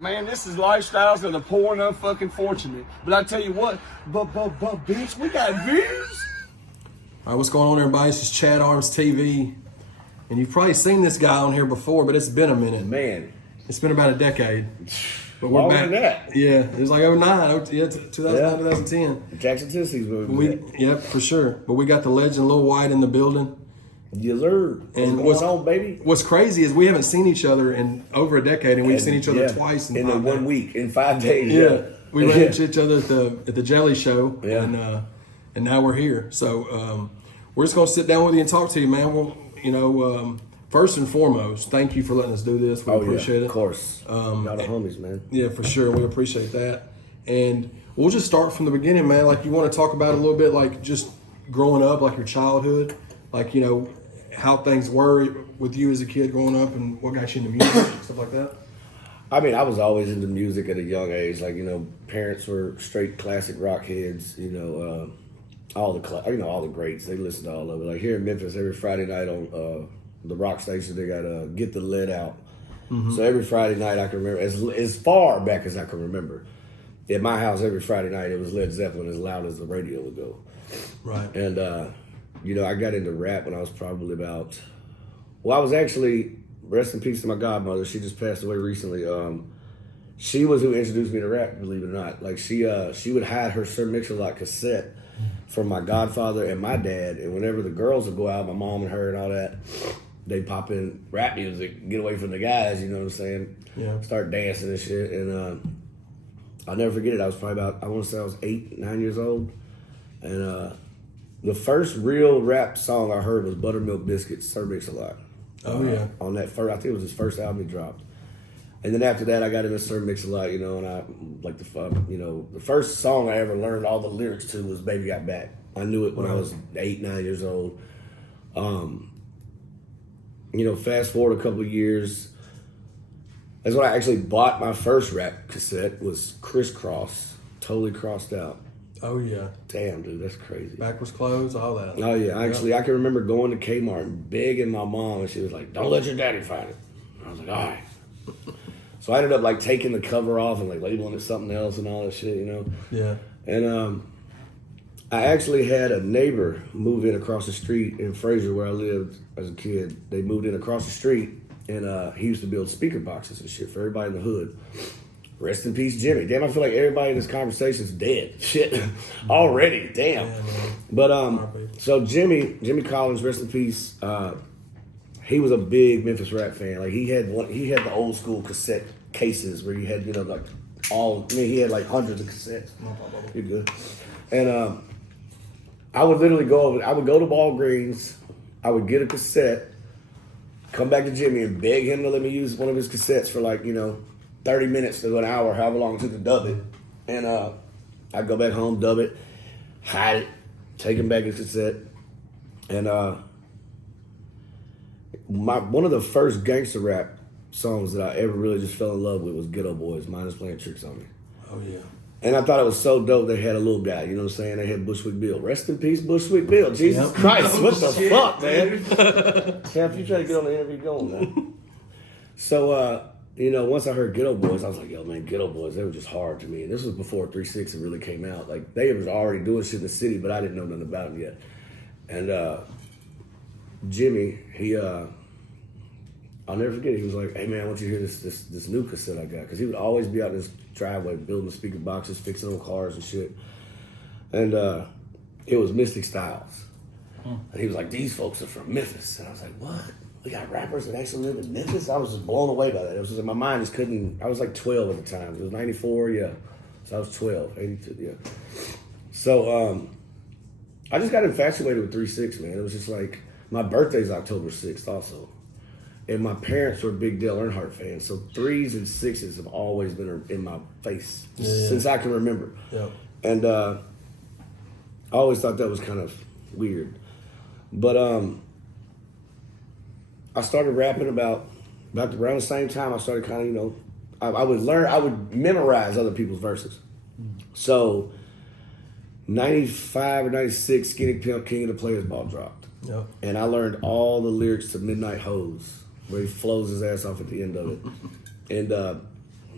Man, this is lifestyles of the poor and unfucking fortunate. But I tell you what, but bitch, we got views. All right, what's going on, everybody? This is Chad Arms TV, and you've probably seen this guy on here before, but it's been a minute. Man, it's been about a decade. But we're longer back. than that. Yeah, it was like 2010. Jackson, Tennessee's movie. Yep, for sure. But we got the legend Lil Wyte in the building. You learned. And what's going on, baby? What's crazy is we haven't seen each other in over a decade, and we've seen each other twice in 1 week, in 5 days. Yeah, we ran into each other at the Jelly Show, yeah. and now we're here. So we're just gonna sit down with you and talk to you, man. Well, first and foremost, thank you for letting us do this. We appreciate it. Of course. Y'all the homies, man. Yeah, for sure. We appreciate that. And we'll just start from the beginning, man. Like, you want to talk about a little bit, like, just growing up, like your childhood, like, how things were with you as a kid growing up and what got you into music, stuff like that? I mean, I was always into music at a young age. Like, parents were straight classic rock heads, all the greats. They listened to all of it. Like, here in Memphis, every Friday night on the rock station, they got Get the Lid Out. Mm-hmm. So every Friday night, I can remember, as far back as I can remember, at my house every Friday night, it was Led Zeppelin as loud as the radio would go. Right. And, I got into rap when I was probably about, I was actually, rest in peace to my godmother, she just passed away recently. She was who introduced me to rap, believe it or not. Like, she would hide her Sir Mix-a-Lot cassette from my godfather and my dad, and whenever the girls would go out, my mom and her and all that, they'd pop in rap music, get away from the guys, you know what I'm saying? Yeah. Start dancing and shit, and I'll never forget it. I was probably about, I want to say I was 8, 9 years old, and the first real rap song I heard was Buttermilk Biscuits, Sir Mix-a-Lot. Oh, yeah. On that first, I think it was his first album he dropped. And then after that, I got into Sir Mix-a-Lot, and I, like, the first song I ever learned all the lyrics to was Baby Got Back. I knew it when I was 8, 9 years old. Fast forward a couple of years, that's when I actually bought my first rap cassette, was Crisscross, Totally Crossed Out. Oh, yeah. Damn, dude, that's crazy. Backwards clothes, all that. Oh, yeah. Actually, I can remember going to Kmart and begging my mom, and she was like, don't let your daddy find it. And I was like, all right. So I ended up, like, taking the cover off and, like, labeling it something else and all that shit, Yeah. And I actually had a neighbor move in across the street in Fraser where I lived as a kid. They moved in across the street, and he used to build speaker boxes and shit for everybody in the hood. Rest in peace, Jimmy. Damn, I feel like everybody in this conversation is dead. Shit, already. Damn. Yeah, but so Jimmy Collins, rest in peace. He was a big Memphis rap fan. Like, he had the old school cassette cases where you had he had like hundreds of cassettes. You're good. And I would literally go to Walgreens. I would get a cassette, come back to Jimmy and beg him to let me use one of his cassettes for 30 minutes to an hour, however long it took to dub it. And I'd go back home, dub it, hide it, take him back his cassette. And one of the first gangster rap songs that I ever really just fell in love with was Ghetto Boys, Minus Playing Tricks on Me. Oh, yeah. And I thought it was so dope they had a little guy, you know what I'm saying? They had Bushwick Bill. Rest in peace, Bushwick Bill. Jesus Christ, what the fuck, man? Sam, if you try to get on the interview, go on, man. So, once I heard Ghetto Boys, I was like, yo, man, Ghetto Boys, they were just hard to me. And this was before 3-6 really came out. Like, they was already doing shit in the city, but I didn't know nothing about them yet. And Jimmy, I'll never forget it. He was like, hey, man, I want you to hear this new cassette I got. Because he would always be out in his driveway building speaker boxes, fixing on cars and shit. And it was Mystic Styles. And he was like, these folks are from Memphis. And I was like, what? We got rappers that actually live in Memphis? I was just blown away by that. It was just, my mind just couldn't, I was like 12 at the time. It was 94, yeah. So I was 12, 82, yeah. So I just got infatuated with 3-6, man. It was just like, my birthday's October 6th also. And my parents were big Dale Earnhardt fans. So 3s and 6s have always been in my face since I can remember. Yeah. And I always thought that was kind of weird. But I started rapping about around the same time I started kind of, I would memorize other people's verses. So 95 or 96, Skinny Pimp, King of the Players Ball dropped. Yep. And I learned all the lyrics to Midnight Hose, where he flows his ass off at the end of it. And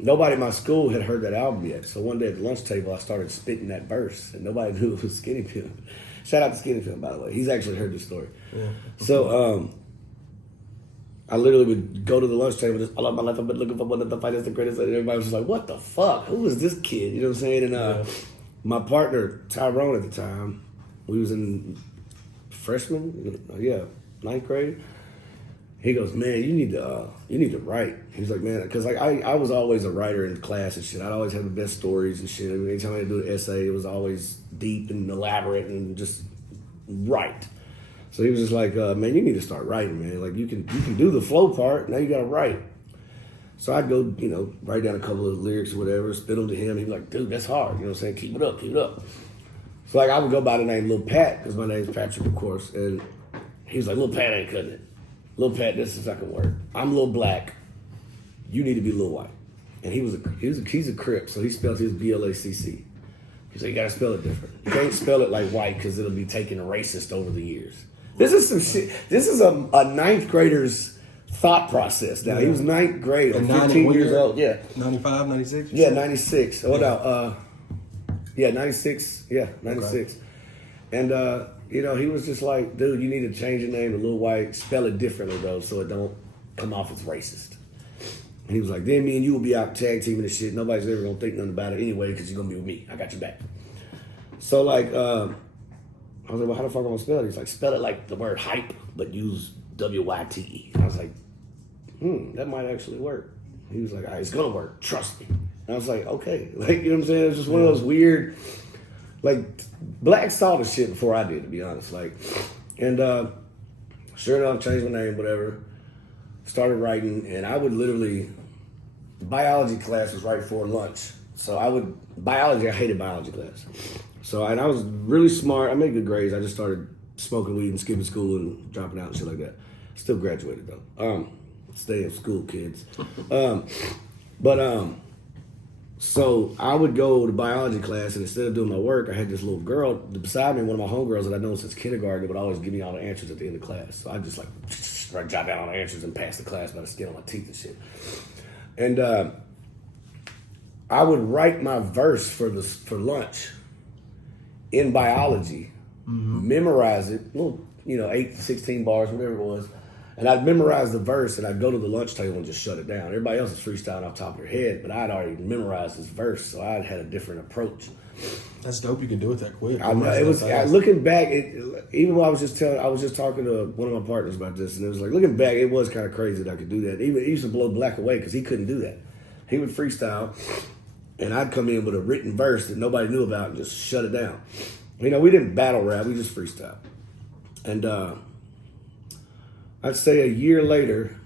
nobody at my school had heard that album yet. So one day at the lunch table, I started spitting that verse, and nobody knew it was Skinny Pimp. Shout out to Skinny Pimp, by the way. He's actually heard this story. Yeah. So I literally would go to the lunch table, just, all of my life I've been looking for one of the finest and greatest. And everybody was just like, what the fuck? Who is this kid? You know what I'm saying? And my partner, Tyrone at the time, we was in freshman, ninth grade. He goes, man, you need to write. He was like, man, because like I was always a writer in class and shit. I'd always have the best stories and shit. Anytime I had to do an essay, it was always deep and elaborate and just write. So he was just like, man, you need to start writing, man. Like you can do the flow part. Now you got to write. So I'd go, write down a couple of lyrics or whatever, spit them to him. He'd be like, dude, that's hard. You know what I'm saying? Keep it up, keep it up. So like I would go by the name Lil Pat because my name's Patrick, of course, and he was like, Lil Pat ain't cutting it. Lil Pat, this is not gonna work. I'm Lil Black. You need to be Lil Wyte. And he's a Crip, so he spelled his B-L-A-C-C. He said, you gotta spell it different. You can't spell it like white because it'll be taken racist over the years. This is some shit. This is a ninth grader's thought process now. He was ninth grade, like 15 years old. Yeah. 95, 96? Yeah, 96. Oh, no. 96. Yeah, 96. Okay. And, he was just like, dude, you need to change your name to Lil Wyte. Spell it differently, though, so it don't come off as racist. And he was like, then me and you will be out tag teaming and shit. Nobody's ever going to think nothing about it anyway because you're going to be with me. I got your back. So, like, I was like, well, how the fuck am I going to spell it? He's like, spell it like the word hype, but use W-Y-T-E. And I was like, that might actually work. He was like, all right, it's going to work. Trust me. And I was like, okay. Like, you know what I'm saying? It's just one of those weird, like, Black saw the shit before I did, to be honest. Like, and sure enough, changed my name, whatever. Started writing, and I would literally, biology class was right before lunch. So I hated biology class. So, and I was really smart. I made good grades. I just started smoking weed and skipping school and dropping out and shit like that. Still graduated, though. Stay in school, kids. So I would go to biology class, and instead of doing my work, I had this little girl beside me, one of my homegirls that I'd known since kindergarten, that would always give me all the answers at the end of class. So I just like jot down all the answers and pass the class by the skin of my teeth and shit. And I would write my verse for lunch in biology, memorize it, little 8, 16 bars, whatever it was. And I'd memorize the verse, and I'd go to the lunch table and just shut it down. Everybody else is freestyling off the top of their head, but I'd already memorized this verse, so I had a different approach. That's dope. You can do it that quick. I know, it was looking back. Even while I was just talking to one of my partners about this, and it was like looking back, it was kind of crazy that I could do that. Even he used to blow Black away because he couldn't do that. He would freestyle, and I'd come in with a written verse that nobody knew about and just shut it down. We didn't battle rap; we just freestyle, and. I'd say a year later,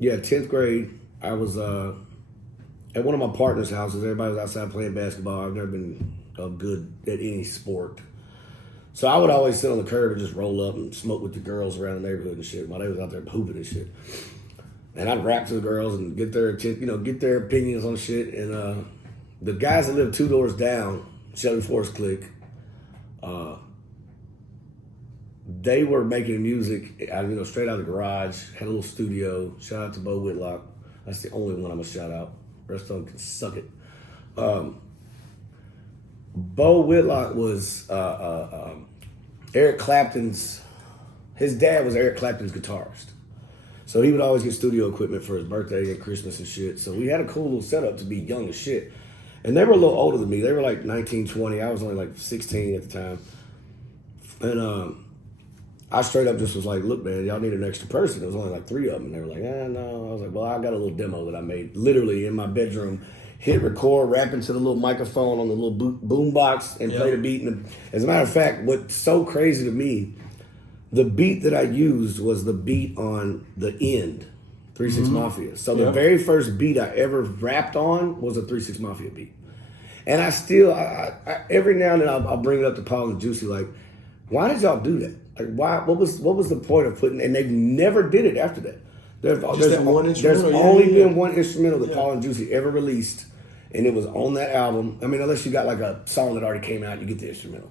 10th grade, I was at one of my partner's houses. Everybody was outside playing basketball. I've never been good at any sport. So I would always sit on the curb and just roll up and smoke with the girls around the neighborhood and shit while they was out there hooping and shit. And I'd rap to the girls and get their opinions on shit. And the guys that lived 2 doors down, Shelby Forest Clique, they were making music, straight out of the garage, had a little studio. Shout out to Bo Whitlock. That's the only one I'm going to shout out. The rest of them can suck it. Bo Whitlock was Eric Clapton's, his dad was Eric Clapton's guitarist. So he would always get studio equipment for his birthday and Christmas and shit. So we had a cool little setup to be young as shit. And they were a little older than me. They were like 19, 20. I was only like 16 at the time. And I straight up just was like, look, man, y'all need an extra person. There was only like 3 of them. And they were like, no. I was like, well, I got a little demo that I made literally in my bedroom. Hit record, rap into the little microphone on the little boom box and play the beat. And as a matter of fact, what's so crazy to me, the beat that I used was the beat on The End, 3 6 Mafia. So the very first beat I ever rapped on was a 3 6 Mafia beat. And I still, every now and then I'll bring it up to Paul and Juicy, like, why did y'all do that? Like, why? What was the point of putting? And they never did it after that. There's only been one instrumental that Paul and Juicy ever released, and it was on that album. I mean, unless you got like a song that already came out, you get the instrumental.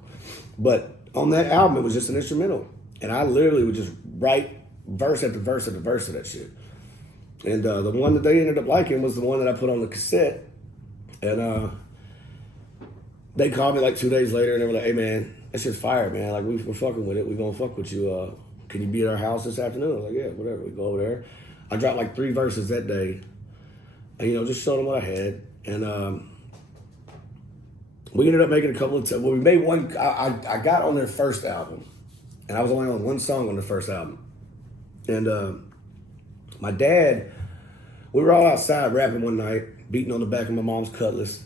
But on that album, it was just an instrumental, and I literally would just write verse after verse after verse of that shit. And the one that they ended up liking was the one that I put on the cassette. And they called me like 2 days later, and they were like, "Hey man, that shit's fire, man. Like we're fucking with it. We gonna fuck with you. Can you be at our house this afternoon?" I was like, "Yeah, whatever." We go over there. I dropped like 3 verses that day, and just showed them what I had. And we ended up making a couple of. Well, we made one. I got on their first album, and I was only on one song on the first album. And my dad, we were all outside rapping one night, beating on the back of my mom's Cutlass,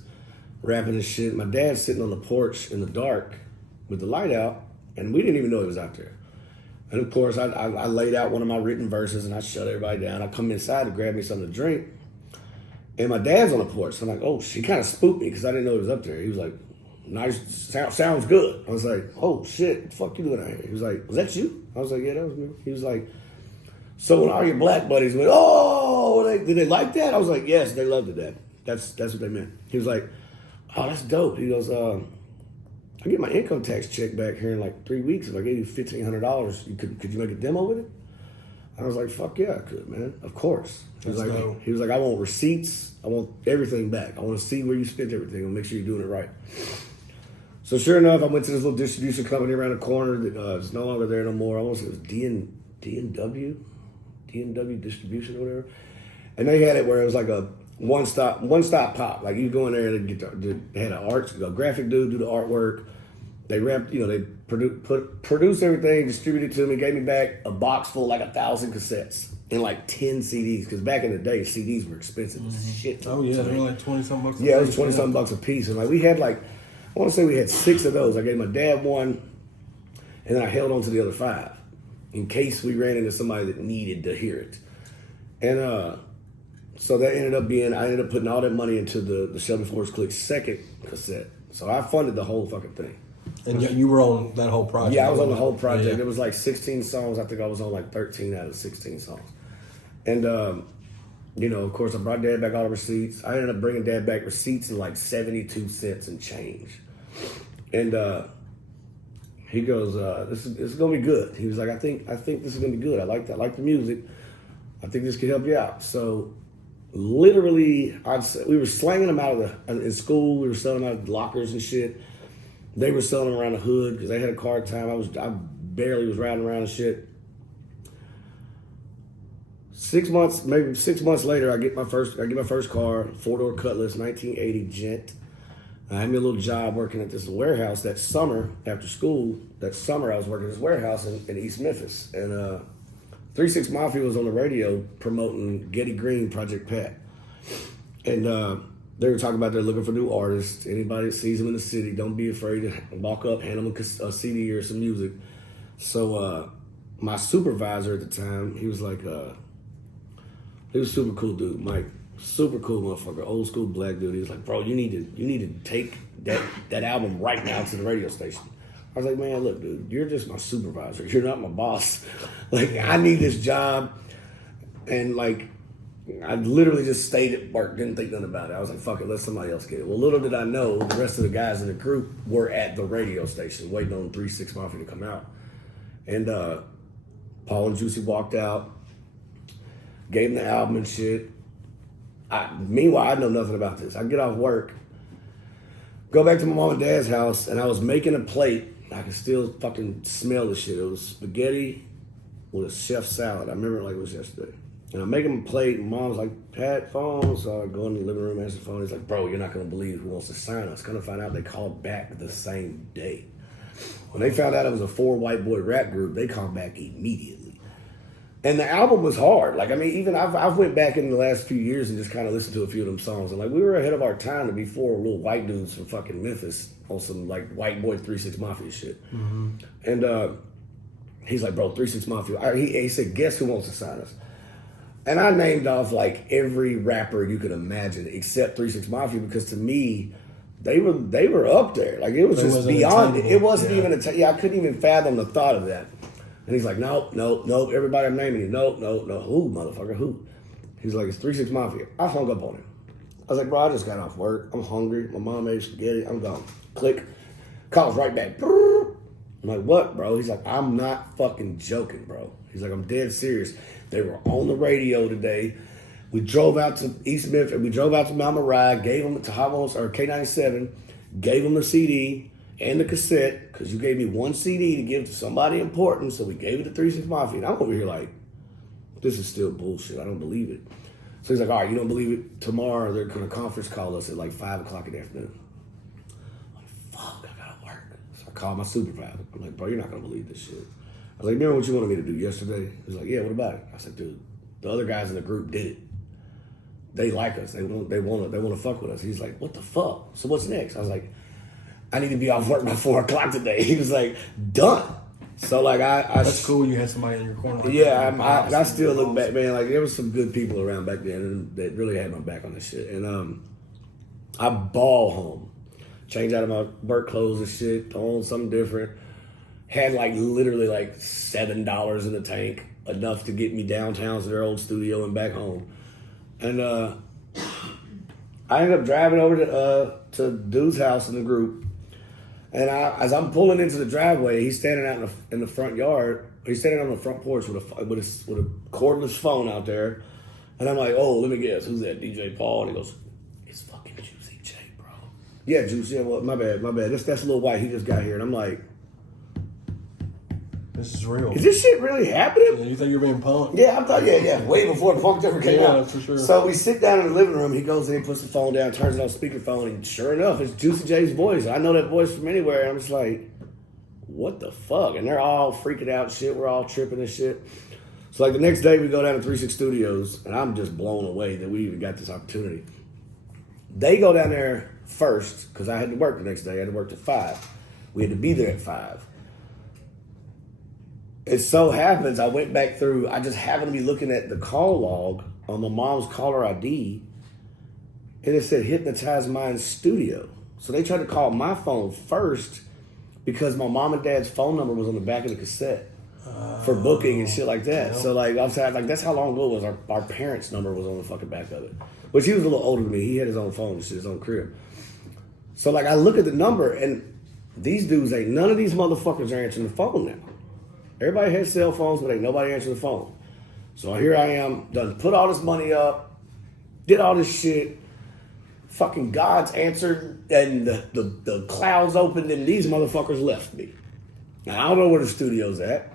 rapping and shit. My dad's sitting on the porch in the dark with the light out, and we didn't even know he was out there. And of course, I laid out one of my written verses, and I shut everybody down. I come inside to grab me something to drink, and my dad's on the porch. So I'm like, oh, she kind of spooked me because I didn't know he was up there. He was like, nice, sounds good. I was like, oh shit, what the fuck you doing out here? He was like, was that you? I was like, yeah, that was me. He was like, so when all your black buddies went, oh, did they like that? I was like, yes, they loved it, Dad. That's what they meant. He was like, oh, that's dope. He goes, I get my income tax check back here in like 3 weeks. If I gave you $1,500, could you make a demo with it? I was like, fuck yeah, I could, man. Of course. He was like, I want receipts. I want everything back. I want to see where you spent everything and make sure you're doing it right. So sure enough, I went to this little distribution company around the corner that is no longer there no more. I want to say it was DNW Distribution or whatever. And they had it where it was like a one-stop pop. Like you go in there and they had a graphic dude do the artwork. They they produced everything, distributed it to me, gave me back a box full of like 1,000 cassettes and like 10 CDs. Because back in the day, CDs were expensive as shit. Oh yeah, they were like 20-something bucks. Yeah, it was 20-something bucks a piece. And like we had I want to say we had 6 of those. I gave my dad one, and then I held on to the other 5 in case we ran into somebody that needed to hear it. And so that ended up I ended up putting all that money into the Shelby Forest Click's second cassette. So I funded the whole fucking thing. And you were on that whole project? Yeah, I was on the whole project. Yeah. It was like 16 songs. I think I was on like 13 out of 16 songs. And, of course, I brought Dad back all the receipts. I ended up bringing Dad back receipts in like 72 cents and change. And he goes, this is going to be good. He was like, I think this is going to be good. I like that. I like the music. I think this could help you out. So literally, we were slanging them out in school. We were selling them out of lockers and shit. They were selling them around the hood because they had a car at the time. I barely was riding around and shit. 6 months later, I get my first car, 4-door Cutlass, 1980 Gent. I had me a little job working at this warehouse that summer after school. That summer I was working at this warehouse in East Memphis. And 3-6 Mafia was on the radio promoting Getty Green, Project Pat. And they were talking about they're looking for new artists. Anybody that sees them in the city, don't be afraid to walk up, hand them a CD or some music. So my supervisor at the time, he was like, he was a super cool dude, Mike. Super cool motherfucker, old school black dude. He was like, bro, you need to take that album right now to the radio station. I was like, man, look, dude, you're just my supervisor. You're not my boss. Like, I need this job. And like, I literally just stayed at work, didn't think nothing about it. I was like, fuck it, let somebody else get it. Well, little did I know, the rest of the guys in the group were at the radio station waiting on 3-6 Mafia to come out. And Paul and Juicy walked out, gave them the album and shit. Meanwhile, I know nothing about this. I get off work, go back to my mom and dad's house, and I was making a plate. I can still fucking smell the shit. It was spaghetti with a chef salad. I remember it like it was yesterday. And I'm making a plate, and mom's like, Pat, phone. So I go in the living room, answer the phone. He's like, bro, you're not going to believe who wants to sign us. Come to find out they called back the same day. When they found out it was a 4 white boy rap group, they called back immediately. And the album was hard. Like, I mean, even I've went back in the last few years and just kind of listened to a few of them songs. And like, we were ahead of our time to be 4 little white dudes from fucking Memphis on some like white boy 3-6 Mafia shit. Mm-hmm. And he's like, bro, 3-6 Mafia. He said, guess who wants to sign us? And I named off like every rapper you could imagine except 3-6 Mafia, because to me, they were up there. Like, it was just beyond it. It wasn't even I couldn't even fathom the thought of that. And he's like, nope, everybody I'm naming you, nope, who, motherfucker, who? He's like, it's 3-6 Mafia. I hung up on him. I was like, bro, I just got off work. I'm hungry. My mom made spaghetti. I'm gone. Click. Calls right back. I'm like, what, bro? He's like, I'm not fucking joking, bro. He's like, I'm dead serious. They were on the radio today. We drove out to East Memphis. We drove out to Mount Moriah, gave him to Havos or K97, gave him the CD and the cassette, because you gave me one CD to give to somebody important, so we gave it to 3 6 Mafia. And I'm over here like, this is still bullshit. I don't believe it. So he's like, all right, you don't believe it? Tomorrow they're going to conference call us at like 5 o'clock in the afternoon. I'm like, fuck, I got to work. So I called my supervisor. I'm like, bro, you're not going to believe this shit. I was like, remember what you wanted me to do yesterday? He was like, yeah, what about it? I said, dude, the other guys in the group did it. They like us. They want to fuck with us. He's like, what the fuck? So what's next? I was like, I need to be off work by 4 o'clock today. He was like, done. So like that's cool. You had somebody in your corner. Like yeah, I still look back, man. Like there was some good people around back then that really had my back on this shit. And I ball home, changed out of my work clothes and shit, throw on something different. Had like literally like $7 in the tank, enough to get me downtown to their old studio and back home. And I ended up driving over to dude's house in the group. And as I'm pulling into the driveway, he's standing out in the front yard. He's standing on the front porch with a cordless phone out there. And I'm like, oh, let me guess, who's that? DJ Paul? And he goes, it's fucking Juicy J, bro. Yeah, Juicy. Well, my bad. That's Lil Wyte. He just got here. And I'm like, this is real. Is this shit really happening? Yeah, you think you're being punked? Yeah, I thought, yeah, way before Punked ever came out. Yeah, for sure. So we sit down in the living room. He goes in, puts the phone down, turns it on speakerphone, and sure enough, it's Juicy J's voice. I know that voice from anywhere. And I'm just like, what the fuck? And they're all freaking out shit. We're all tripping and shit. So like the next day, we go down to 3 6 Studios, and I'm just blown away that we even got this opportunity. They go down there first, because I had to work the next day. I had to work till 5. We had to be there at 5. It so happens I went back through, I just happened to be looking at the call log on my mom's caller ID, and it said Hypnotize Mind Studio. So they tried to call my phone first because my mom and dad's phone number was on the back of the cassette for booking and shit like that. Yep. So like I'm saying, like that's how long ago it was. Our parents' number was on the fucking back of it. Which he was a little older than me. He had his own phone and shit, his own crib. So like I look at the number and these dudes ain't, none of these motherfuckers are answering the phone now. Everybody has cell phones, but ain't nobody answering the phone. So here I am, done put all this money up, did all this shit. Fucking God's answered, and the clouds opened, and these motherfuckers left me. Now, I don't know where the studio's at.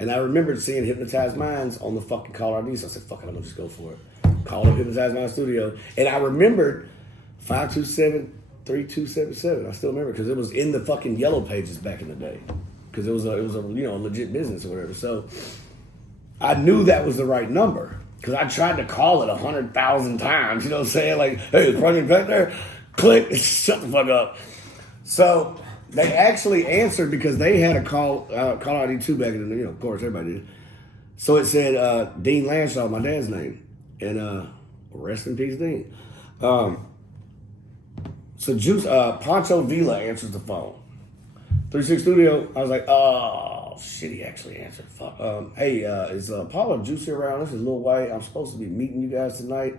And I remembered seeing Hypnotized Minds on the fucking caller ID, so I said, fuck it, I'm gonna just go for it. Called up Hypnotized Minds Studio, and I remembered 527-3277. I still remember, because it was in the fucking yellow pages back in the day. Because it was a legit business or whatever. So I knew that was the right number. Because I tried to call it 100,000 times. You know what I'm saying? Like, hey, is Project back there? Click, shut the fuck up. So they actually answered because they had a call ID too back in the, of course, everybody did. So it said Dean Lanshaw, my dad's name. And rest in peace, Dean. So Pancho Villa answers the phone. 3 6 Studio, I was like, oh, shit, he actually answered. Fuck. Hey, is Paul or Juicy around? This is Lil Wyte. I'm supposed to be meeting you guys tonight.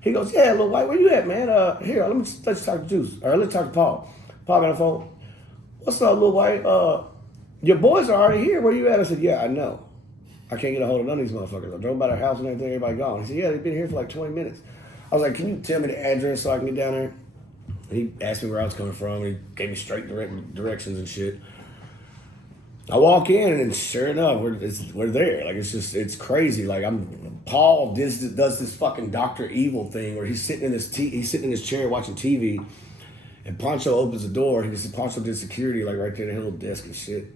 He goes, yeah, Lil Wyte, where you at, man? Here, let you talk to Juice. Or let's talk to Paul. Paul got a phone. What's up, Lil Wyte? Your boys are already here. Where you at? I said, yeah, I know. I can't get a hold of none of these motherfuckers. I drove by their house and everything, everybody gone. He said, yeah, they've been here for like 20 minutes. I was like, can you tell me the address so I can get down there? He asked me where I was coming from. He gave me straight directions and shit. I walk in and sure enough, we're there. Like it's crazy. Like Paul does this fucking Dr. Evil thing where he's sitting in his chair watching TV, and Pancho opens the door. Pancho did security like right there in the little desk and shit.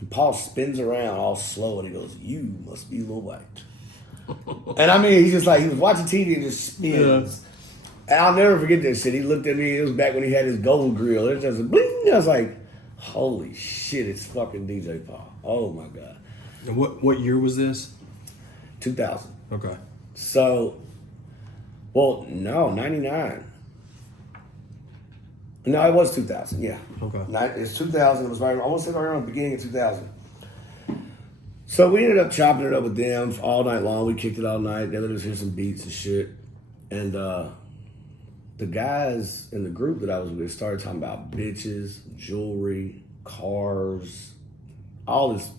And Paul spins around all slow and he goes, "You must be Lil Wyte." And I mean, he was watching TV and just spins. Yeah. And I'll never forget that shit. He looked at me. It was back when he had his gold grill. It was just bling. I was like, holy shit, it's fucking DJ Paul. Oh my God. And what year was this? 2000. Okay. So, well, no, 99. No, it was 2000, yeah. Okay. It's 2000. It was right, almost right around the beginning of 2000. So we ended up chopping it up with them all night long. We kicked it all night. They let us hear some beats and shit. And the guys in the group that I was with started talking about bitches, jewelry, cars, all this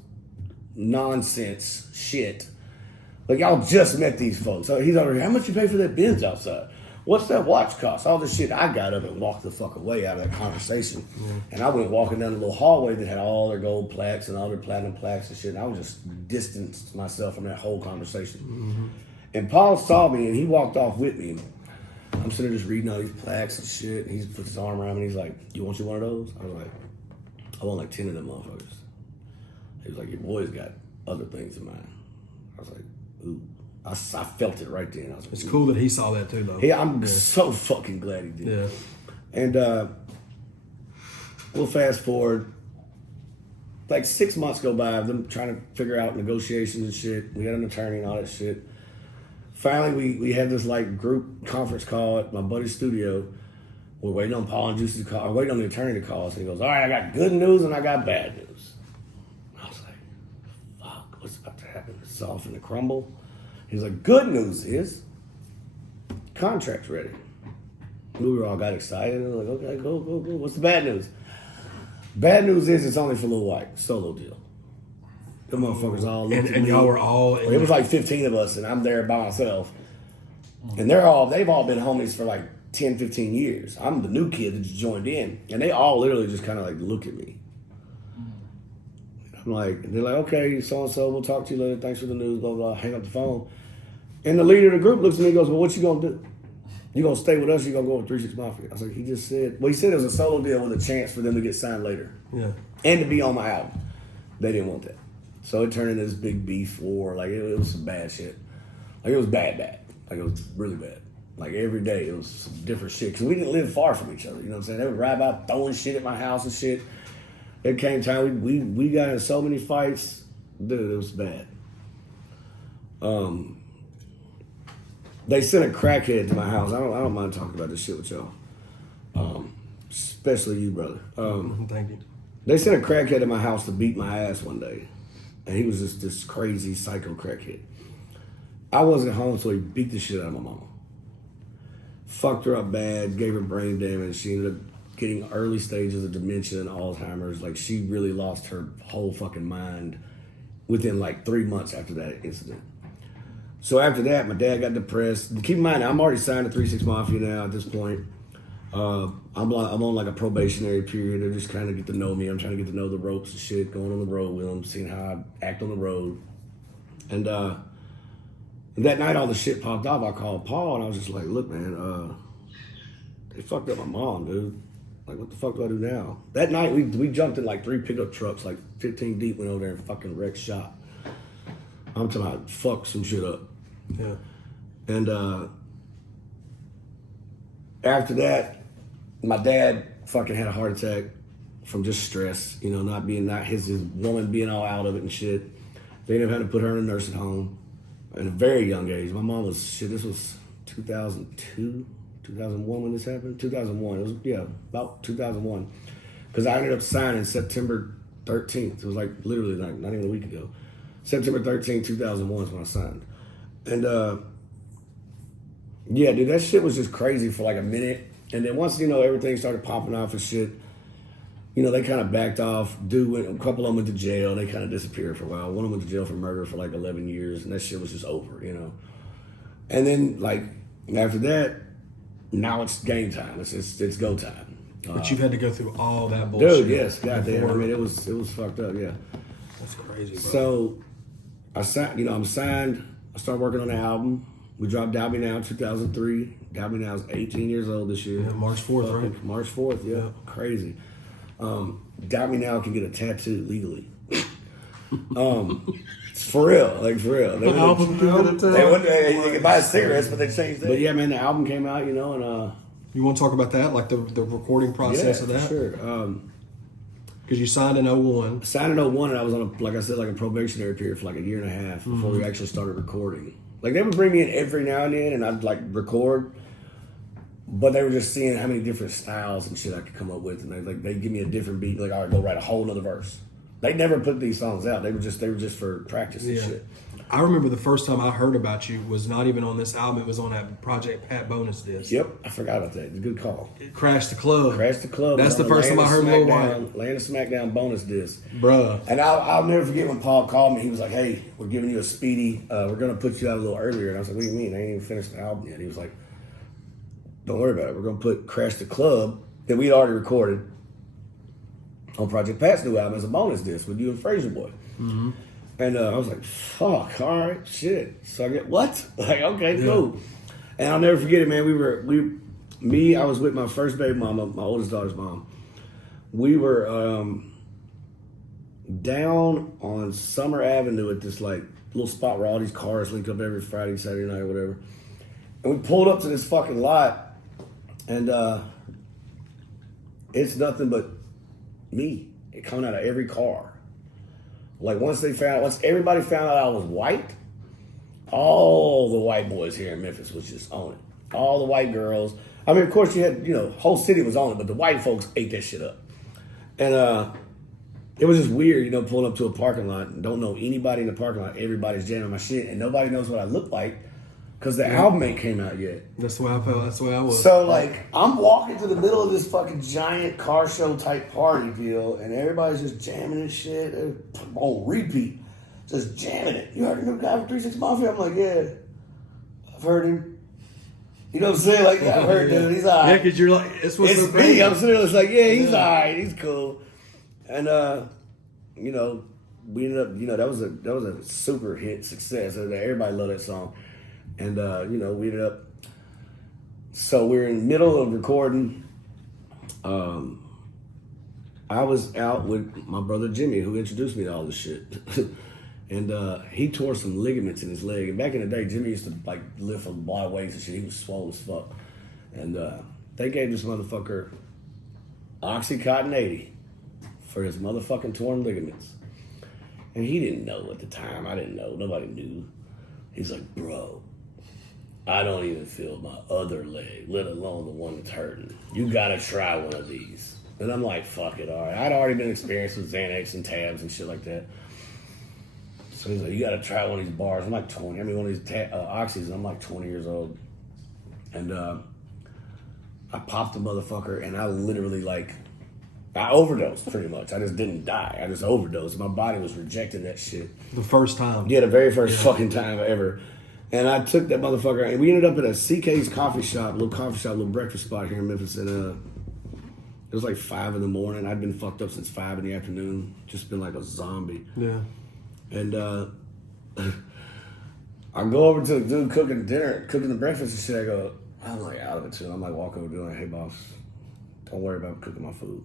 nonsense shit Like, y'all just met these folks. So he's over here, how much you pay for that Benz outside? What's that watch cost? All this shit. I got up and walked the fuck away out of that conversation. And I went walking down the little hallway that had all their gold plaques and all their platinum plaques and shit. And I was just distanced myself from that whole conversation. And Paul saw me and he walked off with me. I'm sitting there just reading all these plaques and shit. And he puts his arm around me and he's like, you want you one of those? I was like, I want like 10 of them motherfuckers. He was like, your boy's got other things in mind. I was like, ooh. I felt it right then. I was like, It's cool that he saw that too, though. Yeah, I'm so fucking glad he did. Yeah. And we'll fast forward. Like 6 months go by of them trying to figure out negotiations and shit. We had an attorney and all that shit. Finally, we had this like group conference call at my buddy's studio. We're waiting on Paul and Juicy to call. I'm waiting on the attorney to call us. And he goes, all right, I got good news and I got bad news. I was like, fuck, what's about to happen? It's all finna crumble. He's like, good news is contract's ready. We all got excited. And like, okay, go. What's the bad news? Bad news is it's only for Lil Wyte. Solo deal. The motherfuckers all looked at And me. y'all were all... It was like 15 of us, and I'm there by myself. And they've all been homies for like 10, 15 years. I'm the new kid that just joined in. And they all literally just kind of like look at me. I'm like, and they're like, okay, so-and-so, we'll talk to you later. Thanks for the news, blah, blah, blah. Hang up the phone. And the leader of the group looks at me and goes, well, what you gonna do? You gonna stay with us or you gonna go with 36 Mafia? I was like, he just said, well, he said it was a solo deal with a chance for them to get signed later. Yeah. And to be on my album. They didn't want that. So it turned into this big beef war. Like, it was some bad shit. Like, it was bad. Like, it was really bad. Like, every day it was some different shit. Because we didn't live far from each other. You know what I'm saying? They would ride by throwing shit at my house and shit. It came time, we got in so many fights. Dude, it was bad. They sent a crackhead to my house. I don't mind talking about this shit with y'all. Especially you, brother. Thank you. They sent a crackhead to my house to beat my ass one day. And he was just this crazy psycho crackhead. I wasn't home, so he beat the shit out of my mama. Fucked her up bad, gave her brain damage. She ended up getting early stages of dementia and Alzheimer's. Like, she really lost her whole fucking mind within like 3 months after that incident. So after that, my dad got depressed. Keep in mind, I'm already signed to 36 Mafia now at this point. I'm on like a probationary period. They're just kind of get to know me. I'm trying to get to know the ropes and shit, going on the road with them, seeing how I act on the road. And that night, all the shit popped off. I called Paul, and I was just like, look, man, they fucked up my mom, dude. Like, what the fuck do I do now? That night, we jumped in like 3 pickup trucks, like 15 deep, went over there and fucking wrecked shop. I'm talking about fuck some shit up. Yeah. And after that, my dad fucking had a heart attack from just stress, you know, not his woman being all out of it and shit. They ended up having to put her in a nursing home at a very young age. My mom was, this was 2002, 2001 when this happened? 2001. It was, yeah, about 2001. Because I ended up signing September 13th. It was like literally like not even a week ago. September 13th, 2001 is when I signed. And yeah, dude, that shit was just crazy for like a minute. And then once, you know, everything started popping off and shit, you know, they kind of backed off. A couple of them went to jail. They kind of disappeared for a while. One of them went to jail for murder for like 11 years, and that shit was just over, you know. And then, like, after that, now it's game time. It's go time. But you've had to go through all that bullshit. Dude, yes, goddamn. I mean, it was fucked up, yeah. That's crazy, bro. So, I'm signed. I started working on the album. We dropped Doubt Me Now in 2003. Doubt Me Now is 18 years old this year. Yeah, March 4th, right? March 4th, yeah. Crazy. Doubt Me Now can get a tattoo legally. It's for real, like for real. They can buy cigarettes, but they changed that. But yeah, man, the album came out, you know, and you want to talk about that, like the recording process of that? For sure. Because you signed in 01. Signed in 01, and I was on a probationary period for like a year and a half before we actually started recording. Like, they would bring me in every now and then, and I'd like record, but they were just seeing how many different styles and shit I could come up with, and they'd give me a different beat, like, all right, go write a whole nother verse. They never put these songs out. They were just for practice and shit. I remember the first time I heard about you was not even on this album. It was on that Project Pat bonus disc. Yep, I forgot about that. Good call. Crash the Club. Crash the Club. That's the first time I heard Lil Wyte. Land of Smackdown bonus disc. Bruh. And I'll never forget when Paul called me. He was like, hey, we're giving you a speedy. We're going to put you out a little earlier. And I was like, what do you mean? I ain't even finished the album yet. He was like, don't worry about it. We're going to put Crash the Club that we'd already recorded on Project Pat's new album as a bonus disc with you and Fraser Boy. Mm-hmm. And I was like, fuck, all right, shit. So I get, what? Like, okay, cool. And I'll never forget it, man. I was with my first baby mama, my oldest daughter's mom. We were down on Summer Avenue at this like little spot where all these cars link up every Friday, Saturday night or whatever. And we pulled up to this fucking lot, and it's nothing but me. It coming out of every car. Like once everybody found out I was white, all the white boys here in Memphis was just on it. All the white girls. I mean, of course you had, whole city was on it, but the white folks ate that shit up. And it was just weird, pulling up to a parking lot and don't know anybody in the parking lot. Everybody's jamming my shit and nobody knows what I look like because the album ain't came out yet. That's the way I felt. That's the way I was. So like, I'm walking to the middle of this fucking giant car show type party deal, and everybody's just jamming and shit on repeat, just jamming it. You heard the new guy from 36 Mafia? I'm like, yeah, I've heard him. You know what I'm saying? Like, yeah, I've heard dude. He's alright. Yeah, because you're like, it's me. I'm sitting there, it's like, yeah, he's alright. He's cool. And we ended up, that was a super hit success. Everybody loved that song. And, we ended up, so we're in the middle of recording. I was out with my brother Jimmy, who introduced me to all this shit. And he tore some ligaments in his leg. And back in the day, Jimmy used to like lift a lot of weights and shit. He was swole as fuck. And they gave this motherfucker Oxycontin 80 for his motherfucking torn ligaments. And he didn't know at the time. I didn't know. Nobody knew. He's like, bro, I don't even feel my other leg, let alone the one that's hurting. You gotta try one of these. And I'm like, fuck it, all right. I'd already been experienced with Xanax and tabs and shit like that. So he's like, you gotta try one of these bars. I'm like 20. I mean, one of these oxys, I'm like 20 years old. And I popped the motherfucker, and I literally I overdosed pretty much. I just didn't die. I just overdosed. My body was rejecting that shit. The first time. Yeah, the very first fucking time ever. And I took that motherfucker, and we ended up at a CK's coffee shop, little breakfast spot here in Memphis. And it was like 5 a.m. I'd been fucked up since 5 p.m. Just been like a zombie. Yeah. And I go over to the dude cooking the breakfast and shit. I'm like out of it too. I'm like walking over doing, hey boss, don't worry about cooking my food.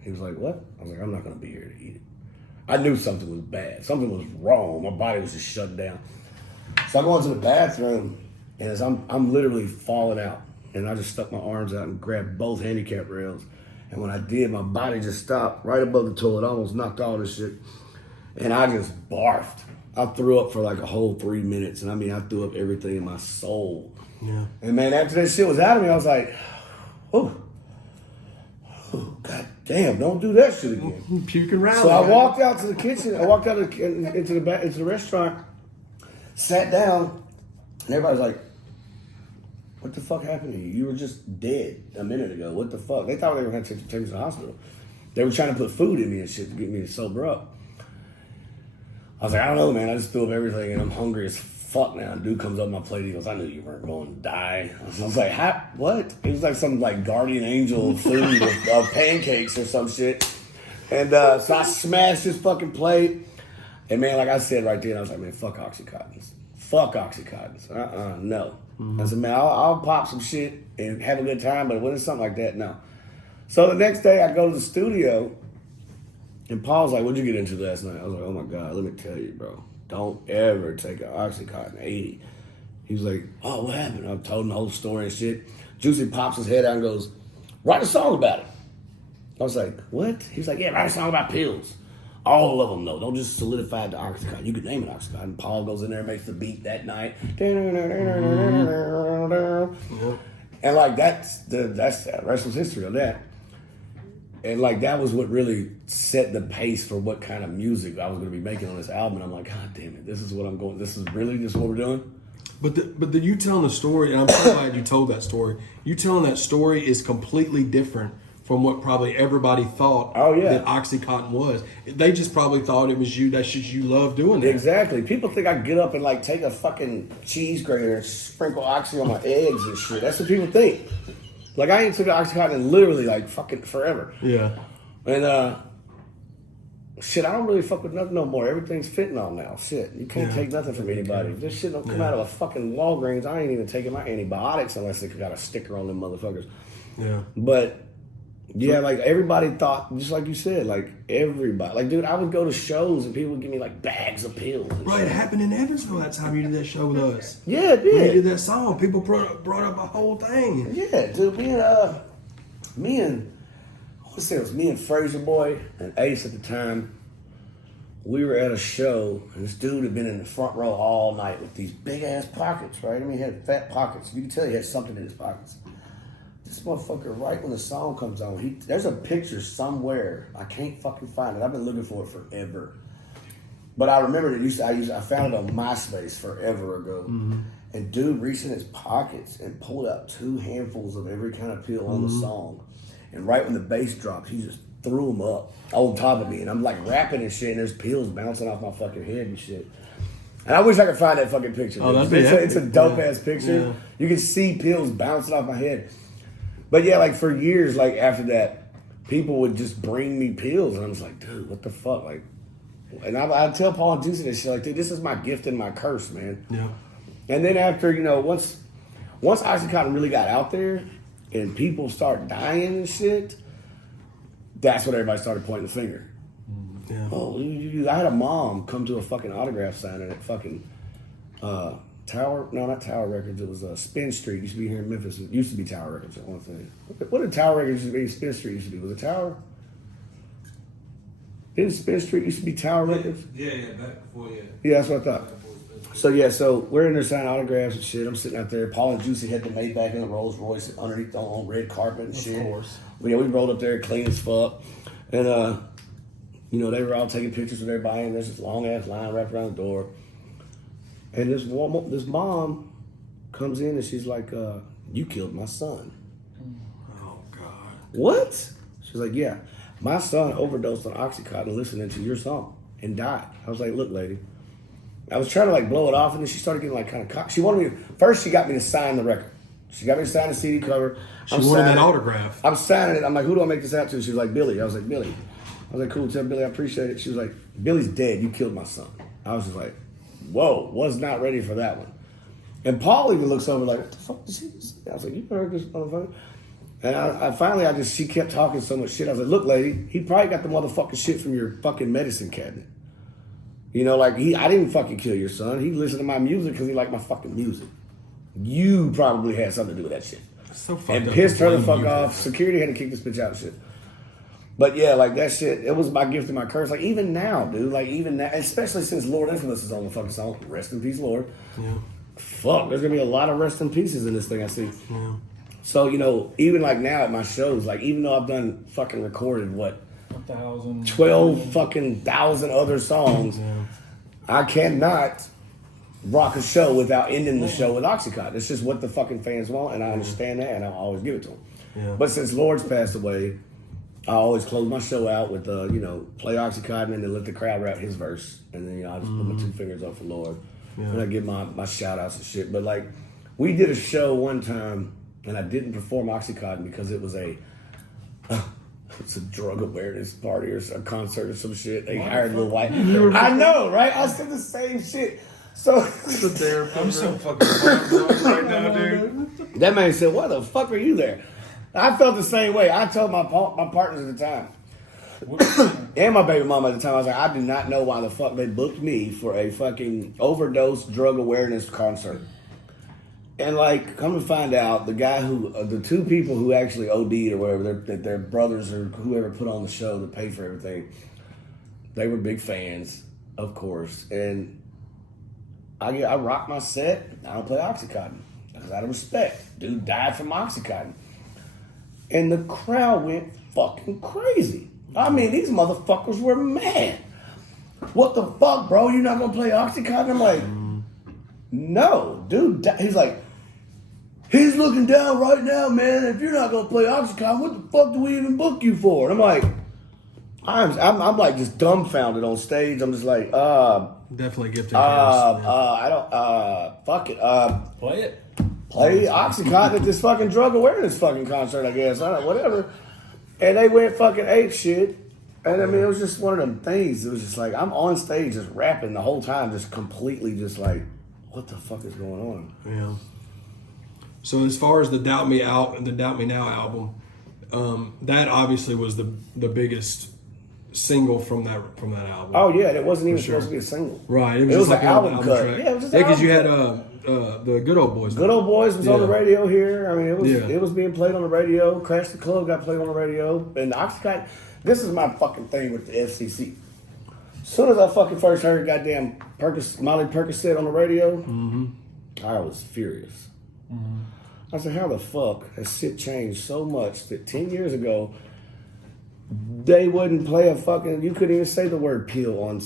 He was like, what? I was like, I'm not gonna be here to eat it. I knew something was bad. Something was wrong. My body was just shut down. So I go into the bathroom, and as I'm literally falling out, and I just stuck my arms out and grabbed both handicap rails. And when I did, my body just stopped right above the toilet. I almost knocked all this shit. And I just barfed. I threw up for like a whole 3 minutes. And I mean, I threw up everything in my soul. Yeah. And man, after that shit was out of me, I was like, oh, God damn, don't do that shit again. Puking around. So I walked out to the kitchen. I walked out into the restaurant, sat down, and everybody's like, what the fuck happened to you? You were just dead a minute ago. What the fuck? They thought they were going to take me to the hospital. They were trying to put food in me and shit to get me to sober up. I was like, I don't know, man. I just threw up everything, and I'm hungry as fuck now. And dude comes up my plate. He goes, I knew you weren't going to die. I was like, what? It was like some like guardian angel food of pancakes or some shit. And so I smashed his fucking plate. And man, like I said right there, I was like, man, fuck Oxycontins. Fuck Oxycontins. No. Mm-hmm. I said, man, I'll pop some shit and have a good time, but when it's something like that, no. So the next day I go to the studio, and Paul's like, what'd you get into last night? I was like, oh my God, let me tell you, bro. Don't ever take an Oxycontin 80. He was like, oh, what happened? I told him the whole story and shit. Juicy pops his head out and goes, write a song about it. I was like, what? He was like, yeah, write a song about pills. All of them, though. Don't just solidify the Oxycontin. You could name it Oxycontin. And Paul goes in there and makes the beat that night. And like, that's the rest was history on that. And like that was what really set the pace for what kind of music I was going to be making on this album. And I'm like, God damn it, this is what I'm going. This is really just what we're doing. But you telling the story, and I'm so glad you told that story. You telling that story is completely different from what probably everybody thought that Oxycontin was. They just probably thought it was you. That's just you love doing that. Exactly. People think I get up and like take a fucking cheese grater and sprinkle Oxy on my eggs and shit. That's what people think. Like I ain't took Oxycontin in literally like fucking forever. Yeah. And shit, I don't really fuck with nothing no more. Everything's fentanyl now. Shit, you can't take nothing from anybody. If this shit don't come out of a fucking Walgreens, I ain't even taking my antibiotics unless they got a sticker on them motherfuckers. Yeah. But yeah, like everybody thought, just like you said, like everybody. Like, dude, I would go to shows and people would give me like bags of pills. Right, it happened in Evansville that time you did that show with us. Yeah, it did. When you did that song, people brought up a whole thing. Yeah, dude, me and Fraser Boy and Ace at the time, we were at a show and this dude had been in the front row all night with these big ass pockets, right? I mean, he had fat pockets. You can tell he had something in his pockets. This motherfucker, right when the song comes on, there's a picture somewhere. I can't fucking find it. I've been looking for it forever. But I remember I found it on MySpace forever ago. Mm-hmm. And dude reached in his pockets and pulled out 2 handfuls of every kind of pill on the song. And right when the bass dropped, he just threw them up on top of me. And I'm like rapping and shit, and there's pills bouncing off my fucking head and shit. And I wish I could find that fucking picture. Oh, it's a dope ass picture. Yeah. You can see pills bouncing off my head. But yeah, like for years, like after that, people would just bring me pills, and I was like, dude, what the fuck? Like, and I'd tell Paul and Juicy this shit, like, dude, this is my gift and my curse, man. Yeah. And then after, once Oxycontin really got out there, and people start dying and shit, that's when everybody started pointing the finger. Yeah. Oh, I had a mom come to a fucking autograph signing at fucking not Tower Records. It was Spin Street. It used to be here in Memphis. It used to be Tower Records. I want to say. What did Tower Records used to be? Spin Street used to be. Was it Tower? Didn't Spin Street used to be Tower Records? Yeah, back before, yeah. Yeah, that's what I thought. So we're in there signing autographs and shit. I'm sitting out there. Paul and Juicy had the Maybach in the Rolls Royce underneath on red carpet and shit. Of course. We rolled up there clean as fuck. And, they were all taking pictures with everybody. And there's this long ass line wrapped around the door. And this mom comes in and she's like, you killed my son. Oh, God. What? She's like, yeah. My son overdosed on Oxycontin listening to your song and died. I was like, look, lady. I was trying to like blow it off, and then she started getting like kind of cocky. She got me to sign the record. She got me to sign the CD cover. She wanted that autograph. I'm signing it. I'm like, who do I make this out to? She was like, Billy. I was like, Billy. I was like, cool, tell Billy I appreciate it. She was like, Billy's dead. You killed my son. I was just like, whoa, was not ready for that one. And Paul even looks over like, what the fuck did she say? I was like, you heard this motherfucker? And I finally, she kept talking so much shit. I was like, look, lady, he probably got the motherfucking shit from your fucking medicine cabinet. I didn't fucking kill your son. He listened to my music because he liked my fucking music. You probably had something to do with that shit. So fucked and up pissed her the fuck you. off. Security had to kick this bitch out and shit. But yeah, like that shit, it was my gift and my curse. Like even now, dude, like even now, especially since Lord Infamous is on the fucking song. Rest in peace, Lord. Yeah. Fuck, there's gonna be a lot of rest in pieces in this thing I see. Yeah. So, even like now at my shows, like even though I've done fucking recorded 12 fucking thousand other songs, I cannot rock a show without ending the show with Oxycontin. It's just what the fucking fans want, and I understand that, and I'll always give it to them. Yeah. But since Lord's passed away, I always close my show out with, play Oxycontin and then let the crowd rap his verse. And then, I just put my 2 fingers up for Lord. Yeah. And I give my shout outs and shit. But, like, we did a show one time, and I didn't perform Oxycontin because it was it's a drug awareness party or a concert or some shit. They hired Lil Wyte. I know, right? I said the same shit. So I'm so fucking bummed right now, dude. That man said, "Why the fuck are you there?" I felt the same way. I told my partners at the time, and my baby mama at the time, I was like, I do not know why the fuck they booked me for a fucking overdose drug awareness concert. And like, come to find out, the guy the 2 people who actually OD'd or whatever, their brothers or whoever put on the show to pay for everything, they were big fans, of course. And I rock my set. I don't play Oxycontin because out of respect, dude died from Oxycontin. and the crowd went fucking crazy. I mean, these motherfuckers were mad. What the fuck, bro? You're not gonna play Oxycontin? I'm like, no, dude. He's like, he's looking down right now, man. If you're not gonna play Oxycontin, what the fuck do we even book you for? And I'm like, I'm like just dumbfounded on stage. I'm just like, Definitely gifted. I don't, fuck it. Play it. Play Oxycontin at this fucking drug awareness fucking concert, I guess. I don't know, whatever. And they went fucking ape shit. And I mean, it was just one of them things. It was just like, I'm on stage just rapping the whole time, just completely just like, what the fuck is going on? Yeah. So as far as the Doubt Me Now album, that obviously was the biggest single from that album. Oh yeah, and it wasn't even For sure. supposed to be a single. Right. It just was like an album cut. track. Yeah, it was just yeah, an because you had album the Good Old Boys. Good Old Boys was on the Yeah. radio here. I mean, Yeah. it was being played on the radio. Crash the Club got played on the radio. And Oxycontin, this is my fucking thing with the FCC. As soon as I fucking first heard goddamn Molly Percocet on the radio, I was furious. I said, how the fuck has shit changed so much that 10 years ago, they wouldn't play a fucking, you couldn't even say the word pill on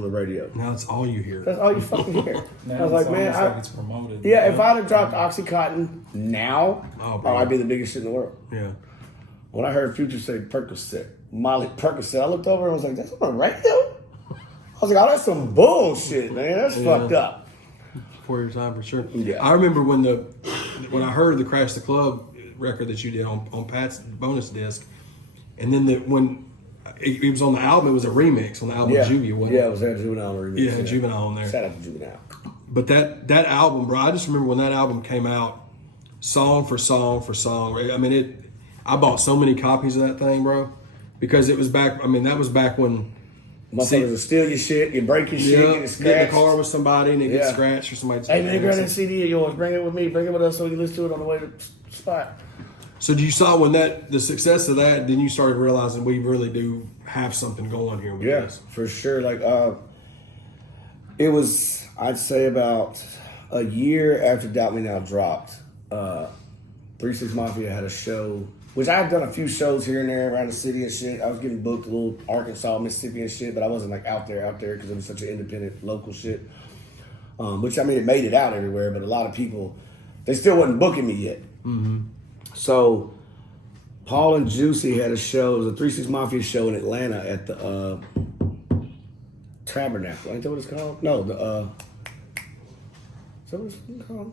the radio. Now it's all you hear. That's all you fucking hear. Now I was like, it's man, almost like it's promoted. yeah, if I'd have dropped Oxycontin now, bro. I'd be the biggest shit in the world. Yeah. When I heard Future say Percocet, Molly Percocet, I looked over and was like, that's on the radio? I was like, oh, that's some bullshit, man. That's fucked up. Before your time, for sure. Yeah. I remember when I heard the Crash the Club record that you did on Pat's bonus disc, and then when it was on the album, it was a remix on the album Juvie, wasn't Yeah, it? it was that Juvenile remix. Yeah, Juvenile on there. Shout out to Juvenile. But that album, bro, I just remember when that album came out, song for song for song. I mean, I bought so many copies of that thing, bro, because it was back. I mean, that was back when. Motherfuckers will steal your shit, you break your shit, get it Get in scratched. the car with somebody and it gets Yeah. scratched or somebody. Hey man, grab that CD of yours, bring it with me, bring it with us so we can listen to it on the way to the spot. So you saw when the success of that, then you started realizing we really do have something going here with Yeah, this. for sure. Like, it was, I'd say about a year after Doubt Me Now dropped, 3-6 Mafia had a show, which I've done a few shows here and there around the city and shit. I was getting booked a little Arkansas, Mississippi and shit, but I wasn't like out there because it was such an independent local shit. Which, I mean, it made it out everywhere, but a lot of people, they still wasn't booking me yet. So Paul and Juicy had a show. It was a 3-6 Mafia show in Atlanta at the Tabernacle. Ain't that what it's called? No, is that what it's called?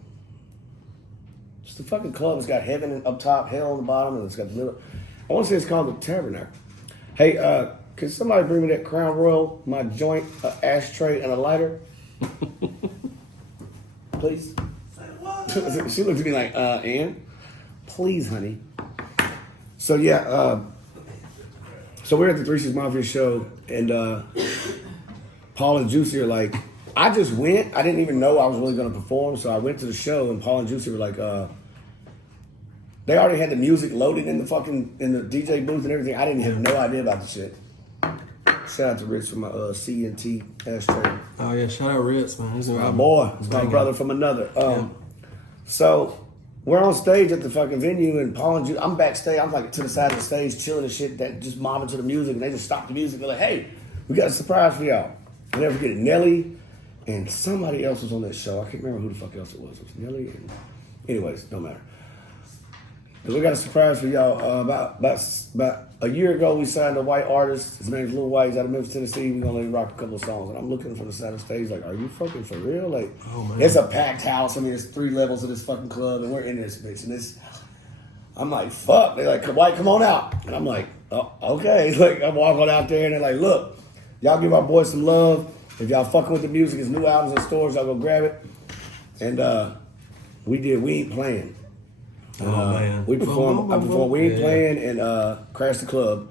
It's the fucking club. It's got heaven up top, hell on the bottom, and it's got the middle. I want to say it's called the Tabernacle. Hey, can somebody bring me that Crown Royal, my joint, ashtray, and a lighter? Please. She looked at me like, Ann? Please, honey. So yeah, so we're at the 3-6 Mafia show, and Paul and Juicy are like, I just went. I didn't even know I was really going to perform, so I went to the show, and Paul and Juicy were like, they already had the music loaded in the DJ booth and everything. I didn't have no idea about the shit. Shout out to Rich for my C&T ashtray. Oh yeah, shout out Ritz, man. He's My boy, it's my brother from another. So we're on stage at the fucking venue, and Paul and Juicy, I'm backstage. I'm like to the side of the stage, chilling and shit, that just mobbing to the music, and they just stop the music. They're like, "Hey, we got a surprise for y'all." I'll never forget it. Nelly and somebody else was on that show. I can't remember who the fuck else it was. It was Nelly. And anyways, don't matter. But we got a surprise for y'all. About a year ago, we signed a white artist. His name's Lil Wyte. He's out of Memphis, Tennessee. We're gonna let him rock a couple of songs. And I'm looking from the side of the stage, like, are you fucking for real? Like, Oh, man. it's a packed house. I mean, it's 3 levels of this fucking club, and we're in this bitch. And I'm like, fuck. They're like, White, come on out. And I'm like, oh, okay. Like, I'm walking out there, and they're like, look, y'all give our boys some love. If y'all fucking with the music, his new albums in stores, y'all go grab it. And we did We Ain't Playing. Oh man, We performed. I performed We Ain't Playing and Crash the Club,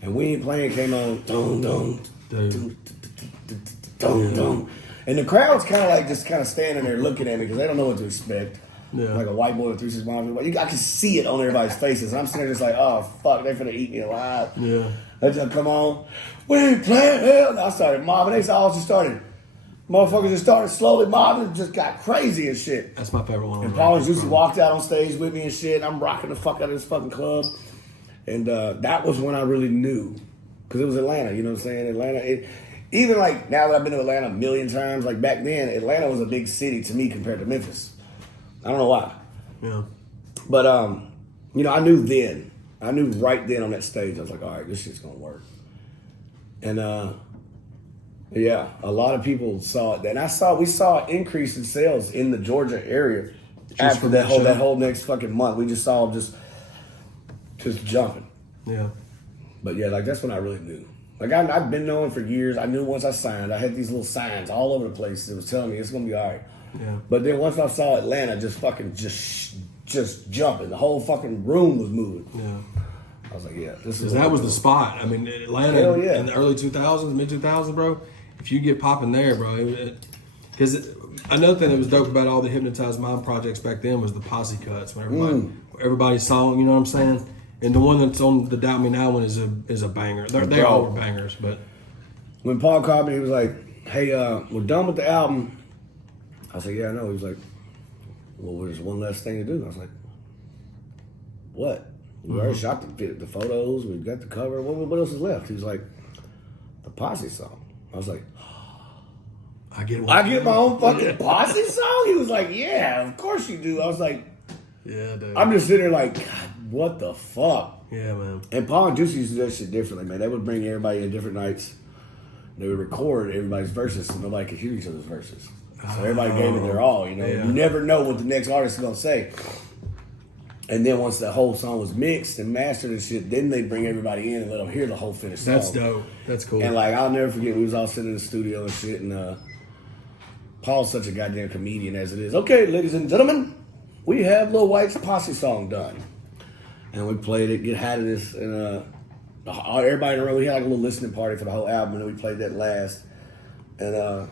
and We Ain't Playing came on. Dum dum Dude. dum dum, and the crowd's kind of like just kind of standing there looking at me because they don't know what to expect. Yeah. Like a white boy with 3-6 Mafia. I can see it on everybody's faces, and I'm sitting there just like, oh fuck, they finna eat me alive. Yeah. They just come on. We Ain't Playing. Hell, and I started mobbing. They all just started Motherfuckers just started slowly mobbing, just got crazy and shit. That's my favorite one. And Paul and Juicy walked out on stage with me and shit. I'm rocking the fuck out of this fucking club. And that was when I really knew. Because it was Atlanta, you know what I'm saying? Atlanta, even like now that I've been to Atlanta a million times, like back then, Atlanta was a big city to me compared to Memphis. I don't know why. Yeah. But, you know, I knew then. I knew right then on that stage, I was like, all right, this shit's going to work. And, yeah, a lot of people saw it. And we saw an increase in sales in the Georgia area after that whole next fucking month. We just saw them just jumping. Yeah. But yeah, like that's when I really knew. Like I've been knowing for years. I knew once I signed, I had these little signs all over the place that was telling me it's gonna be all right. Yeah. But then once I saw Atlanta just fucking just jumping, the whole fucking room was moving. Yeah. I was like, yeah, this is. That was the spot. I mean, Atlanta in the early 2000s, mid 2000s, bro. If you get popping there, bro, because another thing that was dope about all the Hypnotized Mind projects back then was the posse cuts. When everybody's song, you know what I'm saying? And the one that's on the Doubt Me Now one is a banger. They all were bangers, but when Paul called me, he was like, "Hey, we're done with the album." I was like, "Yeah, I know." He was like, "Well, there's one last thing to do." I was like, "What?" We already shot the photos. We got the cover. What else is left? He was like, "The posse song." I was like, I get my own fucking posse song? He was like, "Yeah, of course you do." I was like, "Yeah, dude." I'm just sitting there like, God, what the fuck? Yeah, man. And Paul and Juicy used to do that shit differently, man. They would bring everybody in different nights. They would record everybody's verses so nobody could hear each other's verses. So everybody gave it their all, you know. Yeah. You never know what the next artist is going to say. And then once the whole song was mixed and mastered and shit, then they bring everybody in and let them hear the whole finished song. That's dope. That's cool. And like, I'll never forget, we was all sitting in the studio and shit, and Paul's such a goddamn comedian as it is. Okay, ladies and gentlemen, we have Lil Wyte's Posse song done. And we played it, had this, and everybody in the room, we had like a little listening party for the whole album, and we played that last. And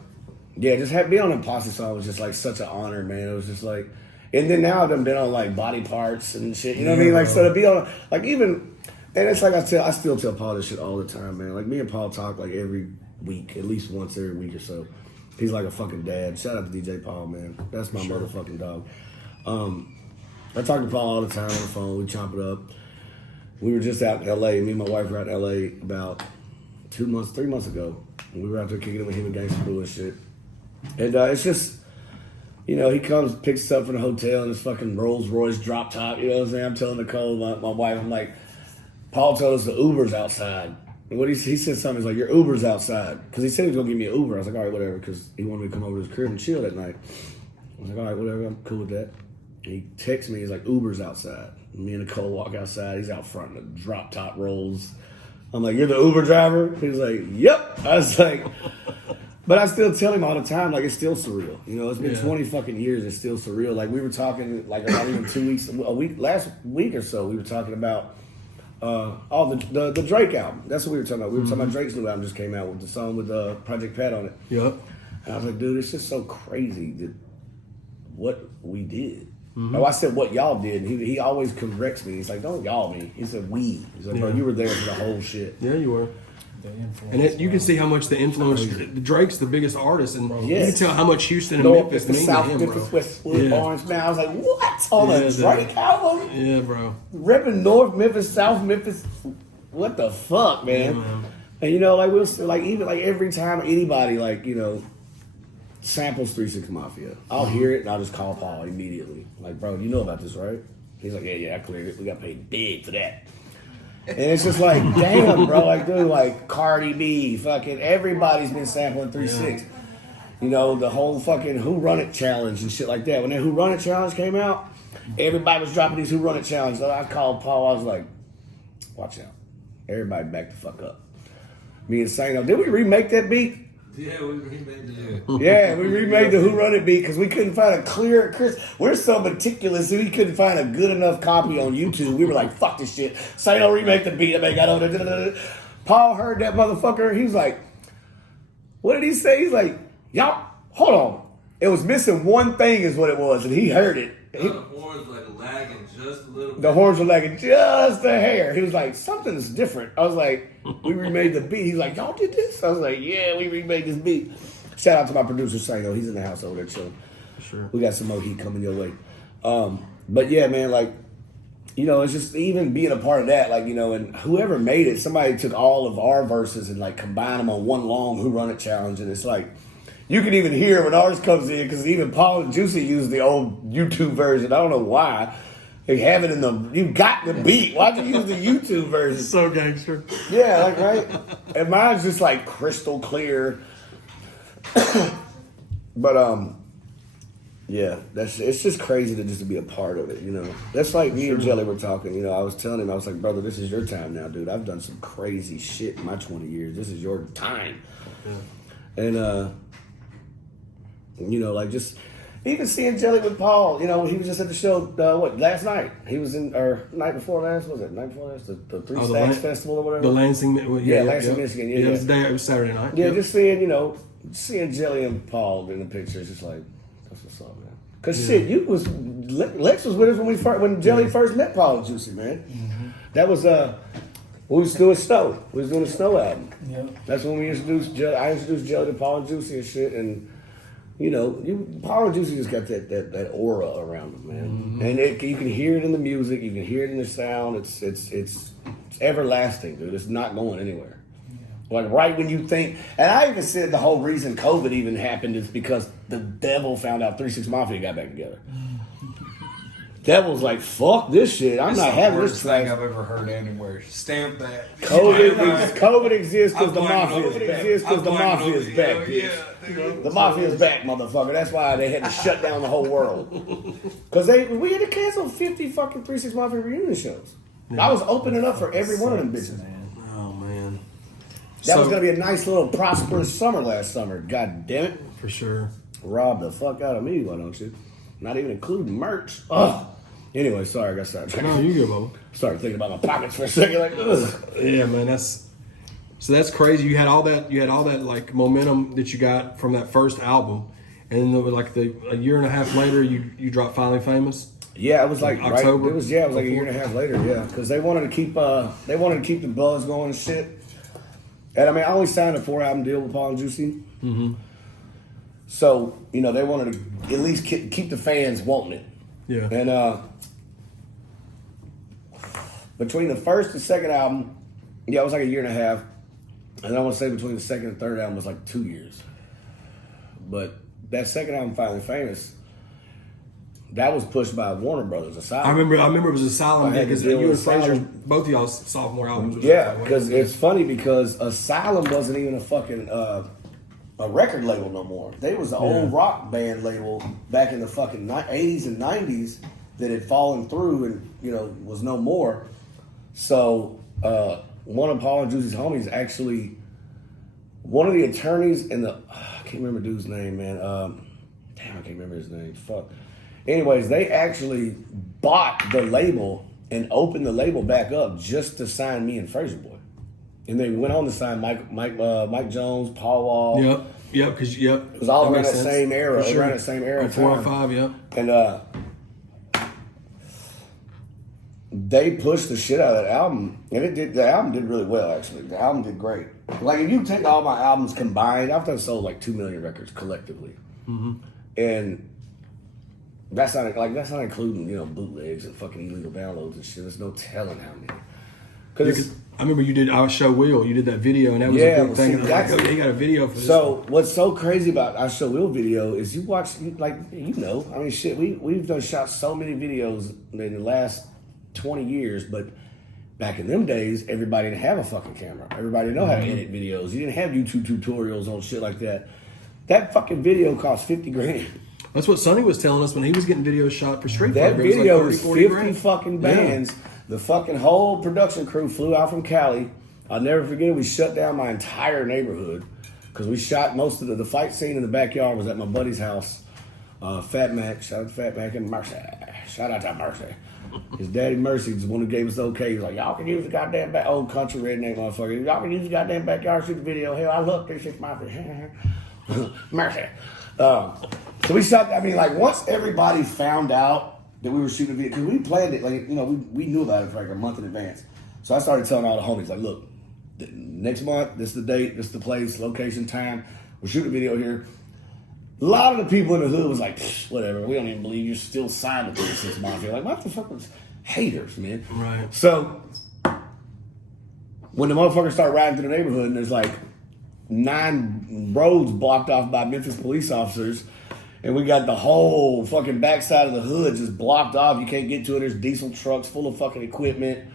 yeah, just being on a Posse song was just like such an honor, man. It was just like, and then now I've been on like Body Parts and shit, you know what I mean? Like, so to be on, like even, and it's like I still tell Paul this shit all the time, man. Like me and Paul talk like every week, at least once every week or so. He's like a fucking dad. Shout out to DJ Paul, man. That's my motherfucking dog. I talk to Paul all the time on the phone. We chop it up. We were just out in L.A. Me and my wife were out in L.A. about 3 months ago. And we were out there kicking it with him and Gangsta Boo and shit. And it's just, you know, he comes, picks us up from the hotel in his fucking Rolls Royce drop top. You know what I'm saying? I'm telling Nicole, my wife, I'm like, Paul told us the Uber's outside. And what he said something, he's like, your Uber's outside. Because he said he was going to give me an Uber. I was like, all right, whatever, because he wanted me to come over to his crib and chill that night. I was like, all right, whatever, I'm cool with that. And he texts me, he's like, Uber's outside. And me and Nicole walk outside, he's out front in the drop top Rolls. I'm like, you're the Uber driver? He's like, yep. I was like, but I still tell him all the time, like, it's still surreal. You know, it's been 20 fucking years, it's still surreal. Like, we were talking, like, not even 2 weeks, last week or so, we were talking about the Drake album. That's what we were talking about. We were talking about Drake's new album just came out with the song with Project Pat on it. Yep. And I was like, dude, it's just so crazy that what we did. Oh, I said what y'all did. And he always corrects me. He's like, don't y'all me. He said we. He's like, bro, you were there for the whole shit. Yeah, you were. And you can see how much the influence. Drake's the biggest artist, and you can tell how much Houston and Memphis mean to him, bro. Westwood, Orange, man. I was like, what? On a Drake album? Yeah, bro. Repping North Memphis, South Memphis. What the fuck, man? Yeah, man. And you know, like we'll like even like every time anybody like you know samples 3 6 Mafia, I'll hear it and I'll just call Paul immediately. Like, bro, you know about this, right? He's like, yeah, I cleared it. We got paid big for that. And it's just like, damn, bro, like, dude, like Cardi B, fucking everybody's been sampling 3 6. You know, the whole fucking Who Run It challenge and shit like that. When that Who Run It challenge came out, everybody was dropping these Who Run It challenges. So I called Paul, I was like, watch out. Everybody back the fuck up. Me and Sano, did we remake that beat? Yeah, we remade it. Yeah, we remade the Who Run It beat because we couldn't find a clear, we're so meticulous that we couldn't find a good enough copy on YouTube. We were like, fuck this shit. Say don't remake the beat. I got over there. Paul heard that motherfucker. He was like, what did he say? He's like, y'all, hold on. It was missing one thing is what it was, and he heard it. The horns like lagging just a little bit. The horns were lagging just a hair. He was like, something's different. I was like, we remade the beat. He's like, y'all did this? I was like, yeah, we remade this beat. Shout out to my producer, Saino. He's in the house over there chilling. Sure. We got some more heat coming your way. But yeah, man, like, you know, it's just even being a part of that, like, you know, and whoever made it, somebody took all of our verses and like combined them on one long Who Run It challenge. And it's like, you can even hear when ours comes in, because even Paul and Juicy used the old YouTube version. I don't know why. They have it in the, you got the beat. Why'd you use the YouTube version? So gangster. Yeah, like, right? And mine's just like crystal clear. But, yeah, it's just crazy to be a part of it, you know. That's like me and Jelly were talking, you know. I was telling him, I was like, brother, this is your time now, dude. I've done some crazy shit in my 20 years. This is your time. Yeah. And, you know, like just even seeing Jelly with Paul, you know, he was just at the show, last night? He was or night before last, what was it? Night before last? The Three Stacks Festival or whatever? The Lansing, Lansing, Michigan. Yeah, it was Saturday night. Yeah, just seeing, you know, Jelly and Paul in the picture, it's just like, that's what's up, man. Cause shit, Lex was with us when Jelly first met Paul and Juicy, man. Mm-hmm. That was we was doing Snow. We was doing a Snow album. Yeah. That's when we introduced Jelly. I introduced Jelly to Paul and Juicy and shit, and you know, Paul and Juicy just got that aura around them, man. Mm-hmm. And you can hear it in the music, you can hear it in the sound. It's everlasting, dude. It's not going anywhere. Like right when you think, and I even said the whole reason COVID even happened is because the devil found out 3 6 Mafia got back together. Devil's like, fuck this shit. I'm not having this thing I've ever heard anywhere. Stamp that. COVID exists because the Mafia is back. The Mafia is back, bitch. The Mafia is back, motherfucker. That's why they had to shut down the whole world. Because we had to cancel 50 fucking 3 6 Mafia reunion shows. I was opening up for every one of them bitches. Oh man. That was going to be a nice little prosperous summer last summer. God damn it. For sure. Rob the fuck out of me, why don't you? Not even including merch. Ugh. Anyway, sorry, I got sidetracked. No, you good, Bubba. Started thinking about my pockets for a second, like, ugh. Yeah, man, that's crazy. You had all that like momentum that you got from that first album, and then like a year and a half later, you dropped Finally Famous. Yeah, it was like October. Right, it was like a year and a half later. Yeah, because they wanted to keep the buzz going and shit. And I mean, I only signed a 4-album deal with Paul and Juicy. Mm-hmm. So, you know, they wanted to at least keep the fans wanting it. Yeah. And between the first and second album, it was like a year and a half. And I want to say between the second and third album was like 2 years. But that second album, Finally Famous, that was pushed by Warner Brothers. Asylum. I remember it was Asylum because you and Fraser, both of y'all's sophomore albums. Yeah, because it's funny because Asylum wasn't even a fucking a record label no more. They was an old rock band label back in the fucking 80s and 90s that had fallen through and, you know, was no more. So one of Paul and Juicy's homies actually, one of the attorneys in the, I can't remember dude's name, man. Damn, I can't remember his name. Fuck. Anyways, they actually bought the label and opened the label back up just to sign me and Fraser Boy. And they went on to sign Mike Jones, Paul Wall. Yep, because it was all around that same era. Sure. Around that same era. 405, yep. And they pushed the shit out of that album, and the album did really well. Actually, the album did great. Like if you take all my albums combined, I've done sold like 2 million records collectively, and that's not including, you know, bootlegs and fucking illegal downloads and shit. There's no telling how many. Because I remember you did I Show Will. You did that video, and that was a big thing. Exactly. You got a video for this. So what's so crazy about I Show Will video is you watch, like, you know, I mean, shit, we've done shot so many videos in the last 20 years, but back in them days, everybody didn't have a fucking camera. Everybody didn't know how to edit videos. You didn't have YouTube tutorials on shit like that. That fucking video cost $50,000. That's what Sonny was telling us when he was getting videos shot for Street That Fighter. video was was 50 fucking bands. Yeah. The fucking whole production crew flew out from Cali. I'll never forget it. We shut down my entire neighborhood because we shot most of the fight scene in the backyard was at my buddy's house. Fat Mac, shout out to Fat Mac and Mercy. Shout out to Mercy. His daddy Mercy is the one who gave us the okay. He's like, y'all can use the goddamn old country redneck motherfucker. Y'all can use the goddamn backyard, shoot the video. Hell, I love this shit, my Mercy. So we shot, I mean, like, once everybody found out that we were shooting a video, because we planned it, like, you know, we knew about it for like a month in advance. So I started telling all the homies, like, look, next month, this is the date, this is the place, location, time. we're shooting a video here. A lot of the people in the hood was like, whatever, we don't even believe you're still signed with 36 Mafia. Like, what the fuck was haters, man? Right. So, when the motherfuckers start riding through the neighborhood and there's like 9 roads blocked off by Memphis police officers, and we got the whole fucking backside of the hood just blocked off. You can't get to it. There's diesel trucks full of fucking equipment.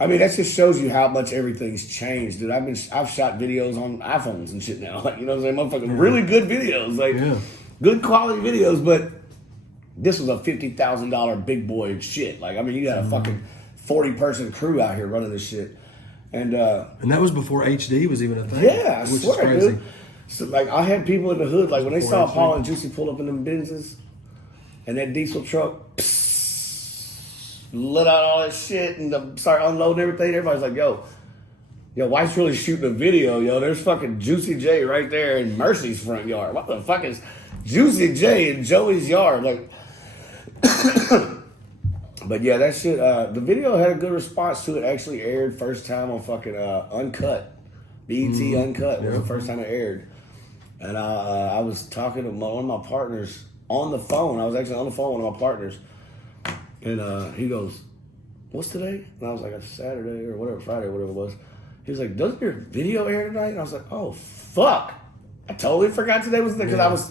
I mean, that just shows you how much everything's changed, dude. I've shot videos on iPhones and shit now. Like, you know what I'm saying? Motherfucking really good videos. Like, good quality videos, but this was a $50,000 big boy shit. Like, I mean, you got a fucking 40-person crew out here running this shit. And that was before HD was even a thing. Yeah, I which swear, is crazy. dude. So, like, I had people in the hood, like, when they saw HD. Paul and Juicy pull up in them Benzes and that diesel truck, let out all that shit and start unloading everything. Everybody's like, yo, White's really shooting a video, yo. There's fucking Juicy J right there in Mercy's front yard. What the fuck is Juicy J in Joey's yard? Like, but yeah, that shit, the video had a good response to it. Actually aired first time on fucking Uncut. BET Uncut was the first time it aired. And I was talking to one of my partners on the phone. I was actually on the phone with one of my partners. And he goes, what's today? And I was like, it's Saturday or whatever, Friday or whatever it was. He was like, doesn't your video air tonight? And I was like, oh, fuck. I totally forgot today was the because I was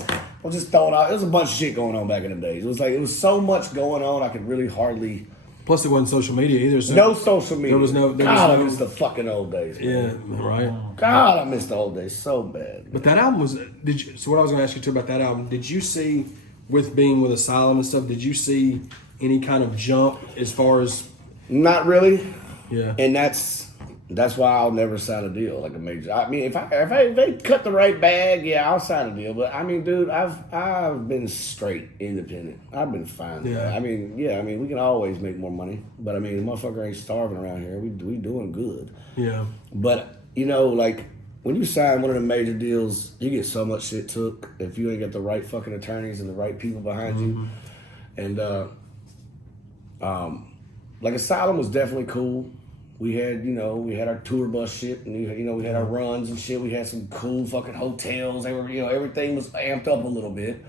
just throwing out. There was a bunch of shit going on back in the days. It was like, it was so much going on, I could really hardly. Plus, there wasn't social media either. So no social media. There was no. God, I miss the fucking old days. Man. Yeah, right. God, I miss the old days so bad. But that album was. Did you? So what I was going to ask you too about that album? Did you see, with being with Asylum and stuff? Did you see any kind of jump as far as? Not really. Yeah. And that's why I'll never sign a deal like a major. I mean, if they cut the right bag, yeah, I'll sign a deal. But I mean, dude, I've been straight independent. I've been fine. Yeah. I mean, we can always make more money. But I mean, the motherfucker ain't starving around here. We doing good. Yeah. But you know, like when you sign one of the major deals, you get so much shit took if you ain't got the right fucking attorneys and the right people behind you. And like Asylum was definitely cool. We had our tour bus shit, and we had our runs and shit. We had some cool fucking hotels. They were, everything was amped up a little bit.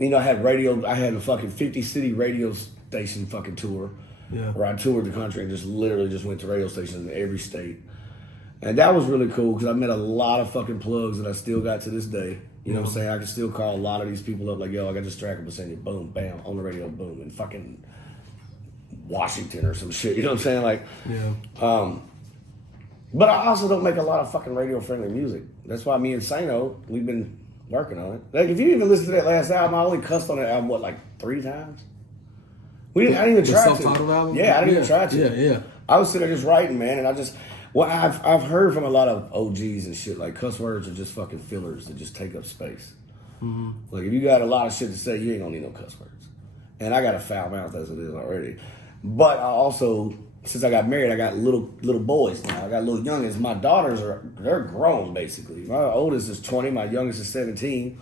I had a fucking 50 city radio station fucking tour. Yeah. Where I toured the country and just literally went to radio stations in every state. And that was really cool because I met a lot of fucking plugs that I still got to this day. You know what I'm saying? I can still call a lot of these people up like, yo, I got this track up and boom, bam, on the radio, boom, and fucking Washington or some shit, you know what I'm saying? Like, yeah. But I also don't make a lot of fucking radio-friendly music. That's why me and Sano, we've been working on it. Like, if you even listen to that last album, I only cussed on that album, like 3 times? I didn't even try to. The self-titled album? Yeah, I didn't even try to. Yeah. I was sitting there just writing, man, and I've heard from a lot of OGs and shit, like cuss words are just fucking fillers that just take up space. Mm-hmm. Like, if you got a lot of shit to say, you ain't gonna need no cuss words. And I got a foul mouth as it is already. But I also, since I got married, I got little boys now. I got little youngins. My daughters they're grown basically. My oldest is 20, my youngest is 17.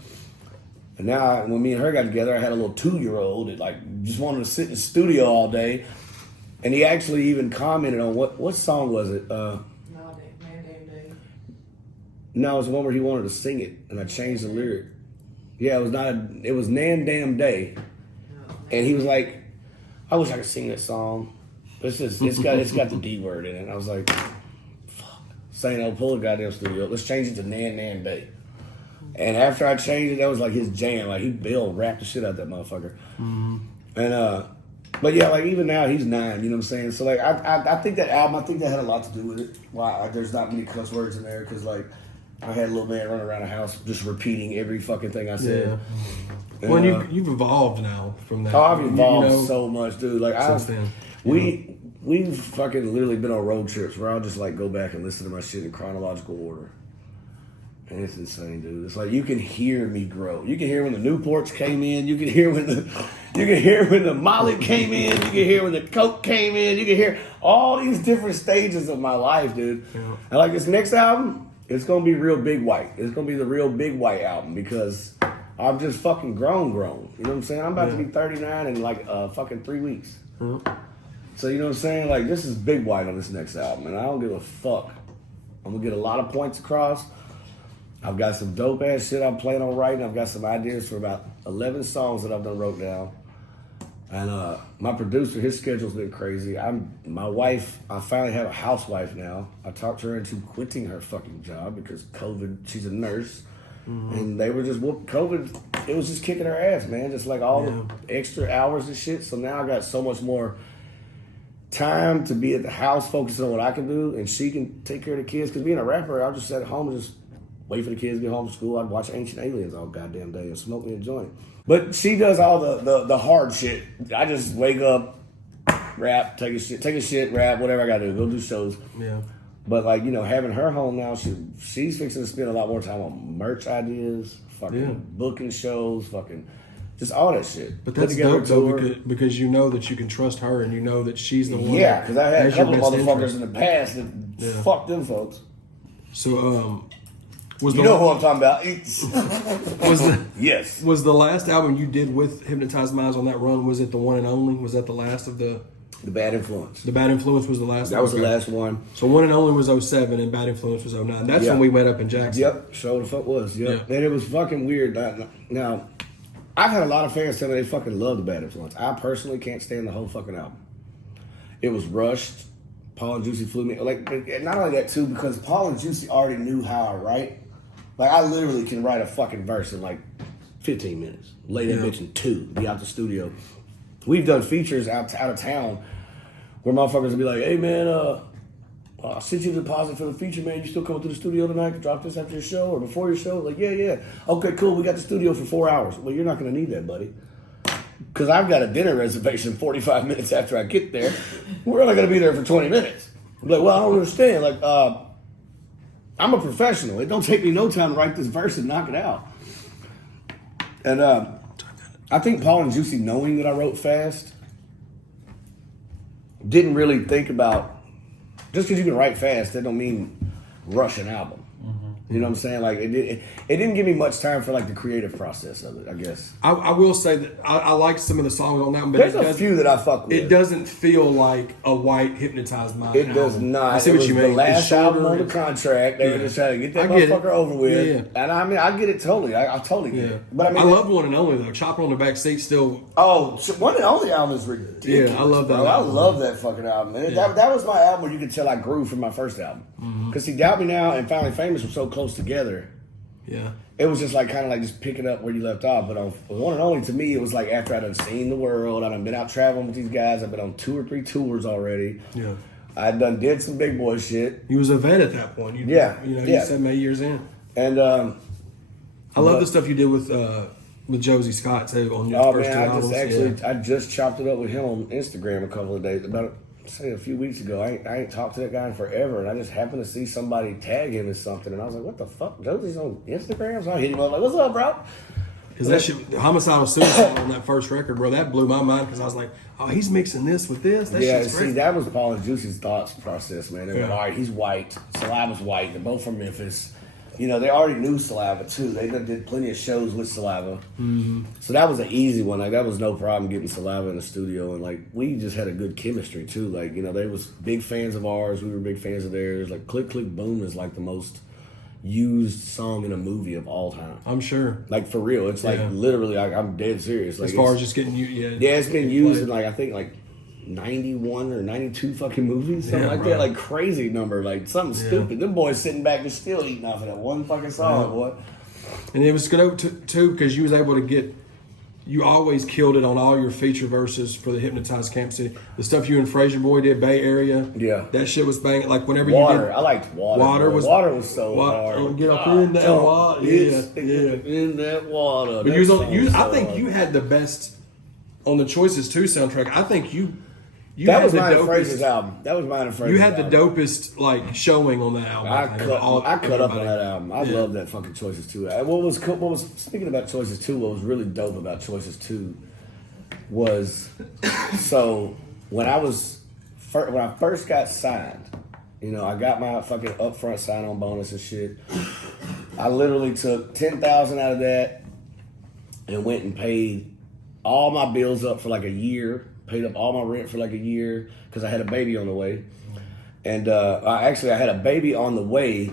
And now when me and her got together, I had a little 2-year-old that like just wanted to sit in the studio all day. And he actually even commented on what song was it? No, it was the one where he wanted to sing it, and I changed the lyric. Yeah, it was Nan Damn Day. And he was like, I wish I could sing that song. It's got the D word in it. And I was like, fuck. Saying, oh, pull the goddamn studio. Let's change it to Nan Nan Bay. And after I changed it, that was like his jam. Like Bill rapped the shit out of that motherfucker. Mm-hmm. And but yeah, like even now he's 9. You know what I'm saying? So like I think that album, I think that had a lot to do with it. Why there's not many cuss words in there because like I had a little man running around the house just repeating every fucking thing I said. Yeah. Well, you've evolved now from that. Oh, I've evolved so much, dude. Like since then, we've fucking literally been on road trips where I'll just like go back and listen to my shit in chronological order, and it's insane, dude. It's like you can hear me grow. You can hear when the Newports came in. You can hear when the Molly came in. You can hear when the Coke came in. You can hear all these different stages of my life, dude. Yeah. And like this next album, it's gonna be real Big White. It's gonna be the real Big White album because I've just fucking grown. You know what I'm saying? I'm about to be 39 in like fucking 3 weeks. Mm-hmm. So you know what I'm saying? Like this is Big White on this next album, and I don't give a fuck. I'm gonna get a lot of points across. I've got some dope ass shit I'm planning on writing. I've got some ideas for about 11 songs that I've done wrote down. And my producer, his schedule's been crazy. My wife, I finally have a housewife now. I talked her into quitting her fucking job because COVID, she's a nurse. And they were just COVID, it was just kicking her ass, man. Just like all the extra hours and shit. So now I got so much more time to be at the house focusing on what I can do, and she can take care of the kids. Because being a rapper, I was just at home and just wait for the kids to get home from school. I'd watch Ancient Aliens all goddamn day and smoke me a joint. But she does all the hard shit. I just wake up, rap, take a shit, rap, whatever I gotta do, go do shows. Yeah. But like, you know, having her home now, she's fixing to spend a lot more time on merch ideas, fucking booking shows, fucking just all that shit. But that's dope though, because you know that you can trust her and you know that she's the one. Yeah, because I had a couple of motherfuckers interest in the past that fuck them folks. So, you know who I'm talking about? Yes. Was the last album you did with Hypnotized Minds on that run, was it the one and only? Was that the last of the Bad Influence? The Bad Influence was the last. That was the last one. So one and only was 07 and Bad Influence was 09. That's when we met up in Jackson. Yep, sure the fuck was. Yep. And it was fucking weird. Now, I've had a lot of fans tell me they fucking love the Bad Influence. I personally can't stand the whole fucking album. It was rushed. Paul and Juicy flew me. Like, not only that too, because Paul and Juicy already knew how I write. Like, I literally can write a fucking verse in like 15 minutes. Lay that bitch in 2, be out the studio. We've done features out of town where motherfuckers will be like, hey man, I sent you the deposit for the feature, man. You still coming to the studio tonight to drop this after your show or before your show? Like, yeah. Okay, cool. We got the studio for 4 hours. Well, you're not going to need that, buddy. Because I've got a dinner reservation 45 minutes after I get there. We're only going to be there for 20 minutes. I'm like, well, I don't understand. Like, I'm a professional. It don't take me no time to write this verse and knock it out. And I think Paul and Juicy, knowing that I wrote fast, didn't really think about, just because you can write fast, that don't mean rush an album. You know what I'm saying? Like, it didn't give me much time for like the creative process of it, I guess. I will say that I like some of the songs on that one, but there's a few that I fuck with. It doesn't feel like a White Hypnotized Mind. It does not. I see what you mean. The last album on the contract, they were just trying to get that motherfucker over with. Yeah. And I mean, I get it totally. I totally get it. But I mean, I love One and Only though. Chopper on the Back Seat still. Oh, One and Only album is ridiculous. Yeah, I love that. Bro. I love that fucking album. Man. Yeah. That was my album where you could tell I grew from my first album. Because see, Doubt Me Now and Finally Famous were so close together. Yeah. It was just like kind of like just picking up where you left off. But on One and Only, to me, it was like after I'd done seen the world, I'd been out traveling with these guys, I've been on 2 or 3 tours already. Yeah. Did some big boy shit. You was a vet at that point. You 7, 8 years in. And I love the stuff you did with Josie Scott too on your first 2 albums. I just chopped it up with him on Instagram a couple of days, a few weeks ago. I ain't talked to that guy in forever, and I just happened to see somebody tag him in something, and I was like, what the fuck? Josie's on Instagram? So I hit him up like, what's up, bro? Because that shit, Homicidal Suicide on that first record, bro, that blew my mind because I was like, oh, he's mixing this with this? That shit's great. See, that was Paul and Juicy's thoughts process, man. They were like, all right, he's white, Saliva's white, they're both from Memphis. You know, they already knew Saliva, too. They did plenty of shows with Saliva. So that was an easy one. Like, that was no problem getting Saliva in the studio. And, like, we just had a good chemistry, too. Like, you know, they was big fans of ours. We were big fans of theirs. Like, Click, Click, Boom is, like, the most used song in a movie of all time. I'm sure. Like, for real. It's, like, literally, like, I'm dead serious. Like, as far as just getting you, it's been used in, like, I think, like, 91 or 92 fucking movies, something like that, like crazy number, like something stupid. Them boys sitting back and still eating off of that one fucking song, boy. And it was good too because you was able to get. You always killed it on all your feature verses for the Hypnotized Camp City. The stuff you and Fraser Boy did, Bay Area. Yeah, that shit was banging. Like whenever Water. you did, I liked Water. Water was so hard. Get up in that water. In that water. But I think you had the best on the Choices 2 soundtrack. I think you. That was mine and Fraser's album. That was mine and Fraser's You had the dopest like showing on that album. I cut up on that album. I love that fucking Choices 2. What was speaking about Choices 2, what was really dope about Choices 2 was so when I first got signed, you know, I got my fucking upfront sign-on bonus and shit. I literally took $10,000 out of that and went and paid all my bills up for like a year. Paid up all my rent for like a year because I had a baby on the way. And I had a baby on the way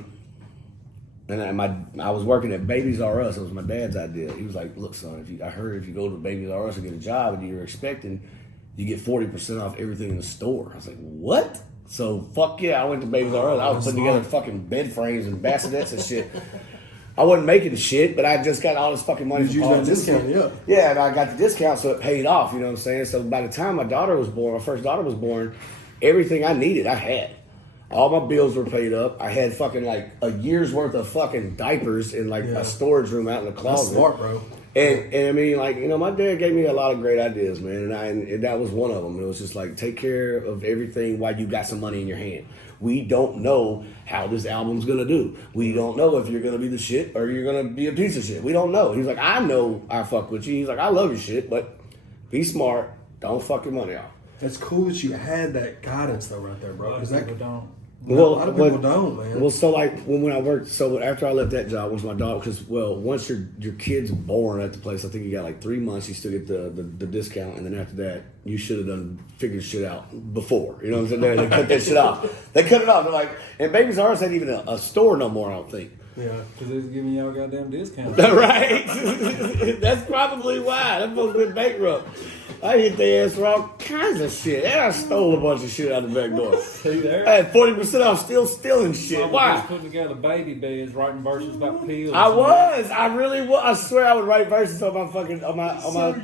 And I was working at Babies R Us. It was my dad's idea. He was like, "Look, son, I heard if you go to Babies R Us and get a job and you're expecting, you get 40% off everything in the store." I was like, "What?" So fuck yeah, I went to Babies R Us. I was putting together fucking bed frames and bassinets and shit. I wasn't making shit, but I just got all this fucking money. You used that discount, yeah. Yeah, and I got the discount, so it paid off. You know what I'm saying? So by the time my first daughter was born, everything I needed, I had. All my bills were paid up. I had fucking like a year's worth of fucking diapers in like a storage room out in the closet. That's smart, bro. And I mean, like, you know, my dad gave me a lot of great ideas, man, and that was one of them. It was just like, take care of everything while you got some money in your hand. We don't know how this album's gonna do. We don't know if you're gonna be the shit or you're gonna be a piece of shit. We don't know. He's like, I know I fuck with you. He's like, I love your shit, but be smart. Don't fuck your money off. It's cool that you had that guidance though, right there, bro. Because that don't. Well, a lot of people don't, man. Well, so like when I worked, so after I left that job, was my daughter, because once your kid's born at the place, I think you got like 3 months, you still get the discount, and then after that, you should have figured shit out before. You know what I'm saying? They cut that shit off. They cut it off. They're like, and Babies R Us ain't even a store no more, I don't think. Yeah, because they was giving y'all goddamn discounts. Right? That's probably why. That folks been bankrupt. I hit their ass for all kinds of shit. And I stole a bunch of shit out the back door. See there? I had 40% off, still stealing shit. Someone Why? was putting together baby beds, writing verses about pills. I really was. I swear I would write verses on my fucking on my.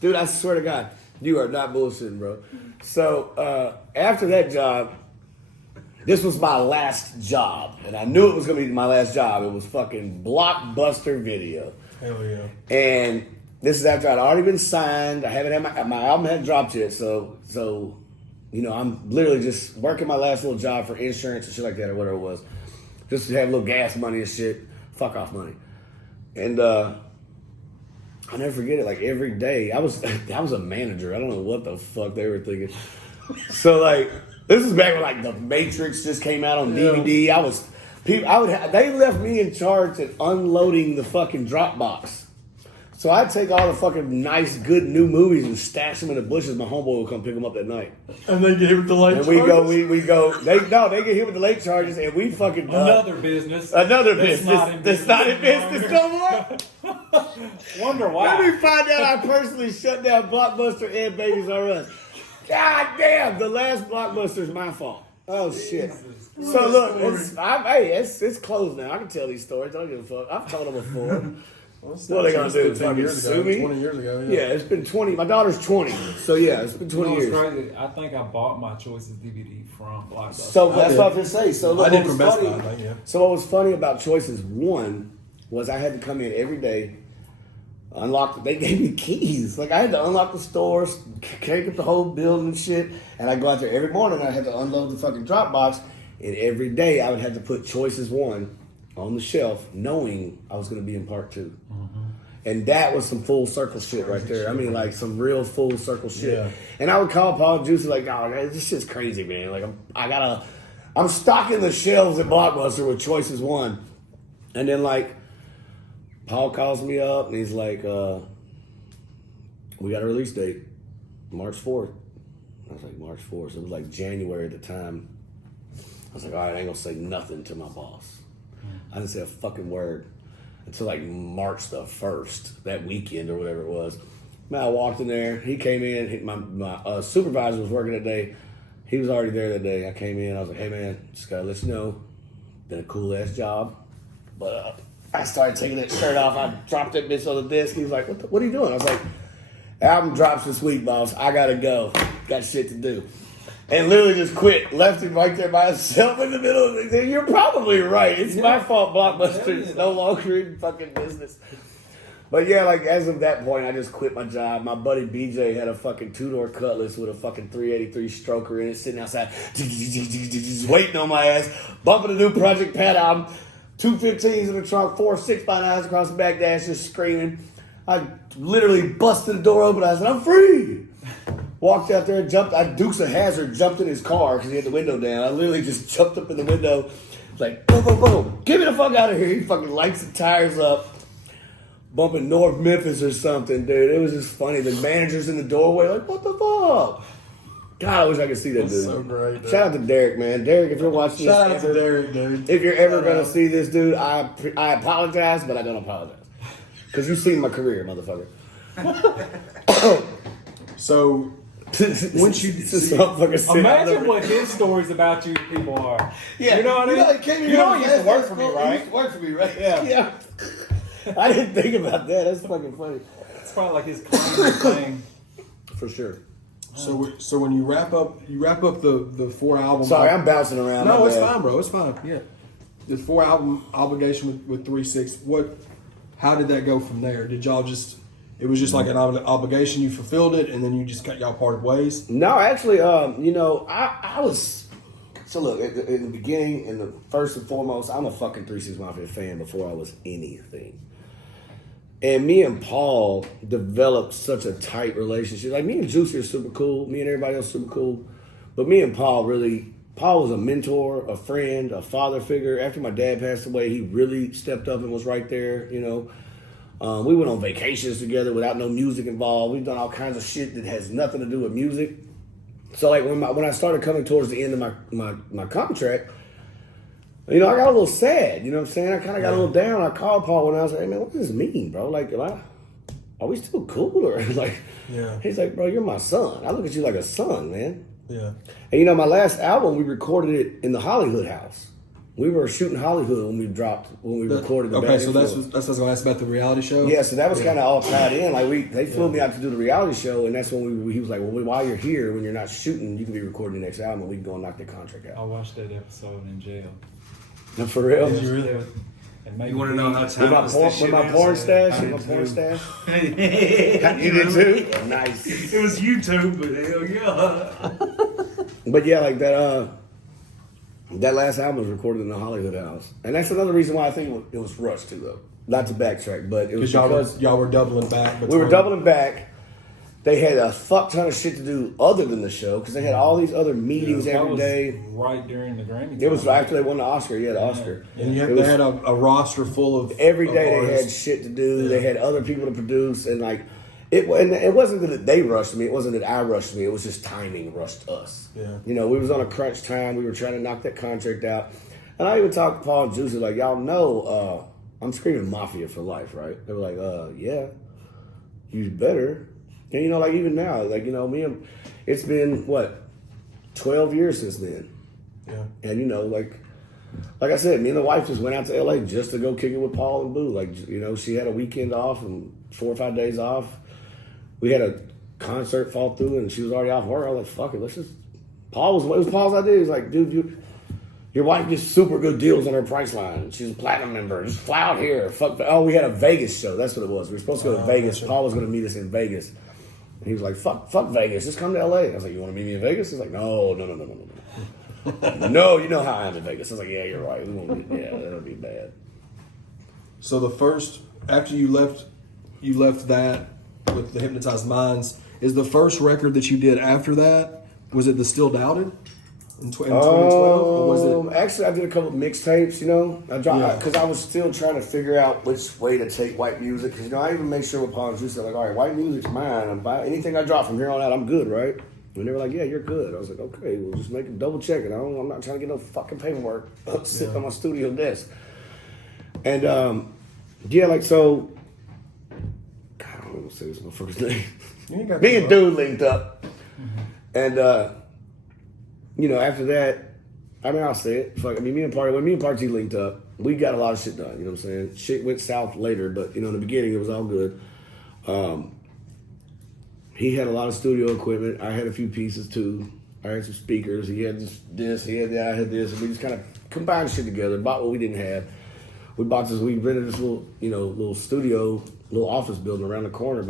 Dude, I swear to God, you are not bullshitting, bro. So after that job, this was my last job, and I knew it was gonna be my last job. It was fucking Blockbuster Video. Hell yeah. And this is after I'd already been signed. I haven't had my album hadn't dropped yet, so you know, I'm literally just working my last little job for insurance and shit like that or whatever it was, just to have a little gas money and shit, fuck off money. And I'll never forget it. Like every day, I was a manager. I don't know what the fuck they were thinking. So like, this is back when like The Matrix just came out on DVD. They left me in charge at unloading the fucking Dropbox. So I'd take all the fucking nice, good new movies and stash them in the bushes. My homeboy would come pick them up that night. And they gave it the late and charges? we go. They get hit with the late charges, and we fucking Another business. That's not in business no more. Wonder why. Let me find out I personally shut down Blockbuster and Babies R Us. God damn, the last Blockbuster is my fault. Oh shit. So look, it's closed now. I can tell these stories. I don't give a fuck. I've told them before. What are they gonna do? 15 years ago, Sue me? 20 years ago. Yeah, it's been 20. My daughter's 20, so yeah, it's been 20 years. Crazy? I think I bought my Choices DVD from Blockbuster. So that's what I was gonna say. So look, I did what was from Best funny? Buy, I think, yeah. So what was funny about Choices 1 was I had to come in every day, unlock. They gave me keys. Like I had to unlock the stores, crank up the whole building and shit, and I go out there every morning. I had to unload the fucking Dropbox, and every day I would have to put Choices 1 on the shelf, knowing I was gonna be in part 2. And that was some full circle shit right there. I mean, like some real full circle shit. Yeah. And I would call Paul Juicy like, "Oh, this shit's crazy, man. Like, I'm stocking the shelves at Blockbuster with Choices 1." And then like, Paul calls me up and he's like, "We got a release date, March 4th." I was like, March 4th. So it was like January at the time. I was like, all right, I ain't gonna say nothing to my boss. I didn't say a fucking word until like March the 1st, that weekend or whatever it was. Man, I walked in there. He came in. My supervisor was working that day. He was already there that day. I came in. I was like, "Hey, man, just gotta let you know, been a cool ass job." But I started taking that shirt off. I dropped that bitch on the desk. He was like, "What are you doing?" I was like, "Album drops this week, boss. I gotta go. Got shit to do." And literally just quit. Left him right there by himself in the middle of the. You're probably right. It's my fault Blockbuster is no longer in fucking business. But yeah, like as of that point, I just quit my job. My buddy BJ had a fucking 2-door Cutlass with a fucking 383 stroker in it, sitting outside, just waiting on my ass, bumping a new Project Pat album, 215s in the trunk, 4 6x9s across the back dash, just screaming. I literally busted the door open. I said, "I'm free." Walked out there, jumped. Dukes of Hazzard jumped in his car because he had the window down. I literally just jumped up in the window, like boom, boom, boom. Get me the fuck out of here! He fucking lights the tires up, bumping North Memphis or something, dude. It was just funny. The manager's in the doorway, like, what the fuck? God, I wish I could see that dude. so great, dude. Shout out to Derek, man. Derek, if you're watching Shout this out to ever, Derek, dude. if you're ever Shout gonna out. see this dude, I apologize, but I don't apologize because you've seen my career, motherfucker. So once you This motherfucker said, Imagine what his stories about you people are. Yeah, You know what I mean? You know he used to work for me, He right? used to work for me, right? Yeah. Yeah, I didn't think about that. That's fucking funny. It's probably like his claim thing. For sure. so when you wrap up the 4 album. Sorry, I'm bouncing around. No, my it's bad. fine, bro. It's fine. Yeah, the 4 album obligation with 3-6. How did that go from there? Did y'all just? It was just like an obligation. You fulfilled it, and then you just cut y'all parted ways. No, actually, you know, I was. So look, in the beginning, in the first and foremost, I'm a fucking 3-6 Mafia fan before I was anything. And me and Paul developed such a tight relationship. Like, me and Juicy are super cool. Me and everybody else super cool. But me and Paul was a mentor, a friend, a father figure. After my dad passed away, he really stepped up and was right there, you know. We went on vacations together without no music involved. We've done all kinds of shit that has nothing to do with music. So, like, when I started coming towards the end of my contract, you know, I got a little sad. You know what I'm saying? I kind of got a little down. I called Paul when I was like, hey, man, what does this mean, bro? Like, are we still cool? Or, like, Yeah. He's like, bro, you're my son. I look at you like a son, man. Yeah. And, you know, my last album, we recorded it in the Hollywood house. We were shooting Hollywood when we recorded the Okay, Bad so that's Influence. what I was going to ask about the reality show. Yeah, so that was kind of all tied in. Like they flew me out to do the reality show, and that's when he was like, "Well, while you're here, when you're not shooting, you can be recording the next album, and we can go and knock the contract I out." watched that episode in jail. For real? Did you really? And maybe You want to know how With timeless this shit my is? porn stash? I With my did porn too. stash? You You did too? Nice. It was YouTube, but hell yeah. But yeah, like that last album was recorded in the Hollywood house, and that's another reason why I think it was rushed too, though. Not to backtrack, but it was Because y'all were doubling back. we were doubling back. They had a fuck ton of shit to do other than the show because they had all these other meetings that every was day. right during the Grammy. It was time. after they won the Oscar. Yeah, the Oscar. And It they was- had a roster full of Every of day they had artists. shit to do. They had other people to produce, and like it wasn't that they rushed me. It wasn't that I rushed me. It was just timing rushed us. Yeah. You know, we was on a crunch time. We were trying to knock that contract out, and I even talked to Paul and Juicy like, y'all know, I'm screaming Mafia for life, right? They were like, yeah, you better. And you know, like even now, like you know, it's been what 12 years since then, Yeah. and you know, like I said, me and the wife just went out to LA just to go kick it with Paul and Boo. Like, you know, she had a weekend off and 4 or 5 days off. We had a concert fall through and she was already off work. I was like, fuck it, it was Paul's idea. He was like, dude, your wife gets super good deals on her price line. She's a platinum member. Just fly out here. We had a Vegas show. That's what it was. We were supposed to go to Vegas. Paul was going to meet us in Vegas. And he was like, fuck Vegas. Just come to LA. I was like, you want to meet me in Vegas? He's like, no. No, you know how I am in Vegas. I was like, yeah, you're right. That'll be bad. So the first after you left that with the Hypnotized Minds is the first record that you did after that. Was it the Still Doubted in 2012, or was it? Actually, I did a couple of mixtapes. You know, I dropped Yeah. because I was still trying to figure out which way to take white music. Because you know, I even make sure with Paul and Juicy, like, all right, white music's mine. I'm buying anything I drop from here on out. I'm good, right? And they were like, yeah, you're good. I was like, okay, we'll just make a double check it. I'm not trying to get no fucking paperwork sitting on my studio desk. And yeah, like so. God, I don't know what to say this motherfucker's name. You ain't got Me to and dude linked up, and you know, after that, I mean, I'll say it. Fuck, I mean, when me and Party linked up, we got a lot of shit done. You know what I'm saying? Shit went south later, but you know, in the beginning, it was all good. He had a lot of studio equipment. I had a few pieces too. I had some speakers. He had this. He had that. I had this. And we just kind of combined shit together. Bought what we didn't have. We rented this little studio, little office building around the corner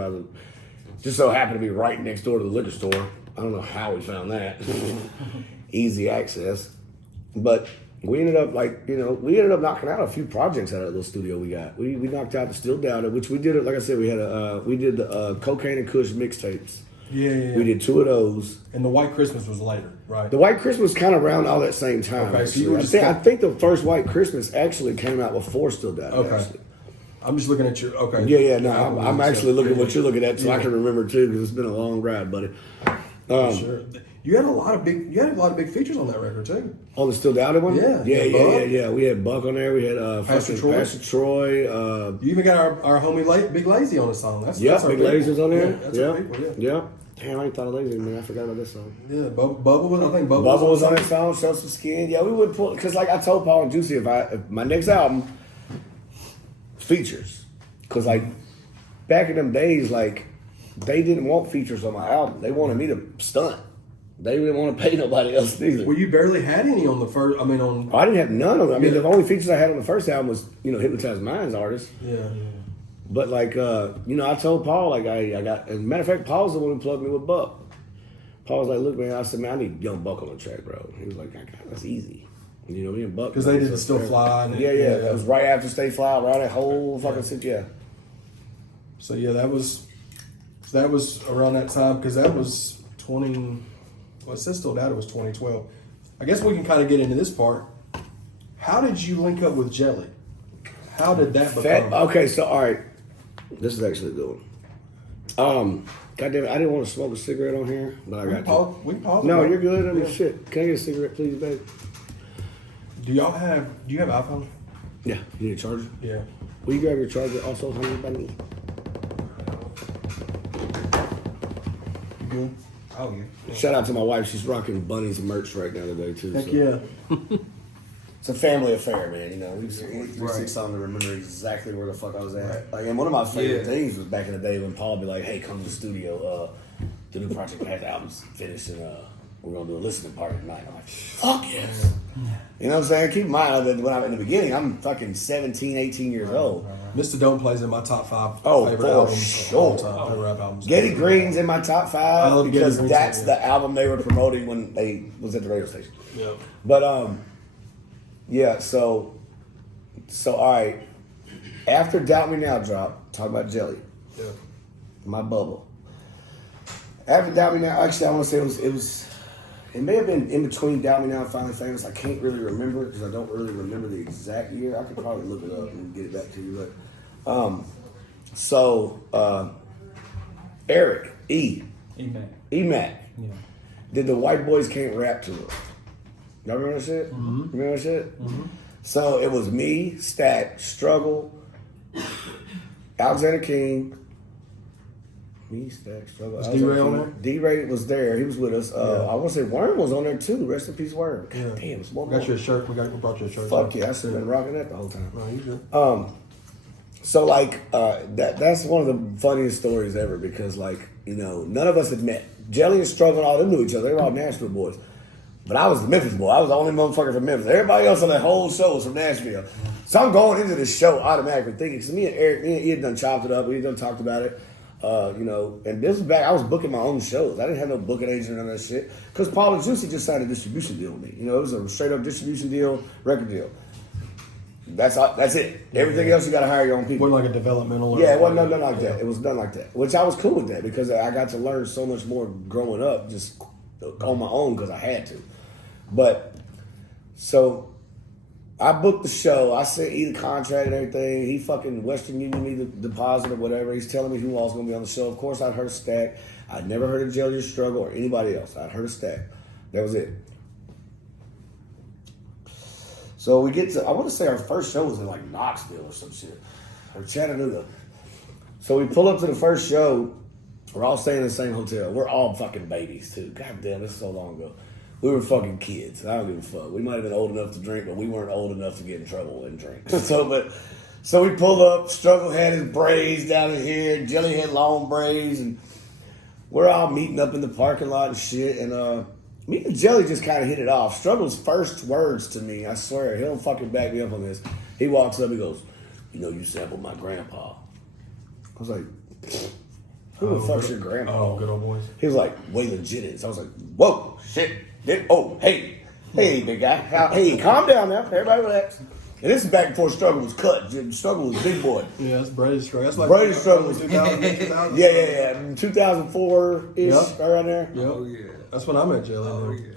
just so happened to be right next door to the liquor store. I don't know how we found that. Easy access. But we ended up knocking out a few projects out of that little studio we got. We knocked out the Still Doubted, which we did, like I said, we did the Cocaine and Kush mixtapes. Yeah. We did 2 of those. And the White Christmas was later, right? The White Christmas kind of around all that same time. Okay, so you actually. were just I think the first White Christmas actually came out before Still Doubted. Okay. Actually. I'm just looking at your. Okay. Yeah. No, I'm actually looking at what you're looking at, so I can remember too, because it's been a long ride, buddy. Sure. You had a lot of big features on that record too. On the Still Doubted one? Yeah. Yeah. We had Buck on there. We had Pastor Pastor Troy. You even got our homie Big Lazy on the song. That's our Big people. Lazy's on there. Yeah, that's our people, Yeah. Damn, I ain't thought of Lazy, man. I forgot about this song. Yeah, Bubba was. I think Bubba Was on that song. Show Some Skin. Yeah, we would pull because, like I told Paul and Juicy, if my next album features, because like back in them days, like they didn't want features on my album. They wanted me to stunt. They didn't want to pay nobody else either. Well, you barely had any on the first. I mean, on. I didn't have none of them. I mean, the only features I had on the first album was, Hypnotize Minds artist. Yeah. But like, I told Paul, like, I got, as a matter of fact, Paul's the one who plugged me with Buck. Paul was like, look, man, I said, man, I need Young Buck on the track, bro. He was like, that's easy. Me and Buck. Because they did Still Fly. Yeah. That was right after Stay Fly, right that whole fucking shit, yeah. So yeah, that was around that time because that was 20. Well, it says Still Doubted was 2012. I guess we can kind of get into this part. How did you link up with Jelly? How did that become? Okay, so all right, this is actually a good one. God damn it, I didn't want to smoke a cigarette on here, but I got to. We pause. No, you're good. I mean, shit. Can I get a cigarette, please, babe? Do you have iPhone? Yeah. You need a charger? Yeah. Will you grab your charger also, honey, by me? You good? Oh, yeah. Shout out to my wife. She's rocking bunnies and merch right now today, too. Heck so. yeah. It's a family affair, man. We just 3-6 on to remember exactly where the fuck I was at. Like, and one of my favorite things was back in the day when Paul would be like, "Hey, come to the studio. The new Project Path album's finished, and we're gonna do a listening party tonight." I'm like, "Fuck yes!" You know what I'm saying? Keep in mind that when I'm in the beginning, I'm fucking 17, 18 years old. Mr. Don't plays in my top 5 Oh, favorite for albums of all sure. time. Favorite rap albums. Getty Green's in my top 5 I love Getty because Green, that's yeah. the album they were promoting when they was at the radio station. Yeah. But yeah, so all right. After Doubt Me Now dropped, talk about Jelly, Yeah. my bubble. After Doubt Me Now, actually I want to say it may have been in between Doubt Me Now and Finally Famous. I can't really remember because I don't really remember the exact year. I could probably look it up and get it back to you. But Eric E-Mac Yeah. did the White Boys Can't Rap tour. Y'all remember that shit? Mm-hmm. Remember that shit? Mm-hmm. So it was me, Stack, Struggle, Alexander King. Me, Stack, Struggle. Was D-Ray on there? D-Ray was there. He was with us. I want to say Worm was on there too. Rest in peace, Worm. God Yeah. damn, it's one We got more. you a shirt. We brought you a shirt. Fuck yeah, I should have been rocking that the whole time. No, you good. So like that's one of the funniest stories ever because like none of us had met. Jelly and Struggle and all them knew each other. They were all Nashville boys, but I was the Memphis boy. I was the only motherfucker from Memphis. Everybody else on that whole show was from Nashville. So I'm going into this show automatically thinking because me and Eric, he had done chopped it up. We had done talked about it. And this was back. I was booking my own shows. I didn't have no booking agent or none of that shit because Paul and Juicy just signed a distribution deal with me. It was a straight up distribution deal, record deal. That's it. Everything else you got to hire your own people. Wasn't like a developmental. Yeah, it wasn't done like that. It was done like that, which I was cool with that because I got to learn so much more growing up just on my own because I had to. But so I booked the show. I sent E the contract and everything. He fucking Western Union me the deposit or whatever. He's telling me who all was going to be on the show. Of course, I'd heard of Stack. I'd never heard of Jelly or Struggle or anybody else. I'd heard of Stack. That was it. So we get to, I want to say our first show was in like Knoxville or some shit, or Chattanooga. So we pull up to the first show. We're all staying in the same hotel. We're all fucking babies too. God damn, this is so long ago. We were fucking kids. I don't give a fuck. We might have been old enough to drink, but we weren't old enough to get in trouble and drink. So we pull up. Struggle had his braids down in here. Jelly had long braids, and we're all meeting up in the parking lot and shit. And me and Jelly just kind of hit it off. Struggle's first words to me, I swear, he'll fucking back me up on this. He walks up, he goes, "You sampled my grandpa." I was like, "Who the fuck's your grandpa?" Oh, good old boys. He was like, "Waylon Jennings." I was like, "Whoa, shit. Hey, big guy. Hey, calm down now. Everybody relax." And this is back before Struggle was cut. Struggle was big boy. Yeah, that's Brady's Struggle. That's like Brady's Struggle was 2000. Yeah. 2004-ish, Yep. right around there. Yep. Oh, yeah. That's when I met Jelly. Oh, yeah.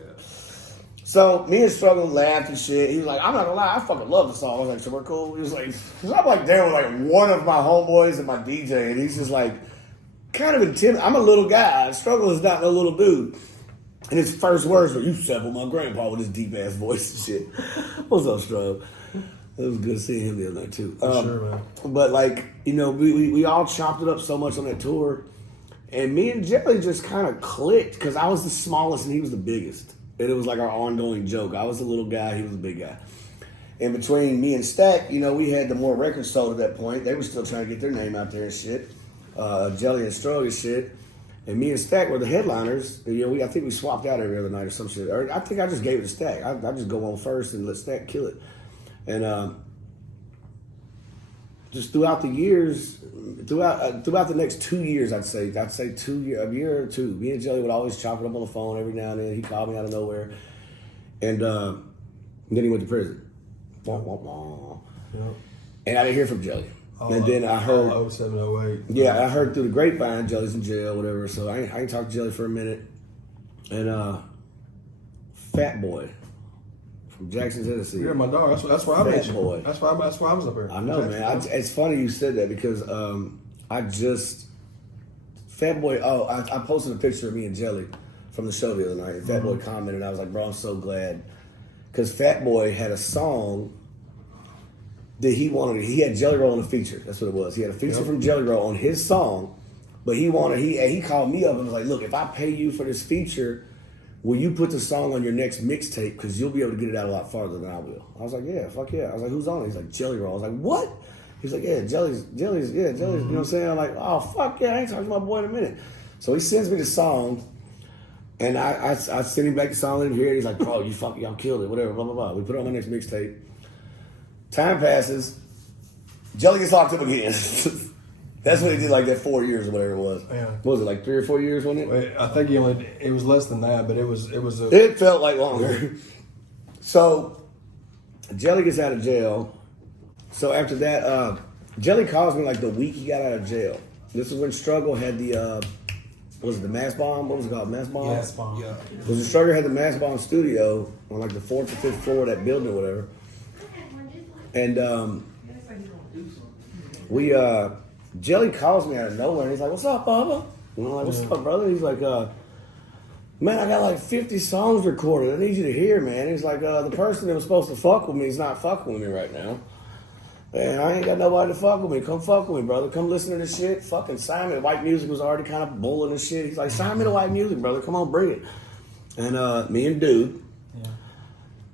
So me and Struggle laughed and shit. He was like, "I'm not gonna lie, I fucking love the song." I was like, "So we're cool." He was like, cause I'm like there with like one of my homeboys and my DJ, and he's just like kind of intimidated. I'm a little guy. Struggle is not no little dude. And his first words were, "You slept with my grandpa," with his deep ass voice and shit. What's up, Strobe? It was good seeing him the other night too. Sure, man. But like, you know, we all chopped it up so much on that tour, and me and Jelly just kind of clicked because I was the smallest and he was the biggest, and it was like our ongoing joke. I was the little guy, he was the big guy. And between me and Stack, you know, we had the more records sold at that point. They were still trying to get their name out there and shit. Jelly and Stroge and shit. And me and Stack were the headliners. You know, I think we swapped out every other night or some shit. Or I think I just gave it to Stack. I just go on first and let Stack kill it. And just throughout the years, throughout the next 2 years, I'd say a year or two. Me and Jelly would always chop it up on the phone every now and then. He called me out of nowhere, and then he went to prison. Wah, wah, wah. Yep. And I didn't hear from Jelly. And then I heard 07, 08. Yeah, I heard through the grapevine Jelly's in jail, whatever. So I ain't talked to Jelly for a minute. And Fat Boy from Jackson, Tennessee. You're my dog. That's why I met you. Boy. That's why I was up there. I know, man. It's funny you said that because Fat Boy. Oh, I posted a picture of me and Jelly from the show the other night. And Fat Boy commented. I was like, bro, I'm so glad because Fat Boy had a song that he wanted. He had Jelly Roll on a feature. That's what it was. He had a feature from Jelly Roll on his song, but he called me up and was like, look, if I pay you for this feature, will you put the song on your next mixtape? Because you'll be able to get it out a lot farther than I will. I was like, yeah, fuck yeah. I was like, who's on it? He's like, Jelly Roll. I was like, what? He's like, yeah, Jelly's, you know what I'm saying? I'm like, oh, fuck yeah, I ain't talking to my boy in a minute. So he sends me the song, and I send him back the song, let him hear it. He's like, bro, y'all killed it, whatever, blah, blah, blah. We put it on my next mixtape. Time passes. Jelly gets locked up again. That's what he did like that 4 years or whatever it was. Yeah. What was it, like 3 or 4 years, wasn't it? Wait, I think it was less than that, but it was It felt like longer. So Jelly gets out of jail. So after that, Jelly calls me like the week he got out of jail. This is when Struggle had the was it the Mass Bomb? What was it called? Mass Bomb? Mass Bomb. Yeah. Because the Struggle had the Mass Bomb studio on like the 4th or 5th floor of that building or whatever. And Jelly calls me out of nowhere and he's like, what's up, Bubba? And I'm like, what's up, brother? He's like, man, I got like 50 songs recorded. I need you to hear, man. He's like, the person that was supposed to fuck with me is not fucking with me right now. And I ain't got nobody to fuck with me. Come fuck with me, brother. Come listen to this shit. Fucking sign me. White Music was already kind of bulling and shit. He's like, sign me to White Music, brother. Come on, bring it. And me and Dude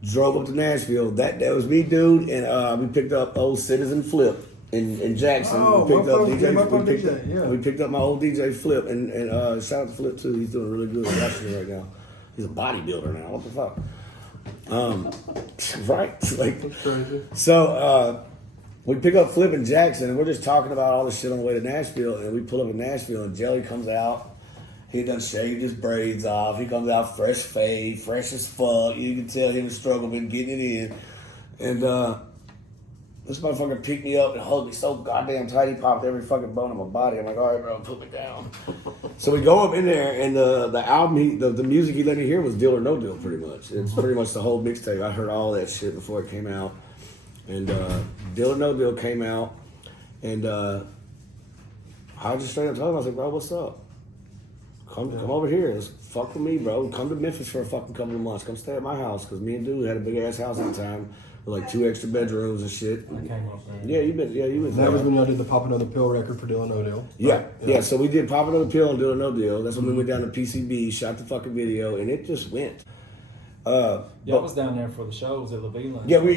drove up to Nashville. That was me, Dude, and we picked up old Citizen Flip in Jackson. Oh, we picked up DJ. We picked up my old DJ Flip, and shout out to Flip too. He's doing really good in Jackson right now. He's a bodybuilder now. What the fuck? Right? Like, That's crazy. So we pick up Flip in Jackson, and we're just talking about all this shit on the way to Nashville. And we pull up in Nashville, and Jelly comes out. He done shaved his braids off. He comes out fresh fade, fresh as fuck. You can tell him the struggle been getting it in. And this motherfucker picked me up and hugged me so goddamn tight. He popped every fucking bone in my body. I'm like, all right, bro, put me down. So we go up in there, and the album, the music he let me hear was Deal or No Deal, pretty much. It's pretty much the whole mixtape. I heard all that shit before it came out. And Deal or No Deal came out, and I just straight up told him, I was like, bro, what's up? Come over here. Let's fuck with me, bro. Come to Memphis for a fucking couple of months. Come stay at my house, because me and Dude had a big ass house at the time with like 2 extra bedrooms and shit. I came up there. Yeah, you been That there. was when y'all did the Pop Another Pill record for Deal or No Deal. Yeah. So we did Pop Another Pill and Deal or No Deal. That's when we went down to PCB, shot the fucking video, and it just went. Y'all was down there for the shows at La Villa. Yeah, we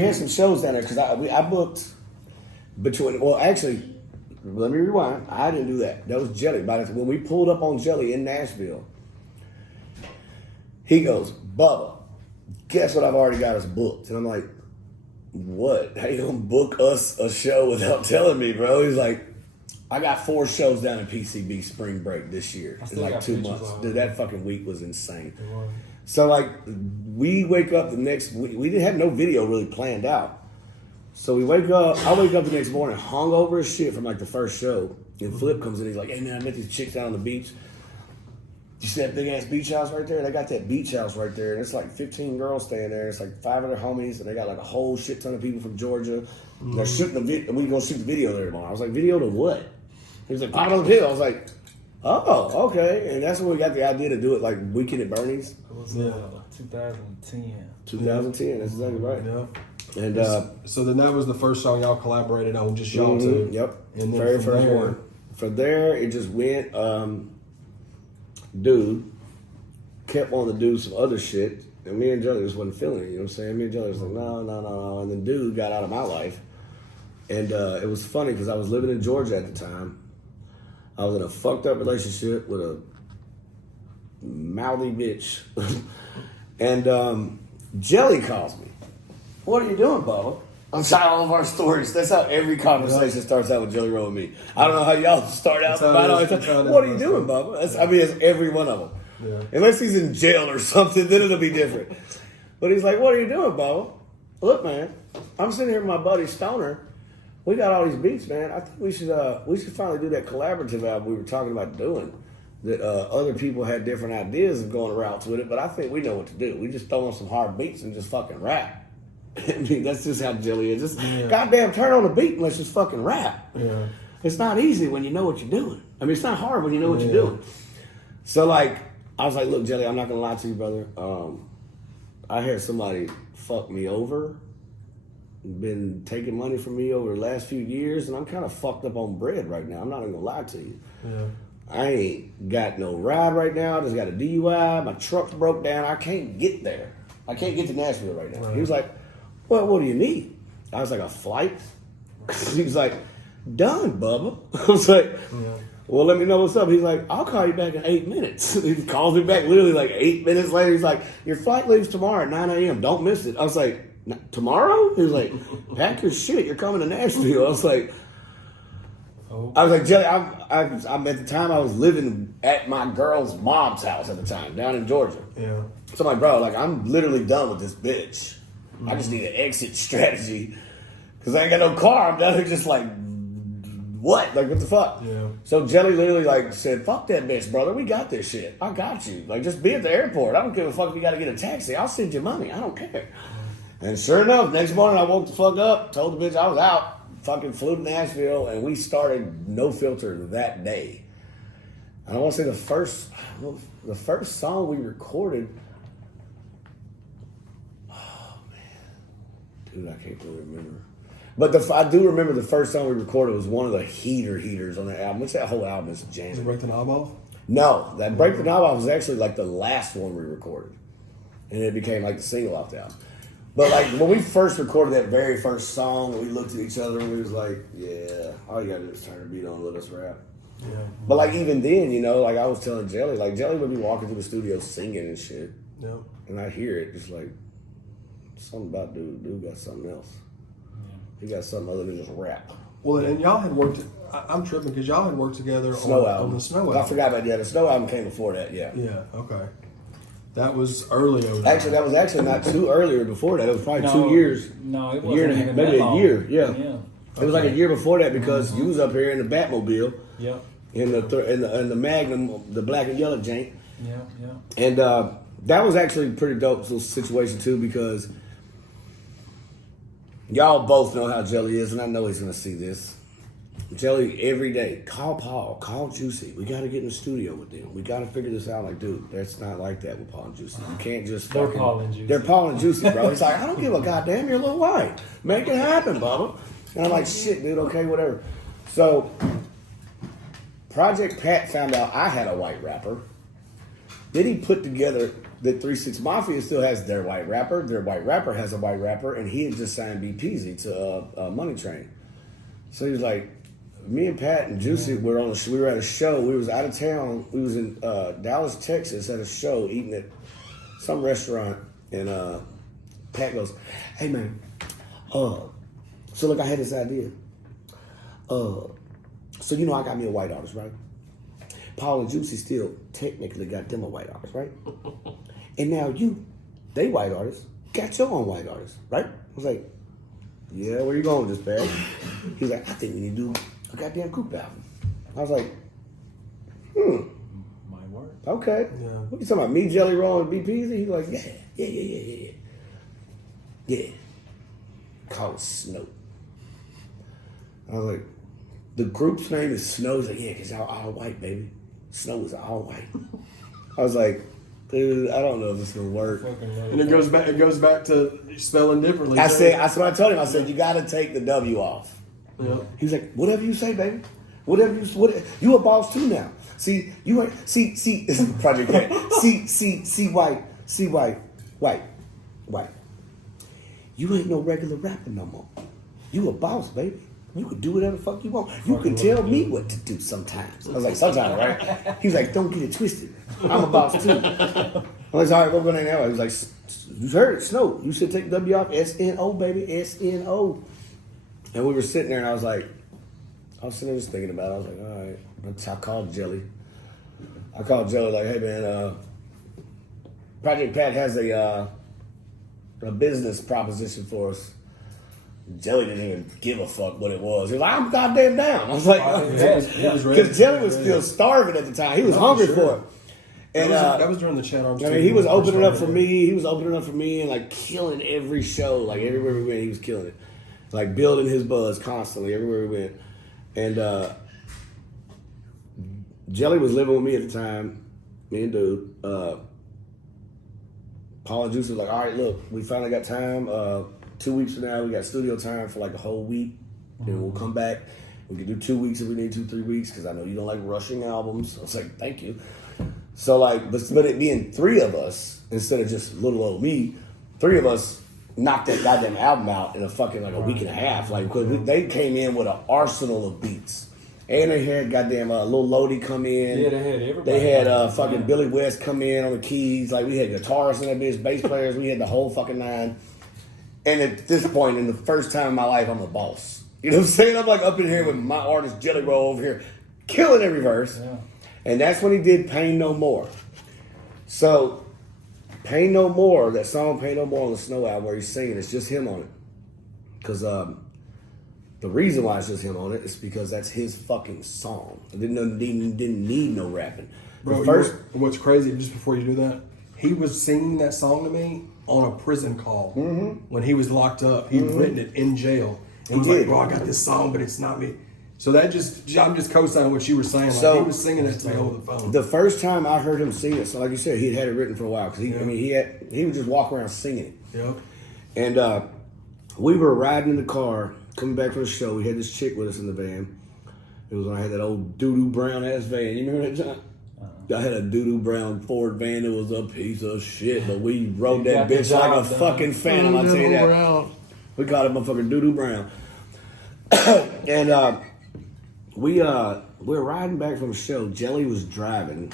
had some shows down there because I booked between. Well, actually, let me rewind. I didn't do that. That was Jelly. When we pulled up on Jelly in Nashville, he goes, Bubba, guess what I've already got us booked? And I'm like, what? How you gonna book us a show without telling me, bro? He's like, I got 4 shows down in PCB spring break this year in like 2 months. Dude, that fucking week was insane. So like, we wake up the next week. We didn't have no video really planned out. So we wake up. I wake up the next morning, hungover as shit from like the first show. And Flip comes in. He's like, "Hey man, I met these chicks down on the beach. You see that big ass beach house right there? They got that beach house right there, and it's like 15 girls staying there. It's like 5 of their homies, and they got like a whole shit ton of people from Georgia. And they're shooting the video. We gonna shoot the video there tomorrow. I was like, video to what? He was like, Pop on the Pill. I was like, Oh, okay. And that's when we got the idea to do it like Weekend at Bernie's. It was 2010. 2010. That's exactly right. Yeah. And so then that was the first song y'all collaborated on, just y'all two. Yep. And then Very from first there, one. From there, it just went. Dude kept wanting to do some other shit, and me and Jelly just wasn't feeling it. You know what I'm saying? Me and Jelly was like, no. And then Dude got out of my life, and it was funny because I was living in Georgia at the time. I was in a fucked up relationship with a mouthy bitch, and Jelly calls me. What are you doing, Bubba? I'm sorry, all of our stories. That's how every conversation starts out with Jelly Roll and me. I don't know how y'all start out. What are you doing, Bubba? It's every one of them. Yeah. Unless he's in jail or something, then it'll be different. But he's like, what are you doing, Bubba? Look, man, I'm sitting here with my buddy Stoner. We got all these beats, man. I think we should finally do that collaborative album we were talking about doing. That other people had different ideas of going routes with it, but I think we know what to do. We just throw on some hard beats and just fucking rap. I mean, that's just how Jelly is. Just goddamn turn on the beat and let's just fucking rap. Yeah. It's not easy when you know what you're doing. I mean, it's not hard when you know what you're doing. So, like, I was like, look, Jelly, I'm not going to lie to you, brother. I had somebody fuck me over, been taking money from me over the last few years, and I'm kind of fucked up on bread right now. I'm not even going to lie to you. Yeah. I ain't got no ride right now. I just got a DUI. My truck's broke down. I can't get there. I can't get to Nashville right now. Right. He was like, well, what do you need? I was like, a flight? He was like, done, Bubba. I was like, well, let me know what's up. He's like, I'll call you back in 8 minutes. He calls me back literally like 8 minutes later. He's like, your flight leaves tomorrow at 9 a.m. Don't miss it. I was like, tomorrow? He was like, pack your shit. You're coming to Nashville. I was like, Jelly, I'm at the time I was living at my girl's mom's house at the time, down in Georgia. Yeah. So I'm like, bro, like I'm literally done with this bitch. I just need an exit strategy. Cause I ain't got no car. I'm down here just like, what? Like, what the fuck? Yeah. So Jelly literally like said, fuck that bitch, brother. We got this shit. I got you. Like, just be at the airport. I don't give a fuck if you gotta get a taxi. I'll send you money. I don't care. And sure enough, next morning I woke the fuck up, told the bitch I was out, fucking flew to Nashville, and we started No Filter that day. And I want to say the first song we recorded, oh man, dude, I can't really remember. But I do remember the first song we recorded was one of the heaters on the album, which that whole album is Did you jamming. break the knob off? No, that Break the Knob Off was actually like the last one we recorded. And it became like the single off the album. But like when we first recorded that very first song, we looked at each other and we was like, yeah, all you gotta do is turn the beat on and let us rap. Yeah. But like even then, you know, like I was telling Jelly, like Jelly would be walking through the studio singing and shit. Yep. And I hear it just like, something about dude got something else. He got something other than just rap. Well, and y'all had worked. I'm tripping because y'all had worked together Snow on album. the Snow album. I forgot about that. The Snow album came before that, yeah. Yeah. Okay. That was early. Actually, that was actually not too earlier before that. It was probably 2 years. No, it A year and wasn't a half, even maybe that a long. year. Yeah. Yeah. It was like a year before that because you was up here in the Batmobile, Yep. in the Magnum, the black and yellow jank, Yeah. and that was actually a pretty dope little situation too because y'all both know how Jelly is, and I know he's gonna see this. Jelly every day, call Paul, call Juicy. We got to get in the studio with them. We got to figure this out. Like, dude, that's not like that with Paul and Juicy. You can't just They're Paul and Juicy. They're Paul and Juicy, bro. He's like, I don't give a goddamn. You're Lil Wyte. Make it happen, Bubba. And I'm like, shit, dude. Okay, whatever. So, Project Pat found out I had a white rapper. Then he put together that 3-6 Mafia still has their white rapper. Their white rapper has a white rapper, and he had just signed B Peasy to Money Train. So he was like, me and Pat and Juicy were we were at a show. We was out of town. We was in Dallas, Texas, at a show eating at some restaurant, and Pat goes, "Hey man, so look, I had this idea. So you know I got me a white artist, right? Paul and Juicy still technically got them a white artist, right? And now they white artists, got your own white artist, right?" I was like, "Yeah, where you going with this, Pat?" He's like, "I think we need to do a goddamn group album." I was like, My word. okay. Yeah. What you talking about? Me, Jelly Roll, and B Peasy? He's like, yeah. Call it Snow. I was like, the group's name is Snow. He's like, yeah, because y'all all white, baby. Snow was all white. I was like, dude, I don't know if this will work. And it goes back to spelling differently. I said, that's what I told him. I said, you got to take the W off. Yeah. He was like, whatever you say, baby. You a boss too now. See, you ain't, see, this is Project Cat. White. You ain't no regular rapper no more. You a boss, baby. You can do whatever the fuck you want. You can tell me what to do sometimes. I was like, sometimes, right? He was like, don't get it twisted. I'm a boss too. I was like, all right, what going on now? He was like, you heard it, Snow. You should take W off. S-N-O, baby, S-N-O. And we were sitting there, and I was sitting there just thinking about it. I was like, all right. I called Jelly. Like, hey, man, Project Pat has a business proposition for us. Jelly didn't even give a fuck what it was. He was like, I'm goddamn down. I was like, because Jelly was still starving at the time. He was hungry for it. And that was during the chat. I mean, he was opening up for me. He was opening up for me and like killing every show. Like everywhere we went, he was killing it. Like building his buzz constantly everywhere we went. And Jelly was living with me at the time. Me and dude. Paul and Juice was like, all right, look, we finally got time. 2 weeks from now, we got studio time for like a whole week. Then we'll come back. We can do 2 weeks if we need 2-3 weeks because I know you don't like rushing albums. I was like, thank you. So like, but it being 3 of us instead of just little old me, 3 of us knocked that goddamn album out in a fucking like a week and a half. Like, because they came in with an arsenal of beats. And they had goddamn Lil Lodi come in. Yeah, they had everybody. They had fucking Billy West come in on the keys. Like, we had guitarists in that bitch, bass players. We had the whole fucking nine. And at this point, in the first time in my life, I'm a boss. You know what I'm saying? I'm like up in here with my artist Jelly Roll over here, killing every verse. Yeah. And that's when he did Pain No More. So, Pain No More, that song Pain No More on the Snow album where he's singing, it's just him on it. Because the reason why it's just him on it is because that's his fucking song. It didn't need no rapping. Bro, what's crazy, just before you do that, he was singing that song to me on a prison call when he was locked up. He'd written it in jail. And he was like, bro, I got this song, but it's not me. So I'm just co-signing what you were saying. Like, so, he was singing it to me over the phone. The first time I heard him sing it, so like you said, he had it written for a while. Because he would just walk around singing it. Yep. And we were riding in the car, coming back from the show. We had this chick with us in the van. It was when I had that old doo-doo brown ass van. You remember that, John? I had a doo-doo brown Ford van. It was a piece of shit, but we rode that bitch like a fucking phantom, I'll tell you that. Brown. We called it motherfucking doo-doo brown. And we're riding back from the show. Jelly was driving,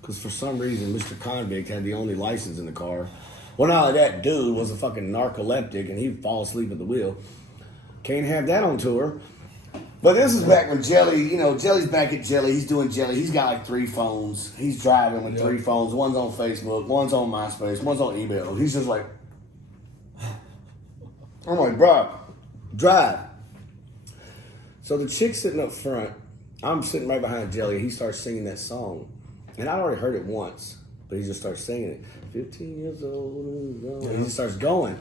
because for some reason, Mr. Convict had the only license in the car. Well, not only that, dude was a fucking narcoleptic, and he'd fall asleep at the wheel. Can't have that on tour. But this is back when Jelly, Jelly's back at Jelly. He's doing Jelly. He's got like 3 phones. He's driving with 3 phones. One's on Facebook. One's on MySpace. One's on email. He's just like, I'm like, bro, drive. So the chick's sitting up front. I'm sitting right behind Jelly. He starts singing that song. And I'd already heard it once, but he just starts singing it. 15 years old. And he just starts going.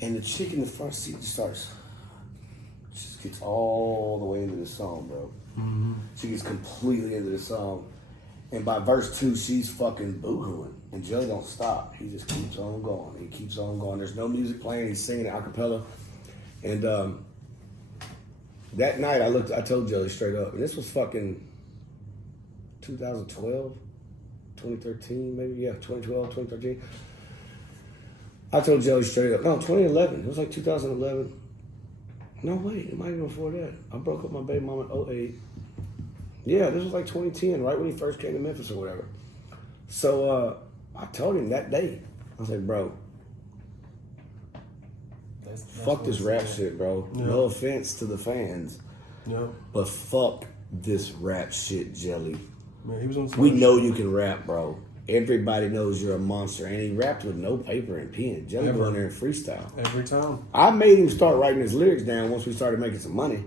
And the chick in the front seat just gets all the way into this song, bro. Mm-hmm. She gets completely into this song. And by verse 2, she's fucking boo-hooing. And Jelly don't stop. He just keeps on going. He keeps on going. There's no music playing. He's singing it a cappella. And that night, I told Jelly straight up, and this was fucking 2012, 2013, maybe, 2012, 2013. I told Jelly straight up, no, 2011. It was like 2011. No, wait, it might have been before that. I broke up my baby mama in 08. Yeah, this was like 2010, right when he first came to Memphis or whatever. So I told him that day, I was like, bro, fuck this rap shit, bro. Yeah. No offense to the fans. Yeah. But fuck this rap shit, Jelly. Man, we know you can rap, bro. Everybody knows you're a monster. And he rapped with no paper and pen. Jelly go in there and freestyle. Every time. I made him start writing his lyrics down once we started making some money.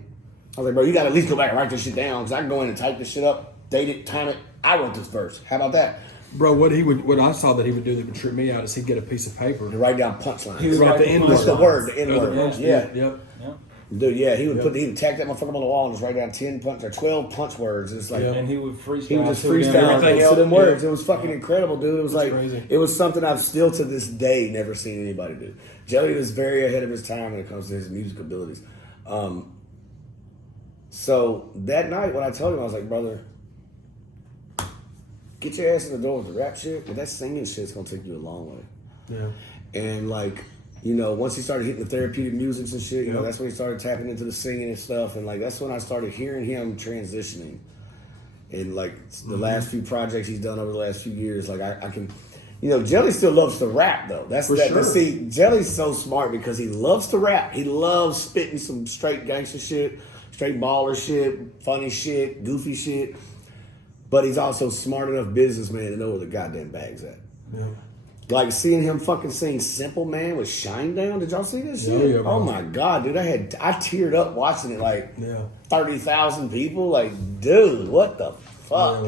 I was like, bro, you got to at least go back and write this shit down. Because I can go in and type this shit up, date it, time it. I wrote this verse. How about that? Bro, what I saw that he would do that would trip me out is he'd get a piece of paper and write down punchlines. He would write the N-word. What's the word? The N-word. Yeah. Yep. Dude, yeah, he would tack that motherfucker on the wall and just write down 10 punch or 12 punch words. It's like And he would freestyle. he would just to them. freestyle everything to else. them words. It was fucking incredible, dude. It was like crazy. it was something I've still to this day never seen anybody do. Jelly was very ahead of his time when it comes to his music abilities. So that night when I told him, I was like, brother, get your ass in the door with the rap shit, but that singing shit's gonna take you a long way. Yeah. And like, you know, once he started hitting the therapeutic musics and shit, you know, that's when he started tapping into the singing and stuff. And like, that's when I started hearing him transitioning. And like the last few projects he's done over the last few years, like I can, you know, Jelly still loves to rap though. That's For that. sure. See, Jelly's so smart because he loves to rap. He loves spitting some straight gangster shit, straight baller shit, funny shit, goofy shit. But he's also smart enough businessman to know where the goddamn bag's at. Yeah. Like seeing him fucking sing "Simple Man" with Shinedown. Did y'all see this shit? Yeah, bro. Oh my god, dude! I teared up watching it. Like 30,000 people. Like, dude, what the fuck?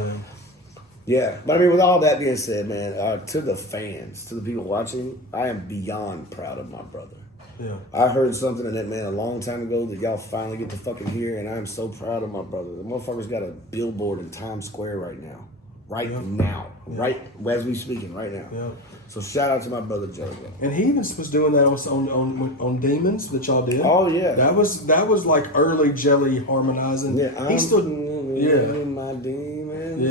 Yeah, but I mean, with all that being said, man, to the fans, to the people watching, I am beyond proud of my brother. Yeah. I heard something in that man a long time ago that y'all finally get to fucking hear, and I am so proud of my brother. The motherfucker's got a billboard in Times Square right now. Right as we speaking, right now. Yeah. So shout out to my brother Jelly. And he even was doing that on Demons that y'all did. Oh yeah, that was like early Jelly harmonizing. Yeah, he still my demons.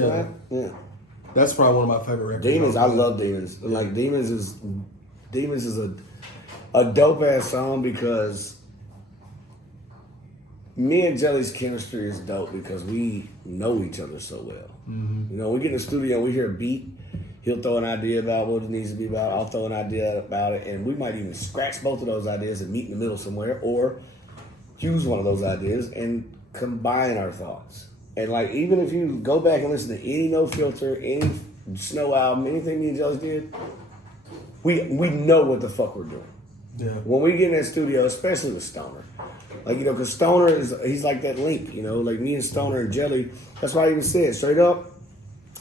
Yeah. That's probably one of my favorite records. Demons, I love Demons. Like Demons is a dope ass song because me and Jelly's chemistry is dope because we know each other so well. You know, we get in the studio, we hear a beat. He'll throw an idea about what it needs to be about. I'll throw an idea about it, and we might even scratch both of those ideas and meet in the middle somewhere, or use one of those ideas and combine our thoughts. And like, even if you go back and listen to any No Filter, any Snow album, anything me and Jelly did, we know what the fuck we're doing. Yeah. When we get in that studio, especially with Stoner, like, you know, because Stoner he's like that link, you know, like me and Stoner and Jelly. That's why I even said straight up,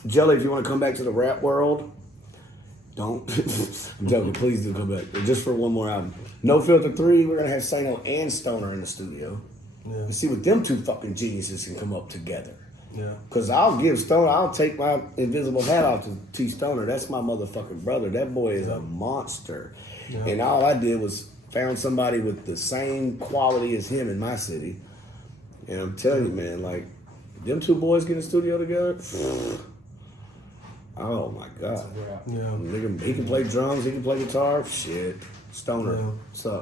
Jelly, if you want to come back to the rap world, don't. I'm joking. Please do come back. Just for one more album. No Filter 3, we're going to have Sano and Stoner in the studio. Yeah. And see what them two fucking geniuses can come up together. Yeah. Because I'll take my invisible hat off to T Stoner. That's my motherfucking brother. That boy is a monster. Yeah. And all I did was found somebody with the same quality as him in my city. And I'm telling you, man, like, them two boys get in the studio together. Oh my God. Yeah. Nigga, he can play drums, he can play guitar. Shit. Stoner. Yeah.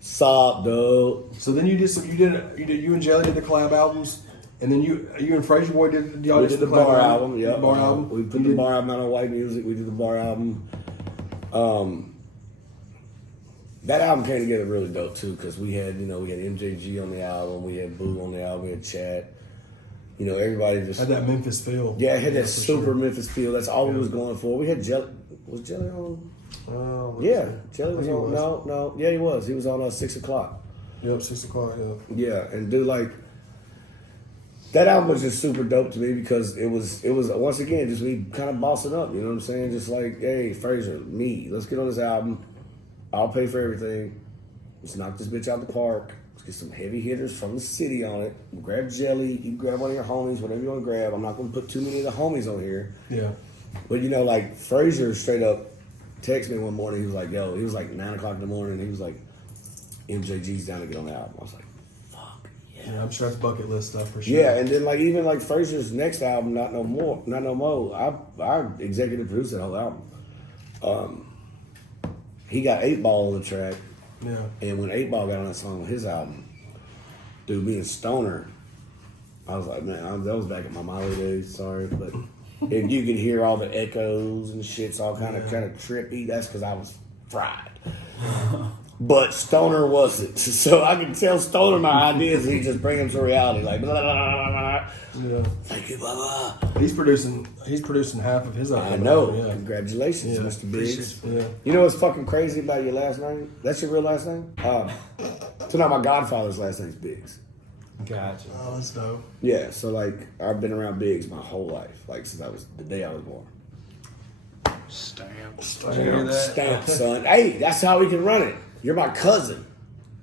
Sup, dude. So then you and Jelly did the collab albums, and then you and Fraser Boy did We did the bar album, yeah. Bar album. We put the bar album out on White Music. We did the bar album. That album came together really dope too, because we had MJG on the album, we had Boo on the album, we had Chad. You know, everybody just had that Memphis feel. Yeah, it had that super Memphis feel. That's all we was going for. We had Jelly. Was Jelly on? Yeah, Jelly was on. No. Yeah, he was. He was on 6 o'clock. Yep, 6 o'clock. Yeah, and dude, like, that album was just super dope to me because it was once again just me kind of bossing up. You know what I'm saying? Just like, hey, Fraser, me, let's get on this album. I'll pay for everything. Let's knock this bitch out the park. Let's get some heavy hitters from the city on it. We'll grab Jelly. You grab one of your homies, whatever you want to grab. I'm not going to put too many of the homies on here. Yeah. But, you know, like, Fraser straight up texted me one morning. He was like, yo, it was like 9 o'clock in the morning. He was like, MJG's down to get on the album. I was like, fuck, yeah. Yeah, I'm sure that's bucket list stuff for sure. Yeah, and then, like, even, like, Fraser's next album, Not No More, I executive produced that whole album. He got 8 Ball on the track. Yeah. And when 8 Ball got on that song on his album, dude, me and Stoner, I was like, man, that was back in my Molly days, sorry, but if you could hear all the echoes and shit's all kind of trippy, that's because I was fried. But Stoner wasn't. So I could tell Stoner my ideas and he just bring them to reality, like, blah, blah, blah, blah. Yeah. Thank you, blah, blah. He's producing half of his album. I know. Yeah. Congratulations, Yeah. Mr. Biggs. Yeah. You know what's fucking crazy about your last name? That's your real last name? So now my godfather's last name's Biggs. Gotcha. Oh, that's dope. Yeah, so like I've been around Biggs my whole life, like since the day I was born. Stamp. Stamp, son. Hey, that's how we can run it. You're my cousin.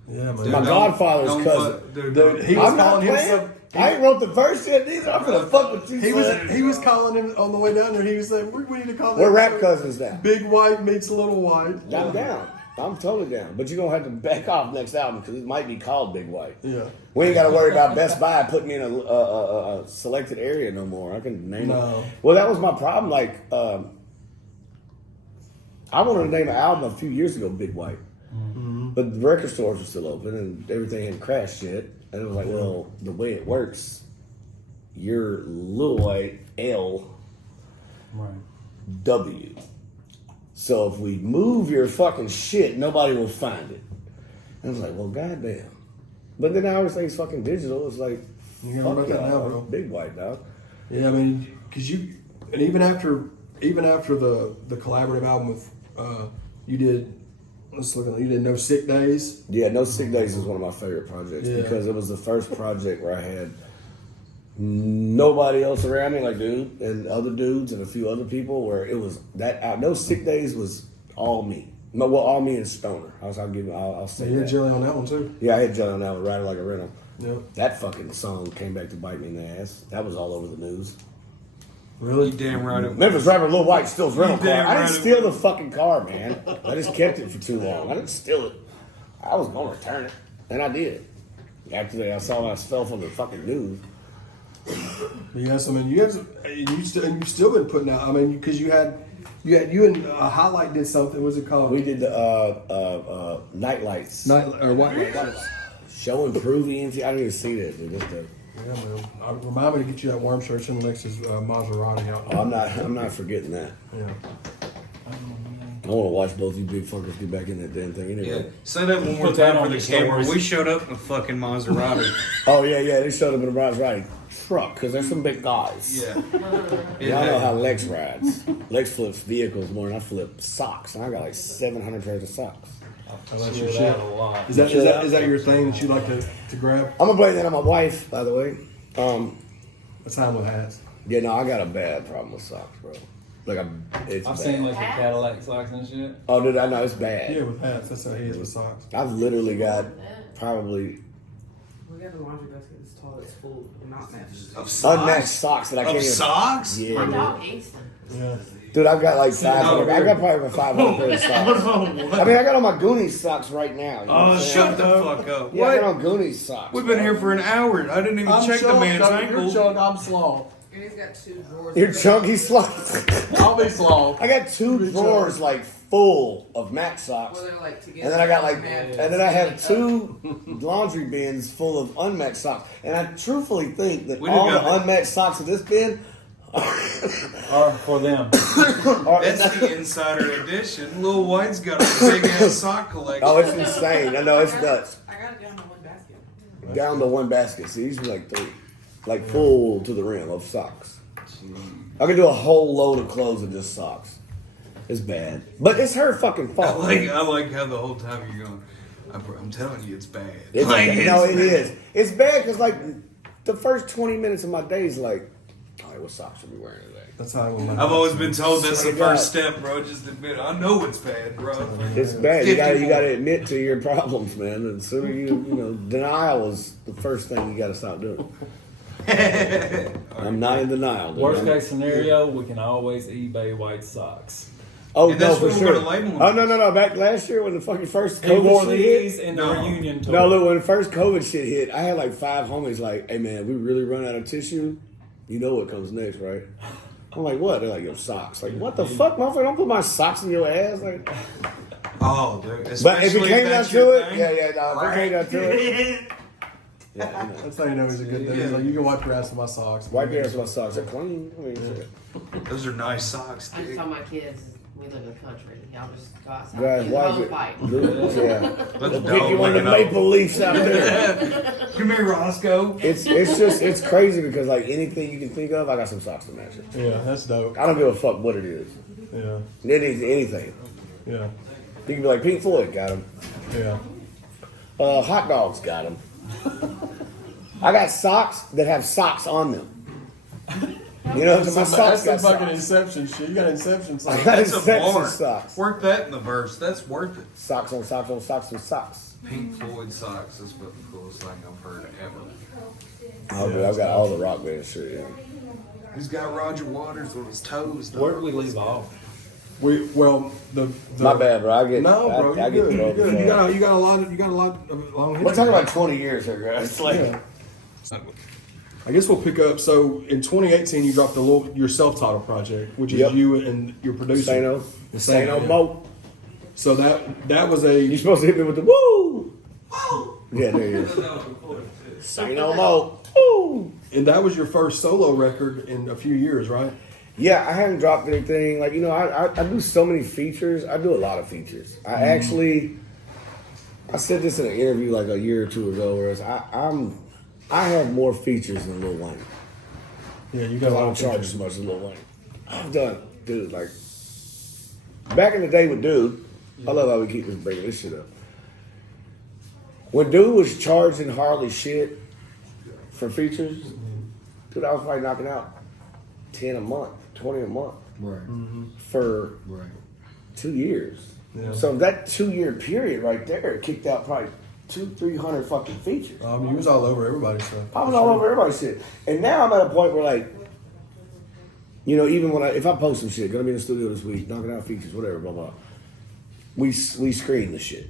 Yeah, man. My godfather's don't cousin. Dude, he was I'm not calling playing. himself. I ain't wrote the verse yet either. I'm gonna fuck with you. He was calling him on the way down there. He was saying, "We need to call." We're that rap show cousins now. Big White meets Little White. I'm down. I'm totally down. But you're going to have to back off next album because it might be called Big White. Yeah. We ain't got to worry about Best Buy putting me in a selected area no more. I can name No. it. Well, that was my problem. Like, I wanted to name an album a few years ago, Big White. Mm-hmm. But the record stores were still open and everything hadn't crashed yet. And it was like, well, the way it works, you're Lil Wyte, L, Right. W. So if we move your fucking shit, nobody will find it. And I was like, well, goddamn. But then now everything's fucking digital. It's like, You fuck gotta about that now, y'all, bro. Big White, dog. Yeah, I mean, because and even after the collaborative album with you did. Let's look at you did No Sick Days. Yeah, No Sick Days is one of my favorite projects because it was the first project where I had nobody else around me, like dude and other dudes and a few other people, where it was that No Sick Days was all me. No, well, all me and Stoner. I'll say You had that. Jelly on that one too. Yeah, I had Jelly on that one, Ride It Like a Rental. Yep. That fucking song came back to bite me in the ass. That was all over the news. Really? You damn right. It Memphis rapper Lil Wyte steals rental car. damn I right didn't it steal the fucking car, man. I just kept it for too long. I didn't steal it. I was gonna return it, and I did. After I saw I fell from the fucking news. Yes, I mean you've still been putting out. I mean, because you and Highlight did something. What's it called? We did the night lights. Night or White Lights. Show improving. I didn't even see that. Dude. Yeah, man. Remind me to get you that worm shirt. Send Alexis Maserati out. I'm not forgetting that. Yeah. I want to watch both you big fuckers get back in that damn thing anyway. Yeah. Say that one more Put that time for on the your camera. stories. We showed up in a fucking Maserati. Oh yeah, they showed up in a Maserati truck because they're some big guys. Yeah. Y'all know how Lex rides. Lex flips vehicles more than I flip socks, and I got like 700 pairs of socks. Oh, that's Feel your that shit. a lot. Is that your thing that you like to grab? I'm gonna blame that on my wife, by the way. That's time with hats. Yeah, no, I got a bad problem with socks, bro. Like it's I've bad. seen like the Cadillac socks and shit. Oh, dude, I know it's bad. Yeah, with hats. That's how he is with socks. I've literally got probably We got a laundry basket that's tall, it's full, not matched. Of socks? unmatched socks that I can't Of even. socks? Yeah, My dude. dog hates them. Yeah. Dude, I've got like 500. no, I got probably about 500 pairs of socks. I mean, I got on my Goonies socks right now. You know what I'm saying? Shut the fuck up. Yeah, I got What? on Goonies socks. We've been here for an hour. I didn't even check the man's ankle. I'm slow. And he's got 2 drawers. You're chunky sloth. I'll be slow. I got 2 drawers like full of Mac socks. Well, they're like together. And then I got and then I have 2 laundry bins full of unmatched socks. And I truthfully think that We done all the got- unmatched socks in this bin Or for them. are. That's the insider edition. Lil White's got a big ass sock collection. Oh, it's insane. I know, it's nuts. I got it down to 1 basket. Down to 1 basket. See, these are like 3. Like full to the rim of socks. I can do a whole load of clothes in just socks. It's bad. But it's her fucking I fault. like how the whole time you're going, I'm telling you, it's bad. It's Like, bad. it's No, it bad. is. It's bad because like the first 20 minutes of my day is like, all right, what socks are we wearing today? That's how I will. I've always been told that's the Swear to God. first step, bro. Just admit it. I know it's bad, bro. It's bad. You 50 gotta admit to your problems, man. And the sooner denial is the first thing you gotta stop doing. I'm not in denial. dude. Worst case scenario, we can always eBay white socks. Oh And no, that's for what we're sure. gonna label them. Oh no! Back last year when the fucking first He wore COVID shit hit. these in the No. reunion tour. No, look, when the first COVID shit hit, I had like 5 homies like, hey man, we really run out of tissue. You know what comes next, right? I'm like, what? They're like, your socks. Like, what the fuck, motherfucker? Don't put my socks in your ass. Like, Oh, dude. but if it Especially came down that's to your it, thing. yeah, no, if it came down to it, yeah, I know. That's how you know he's a good dude. He's like, you can wipe your ass with my socks. Wipe your ass with my socks. They're clean. I mean, shit. Those are nice socks, I just dude. tell my kids, we live in the country. Y'all just go outside Guys, and why hose is fight. it? Yeah. Let the Pick dog you one of lick the it maple leafs out there. Come here, Roscoe. It's crazy because like anything you can think of, I got some socks to match it. Yeah, that's dope. I don't give a fuck what it is. Yeah, It is anything. yeah, You can be like Pink Floyd got them. yeah. Hot dogs got them. I got socks that have socks on them. You know, my socks That's got some fucking socks. Inception shit. You got Inception I socks. got That's a Inception bar. socks. Work that in the verse. That's worth it. Socks on socks on socks on socks. Pink Floyd socks is what the coolest thing I've heard ever. Oh, dude, I've got all the rock band shit. Yeah. He's got Roger Waters on his toes. Dog. Where did we leave off? The My bad, bro. I get No, bro, I you good. get You thrown. good. You got a lot of long history. We're talking about 20 years here, guys. It's like, I guess we'll pick up. So in 2018, you dropped your self-titled project, which is Yep. you and your producer. Say no yeah. more. So that was You're a supposed to hit me with the woo. Yeah, there you go. Say no more. Woo. and that was your first solo record in a few years, right? Yeah, I haven't dropped anything. Like, you know, I do so many features. I do a lot of features. I actually, I said this in an interview like a year or two ago, whereas I have more features than Lil Wyte. Yeah, you got Because a I lot don't of charge features. as much as Lil Wyte. I've done, dude, like, back in the day with Dude, I love how we keep just bringing this shit up. When Dude was charging Harley shit for features, dude, I was probably knocking out 10 a month, 20 a month Right. for Right. 2 years. Yeah. So that 2 year period right there kicked out probably 200-300 fucking features. You was all over everybody's stuff. I was all over everybody's shit. And now I'm at a point where, like, you know, even when if I post some shit, gonna be in the studio this week, knocking out features, whatever, blah blah. We screen the shit.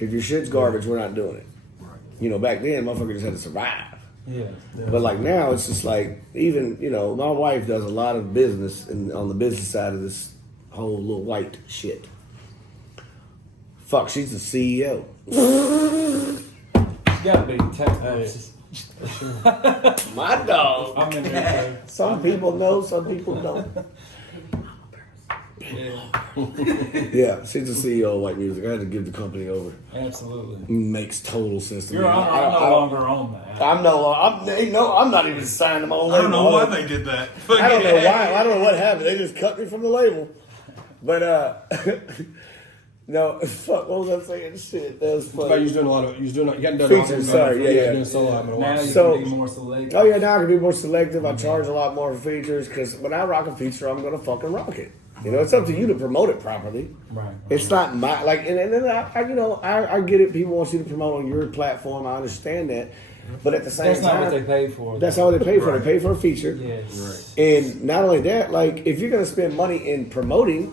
If your shit's garbage, we're not doing it. Right. You know, back then, motherfuckers just had to survive. Yeah. But like now, it's just like, even, you know, my wife does a lot of business on the business side of this whole Lil Wyte shit. Fuck, she's the CEO. It's gotta be tax purposes. For sure. My dog. I'm in there too. Some people know, some people don't. Yeah, Yeah, she's the CEO of White Music. I had to give the company over. absolutely. Makes total sense to You're me. no longer on that. I'm not even signed them on I don't label. know why they did that. I don't know why. I don't know what happened. They just cut me from the label. But no, fuck. What was I saying? Shit, that was But funny. you was doing a lot of you hadn't done Features, albums, sorry, yeah, yeah. doing solo album in a Now while. you So- can be more selective. Oh yeah, now I can be more selective. I charge a lot more for features because when I rock a feature, I'm gonna fucking rock it. You know, it's up to you to promote it properly. Right. It's not my like, and then I get it. People want you to promote on your platform. I understand that, but at the same That's time, not what they paid for. that's not what they pay for. They pay for a feature. Yes. And not only that, like, if you're gonna spend money in promoting,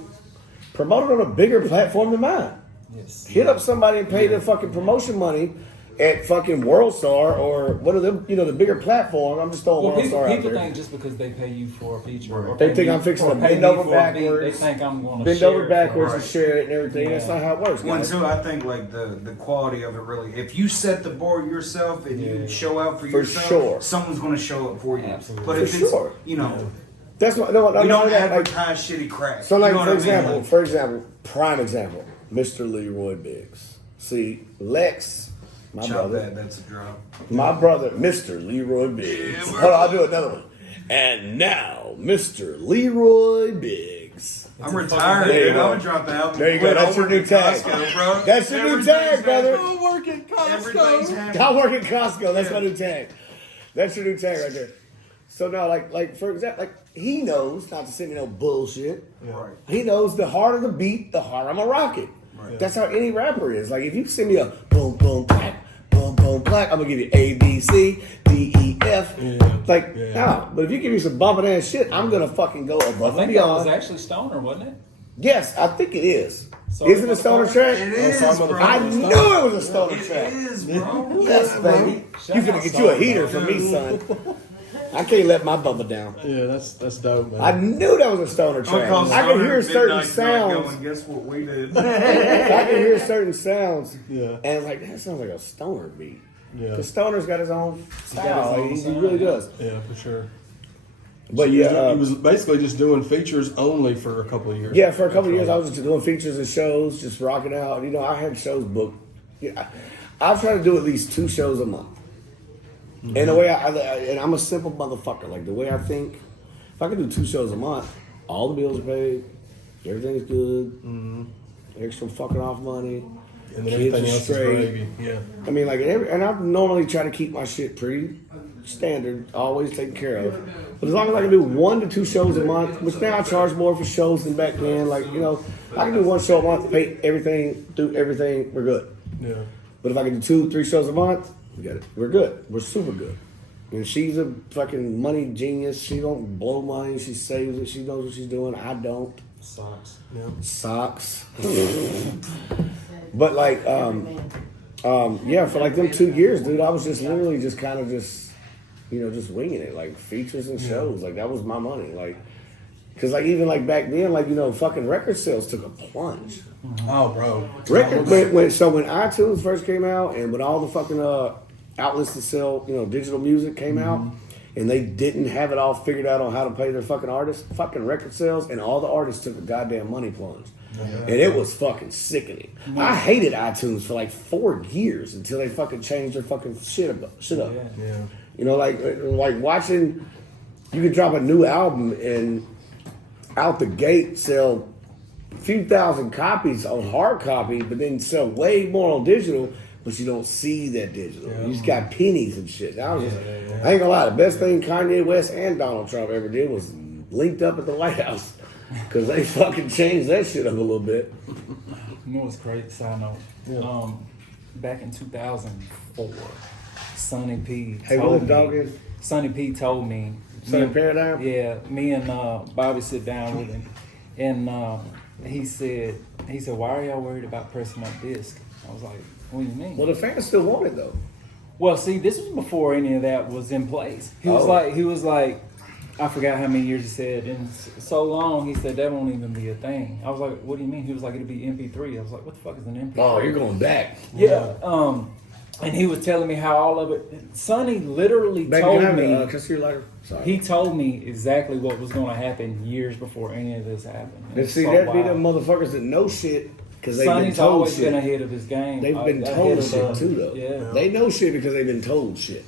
promote it on a bigger platform than mine. Yes. Hit up somebody and pay the fucking promotion money at fucking WorldStar or what are them, you know, the bigger platform. I'm just throwing Well, WorldStar out people there. think just because they pay you for a feature, or They pay think me- I'm fixing or to pay bend me over for a beat, backwards. They think I'm going to Bend share over it backwards for- and share it and everything. That's Yeah. not how it works, One, guys. two, I think like the quality of it really. If you set the bar yourself and you Yeah. show out for For yourself, sure. someone's going to show up for you. Absolutely. But For if it's sure. you know, That's what. No, we don't like, advertise shitty crap. so, like, You know for what I mean? example, prime example, Mr. Leroy Biggs. See, Lex, my Chop brother, that. That's a drop. my brother, Mr. Leroy Biggs. Yeah, Hold on, I'll do another one. And now, Mr. Leroy Biggs. I'm retired, There you dude. go. I'm gonna drop the album. There you go. Quit That's your over new at tag. Costco, bro. That's your new Everything's tag, brother. happening. work at Everything's happening. I work at Costco. That's my new tag. That's your new tag right there. So now, like for example, like he knows not to send me no bullshit. Right. He knows the harder the beat, the harder I'm a rock it. Right. That's how any rapper is. Like if you send me a boom boom clap, boom boom clap, I'm gonna give you A B C D E F. Like nah. But if you give me some bumping ass shit, I'm gonna fucking go I above and think that was beyond. actually Stoner, wasn't it? Yes, I think it is. Sorry, Is it a stoner motherfucker. track? It is, bro. I knew it was a stoner It track. is, bro. Yes, baby. Shout You finna out get you a Stoner, heater from me, son. I can't let my bubba down. Yeah, that's dope, man. I knew that was a stoner track. I can hear certain sounds. Going, guess what we did? I can hear certain sounds. Yeah. And like, that sounds like a stoner beat. Yeah. Because Stoner's got his own style. own He sound, really yeah. does. Yeah, for sure. But he yeah, was basically just doing features only for a couple of years. yeah, for a couple of years I was just doing features and shows, just rocking out. You know, I had shows booked. Yeah, I try to do at least 2 shows a month. And the way and I'm a simple motherfucker. Like the way I think, if I can do 2 shows a month, all the bills are paid, everything's good, extra fucking off money, And then kids everything are else is straight. gravy. Yeah. I mean, like, and I normally try to keep my shit pretty standard, always taken care of. But as long as I can do 1 to 2 shows a month, which now I charge more for shows than back then. Like, you know, I can do 1 show a month, pay everything, do everything, we're good. Yeah. But if I can do 2, 3 shows a month, we got it. We're good. We're super good. And she's a fucking money genius. She don't blow money. She saves it. She knows what she's doing. I don't. Socks. Yeah. Socks. But like, yeah, for like them 2 years, dude, I was just literally just kind of just, you know, just winging it, like features and shows. Like that was my money. Like, cause like even like back then, like, you know, fucking record sales took a plunge. Oh, bro. When iTunes first came out and when all the fucking outlets to sell, you know, digital music came out and they didn't have it all figured out on how to pay their fucking artists, fucking record sales and all the artists took a goddamn money plunge. And it was fucking sickening. I hated iTunes for like 4 years until they fucking changed their fucking shit up. Yeah. You know, like watching, you could drop a new album and out the gate sell a few thousand copies on hard copy, but then sell way more on digital, but you don't see that digital. You just got pennies and shit. I ain't gonna lie, the best thing Kanye West and Donald Trump ever did was linked up at the White House. Because they fucking changed that shit up a little bit. You know what's crazy? Side note. Yeah. Back in 2004, Sonny P. Hey, what the dog is? Sonny P. told me. Sonny Paradigm? Yeah, me and Bobby sit down with him, and he said, "Why are y'all worried about pressing my disc?" I was like, "What do you mean?" Well, the fans still want it though. Well, see, this was before any of that was in place. He was like, I forgot how many years he said, and so long he said that won't even be a thing. I was like, what do you mean? He was like, it'll be MP3. I was like, what the fuck is an MP3? Oh, you're going back. Yeah. And he was telling me how all of it. Sonny literally told me. Can I see your lighter? Sorry. He told me exactly what was going to happen years before any of this happened. And see, that be them motherfuckers that know shit because they've Sonny's been told always shit. been ahead of his game. They've been told shit too, though. Yeah. They know shit because they've been told shit.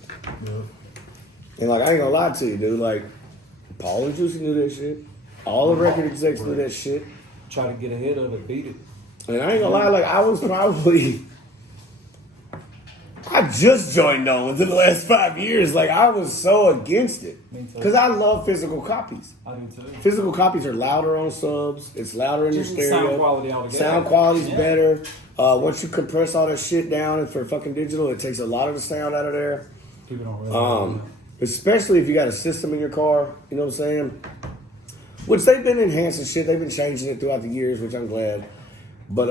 And like, I ain't gonna lie to you, dude. Like, Paul and Juicy knew that shit. All the record execs knew that shit. Try to get ahead of it, beat it. And I ain't gonna lie, like, I was probably. I just joined on within the last 5 years. Like, I was so against it. Because I love physical copies. I do too. Physical copies are louder on subs. It's louder in your Just stereo. sound quality altogether. Sound quality's better. Once you compress all that shit down and for fucking digital, it takes a lot of the sound out of there. People don't really Especially if you got a system in your car, you know what I'm saying? Which they've been enhancing shit. They've been changing it throughout the years, which I'm glad. But,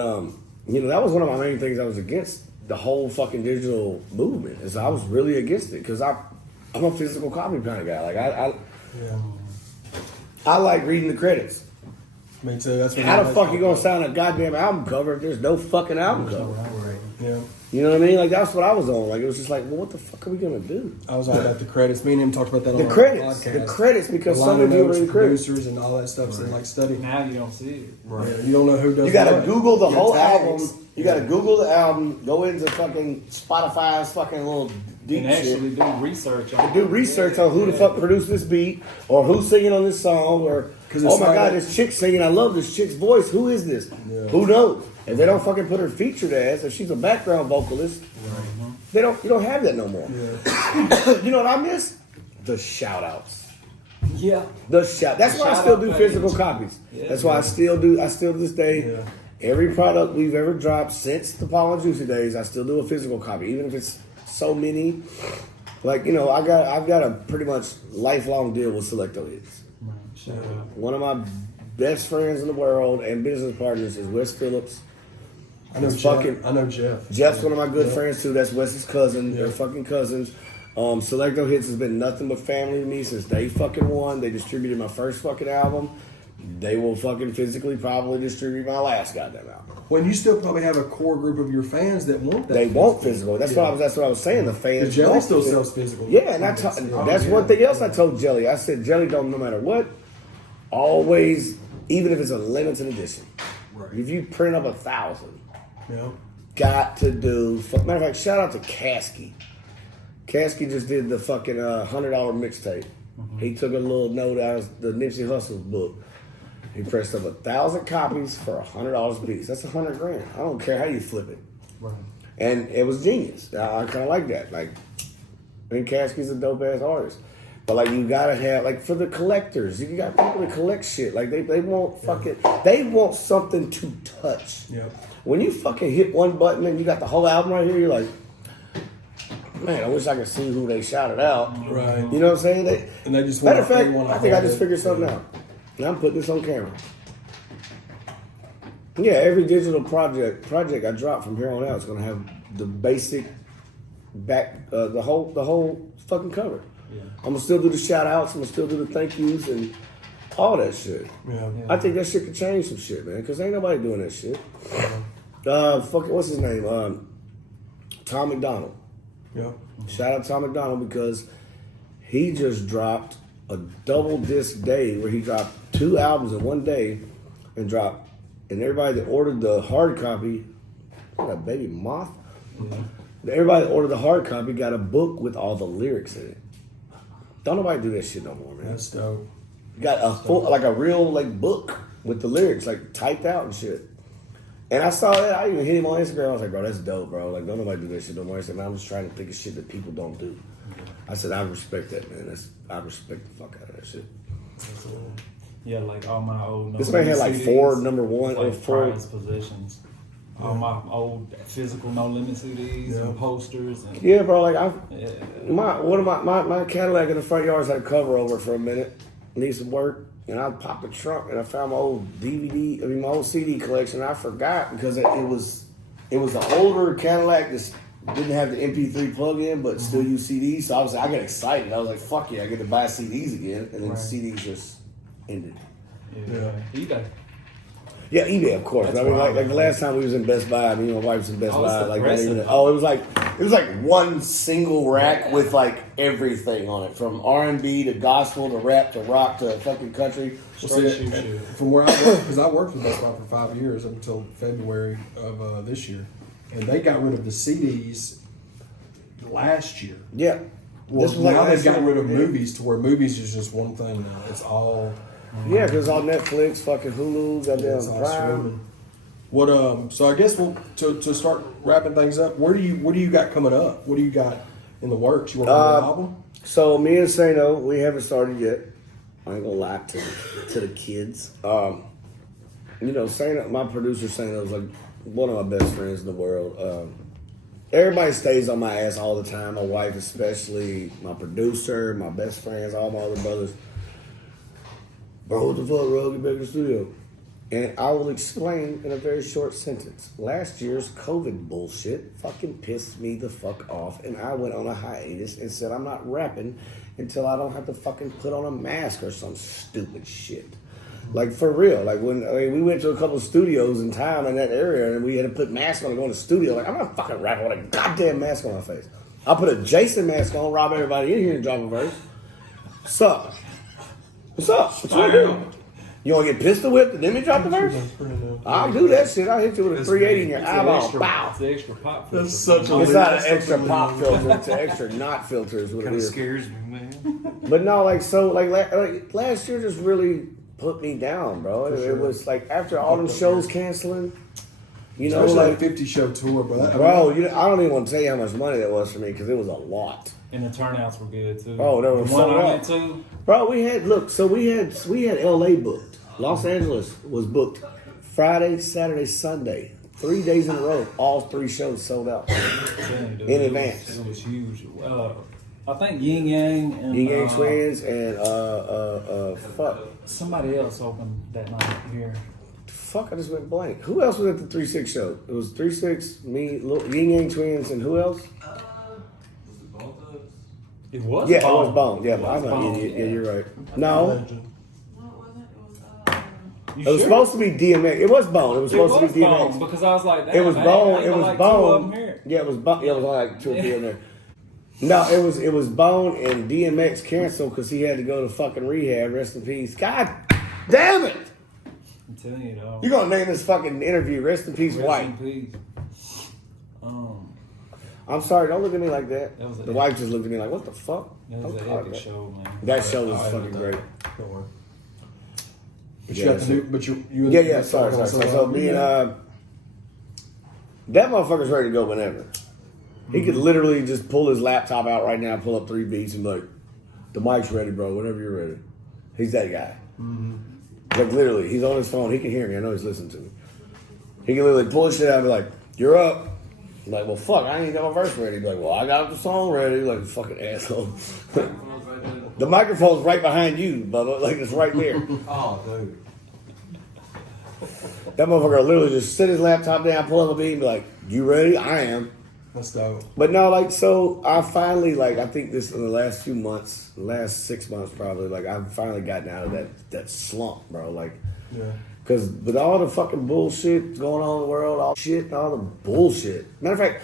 you know, that was one of my main things I was against the whole fucking digital movement. Is I was really against it because I'm a physical copy kind of guy. Like, I like reading the credits. Me too. That's what How the fuck you gonna sound a goddamn album cover if there's no fucking album cover? Yeah. You know what I mean? Like, that's what I was on. Like, it was just like, well, what the fuck are we gonna do? I was all about the credits. Me and him talked about that on The our credits. podcast. The credits, because The some liner of you notes, read credits. producers and all that stuff. So like study. Now you don't see it. Right. Yeah, you don't know who does. You gotta what. Google the Your whole tags. album. You gotta Google the album, go into fucking Spotify's fucking little deep And shit. actually do research on Do research on who the fuck produced this beat, or who's singing on this song, or 'Cause it's oh my like- god, this chick's singing. I love this chick's voice. Who is this? Yeah. Who knows? If they don't fucking put her featured as, if she's a background vocalist, they don't. You don't have that no more. You know what I miss? The shout outs. Yeah. That's why I shout still out do page. physical copies. Yeah. That's why I still to this day, every product we've ever dropped since the Paul and Juicy days, I still do a physical copy, even if it's so many. Like, you know, I've got a pretty much lifelong deal with Selecto Hits. Shout out. One of my best friends in the world and business partners is Wes Phillips. I know It's Jeff. fucking- I know Jeff. Jeff's one of my good friends too. That's Wes's cousin. They're fucking cousins. Selecto Hits has been nothing but family to me since day fucking one. They distributed my first fucking album. They will fucking physically probably distribute my last goddamn album. When you still probably have a core group of your fans that want that. They want physical. That's what I was saying. The fans. The Jelly want still physical. sells physical. Yeah, and that's one thing else I told Jelly. I said, Jelly, don't, no matter what, always, even if it's a limited edition, if you print up 1,000, Yeah. got to do. Matter of fact, shout out to Kasky. Kasky just did the fucking $100 mixtape. He took a little note out of the Nipsey Hussle's book. He pressed up 1,000 copies for $100 a piece. That's $100 grand. I don't care how you flip it. Right. And it was genius. I kind of like that. Like, And Caskey's a dope ass artist. But like you gotta have like for the collectors, you got people that collect shit. Like they want they want something to touch. Yep. When you fucking hit one button and you got the whole album right here, you're like, man, I wish I could see who they shouted out. Right. You know what I'm saying? And they just Matter of fact, want I think I just figured something out. And I'm putting this on camera. Yeah, every digital project I drop from here on out is gonna have the basic back, the whole fucking cover. Yeah. I'm gonna still do the shout outs. I'm gonna still do the thank yous and all that shit. Yeah. I think that shit could change some shit, man. Cause ain't nobody doing that shit. Fucking what's his name? Tom McDonald. Yep. Shout out Tom McDonald because he just dropped a double disc day where he dropped 2 albums in one day and dropped. And everybody that ordered the hard copy, what a baby moth. Mm-hmm. Everybody that ordered the hard copy got a book with all the lyrics in it. Don't nobody do that shit no more, man. That's dope. Got a full, like a real like book with the lyrics like typed out and shit. And I saw that. I even hit him on Instagram. I was like, bro, that's dope, bro. Like, don't nobody do that shit no more. I said, man, I'm just trying to think of shit that people don't do. I said, I respect that, man. I respect the fuck out of that shit. Yeah, like all my old. This man had like CDs, 4 number 1 like or 4. prized possessions. All my old physical No Limit CDs and posters and Yeah, bro. Like yeah. my Cadillac in the front yard's had a cover over it for a minute. Needs some work. And I popped the trunk and I found my old my old CD collection. I forgot because it was an older Cadillac that didn't have the MP3 plug-in but still use CDs. So I got excited. I was like, fuck yeah, I get to buy CDs again. And then CDs just ended. Yeah. eBay. Yeah, eBay, of course. That's I mean, like wild. the last time we was in Best Buy, my wife was in Best Oh, it's Buy. Like, not aggressive. even, it was like one single rack with like everything on it, from R&B to gospel to rap to rock to fucking country. Straight shoot. From where I worked, because I worked with Best Buy for 5 years up until February of this year, and they got rid of the CDs last year. Yeah. Well, This was like now they've last got year. rid of movies to where movies is just one thing now. It's all Yeah, because all Netflix, fucking Hulu, it's goddamn all Prime. streaming. What so I guess to start wrapping things up, what do you got coming up? What do you got in the works? You want to do an album? So me and Sano, we haven't started yet. I ain't gonna lie to the kids. You know, Sano, my producer Sano is like one of my best friends in the world. Everybody stays on my ass all the time. My wife especially, my producer, my best friends, all my other brothers. Bro, what the fuck, bro? Get back in the studio. And I will explain in a very short sentence. Last year's COVID bullshit fucking pissed me the fuck off, and I went on a hiatus and said I'm not rapping until I don't have to fucking put on a mask or some stupid shit. Like, for real. Like, when we went to a couple of studios in town in that area, and we had to put masks on to go in the studio. Like, I'm not fucking rapping with a goddamn mask on my face. I'll put a Jason mask on, rob everybody in here, and drop a verse. What's up? What's up? What you wanna do? You want to get pistol whipped and then me drop the verse? I'll do that shit. I'll hit you with a 380 in your eyeball. Bow. It's the extra pop filter. That's such a It's not an extra pop filter. It's an extra not filter is what it kind of is. scares me, man. But no, like last year just really put me down, bro. It was like after all them shows canceling, you know, Especially like, a 50 show tour, but bro, I don't even want to tell you how much money that was for me because it was a lot. And the turnouts were good too. Oh, they were the sold one I out. went to. Bro, we had LA booked. Los Angeles was booked Friday, Saturday, Sunday. 3 days in a row. All 3 shows sold out. In advance. It was huge. I think Yin Yang and Yin Yang Twins and fuck. somebody else opened that night here. Fuck, I just went blank. Who else was at the 3-6 show? It was 3-6, me, Yin Yang Twins, and who else? It was Yeah, Bone. it was Bone. Yeah, It was I'm not Bone, idiot. Yeah, yeah. you're right. No, What was it? It was You it was sure? supposed to be DMX. It was Bone. It was It supposed was to be DMX. Bone because I was like, It was damn, Bone. I It got was like 2 of them Bone. here. Yeah, it was Bone. Yeah, it was like 2 or 3 in there. No, it was Bone and DMX canceled because he had to go to fucking rehab. Rest in peace. God damn it! I'm telling you, though. You're gonna name this fucking interview "Rest in Peace, Rest White." in peace. I'm sorry. Don't look at me like that. That was The wife just looked at me like, "What the fuck?" That was I'm an sorry, epic man. show, man. That show was fucking great. Don't worry. But Yeah, you got to do. But you. Yeah. Sorry. So me and that motherfucker's ready to go whenever. He could literally just pull his laptop out right now, pull up 3 beats, and be like, the mic's ready, bro. Whenever you're ready. He's that guy. Like literally, he's on his phone. He can hear me. I know he's listening to me. He can literally pull his shit out and be like, "You're up." I'm like, well, fuck, I ain't got my verse ready. He'd be like, well, I got the song ready. Like, fucking asshole. The microphone's right behind you, Bubba. Like, it's right there. Oh, dude. That motherfucker will literally just sit his laptop down, pull up a beat, and be like, "You ready?" I am. That's dope. But no, like, so I finally, like, I think this in the last few months, the last 6 months probably, like, I've finally gotten out of that slump, bro. Like, Yeah. because with all the fucking bullshit going on in the world, all shit, all the bullshit. Matter of fact,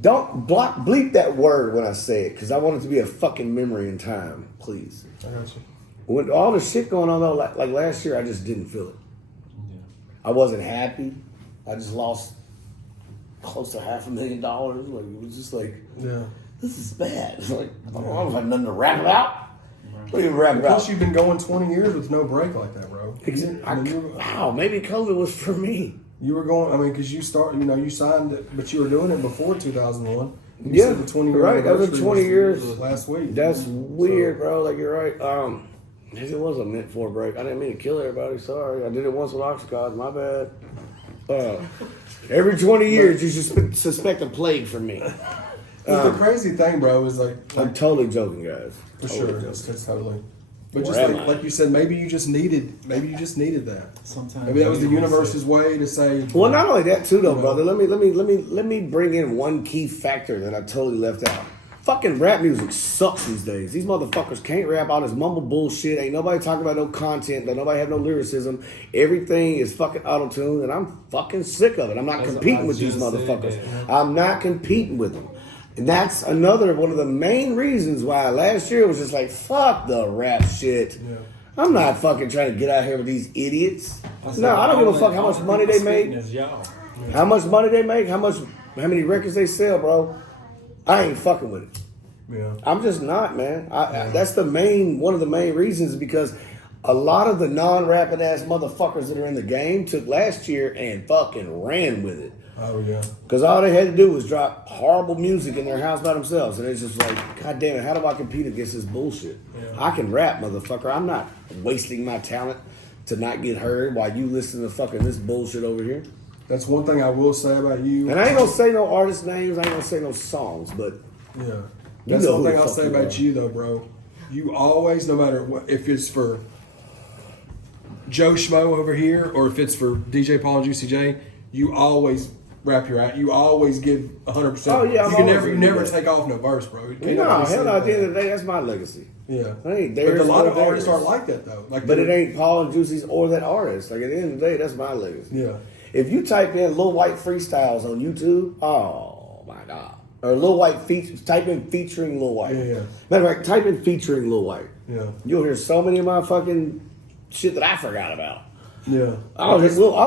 don't bleep that word when I say it, because I want it to be a fucking memory in time, please. I got you. When all the shit going on though, like last year, I just didn't feel it. I wasn't happy. I just lost close to $500,000. Like, it was just like, Yeah. this is bad. It's like, I don't have nothing to rap about. What are you rapping about? Plus, you've been going 20 years with no break like that, bro. Wow, maybe COVID was for me. You were going, I mean, because you signed it, but you were doing it before 2001. You Yeah, said the 20 right. That was 20 years last week. That's weird, bro. Like, you're right. Maybe it wasn't meant for a break. I didn't mean to kill everybody. Sorry. I did it once with Oxycontin. My bad. Every 20 years, you suspect a plague from me. The crazy thing, bro, is like I'm totally joking, guys. for Totally sure, joking. that's totally. But Or just am I? like you said, maybe you just needed that. Sometimes Maybe that was the universe's way to say. Well, not only that too, though, brother. Let me bring in one key factor that I totally left out. Fucking rap music sucks these days. These motherfuckers can't rap all this mumble bullshit. Ain't nobody talking about no content. Don't nobody have no lyricism. Everything is fucking auto-tuned, and I'm fucking sick of it. I'm not competing with these motherfuckers. I'm not competing with them. And that's another one of the main reasons why last year was just like, fuck the rap shit. Yeah. I'm not fucking trying to get out here with these idiots. No, I don't give a fuck how much money they make. How much money they make, how many records they sell, bro. I ain't fucking with it. Yeah. I'm just not, man. That's one of the main reasons, because a lot of the non-rapping ass motherfuckers that are in the game took last year and fucking ran with it. Oh yeah. Because all they had to do was drop horrible music in their house by themselves. And it's just like, God damn it, how do I compete against this bullshit? Yeah. I can rap, motherfucker. I'm not wasting my talent to not get heard while you listen to fucking this bullshit over here. That's one thing I will say about you. And I ain't gonna say no artist names, I ain't gonna say no songs, but Yeah. You That's know one who thing the I'll fuck say you about are. you, though, bro. You always, no matter what, if it's for Joe Schmo over here or if it's for DJ Paul and Juicy J, you always rap your act. You always give 100%. Oh, yeah, I'm you can always never, you gonna do never that. take off no verse, bro. You can't no, never hell say no. At the that. end of the day, that's my legacy. Yeah. I ain't But theirs. a lot or of artists theirs. aren't like that, though. Like, But it ain't Paul and Juicy's or that artist. Like, at the end of the day, that's my legacy. Yeah. If you type in Lil Wyte freestyles on YouTube, oh my god. Or Lil Wyte type in featuring Lil Wyte. Yeah, yeah. Matter of fact, type in featuring Lil Wyte. Yeah. You'll hear so many of my fucking shit that I forgot about. Yeah. I'll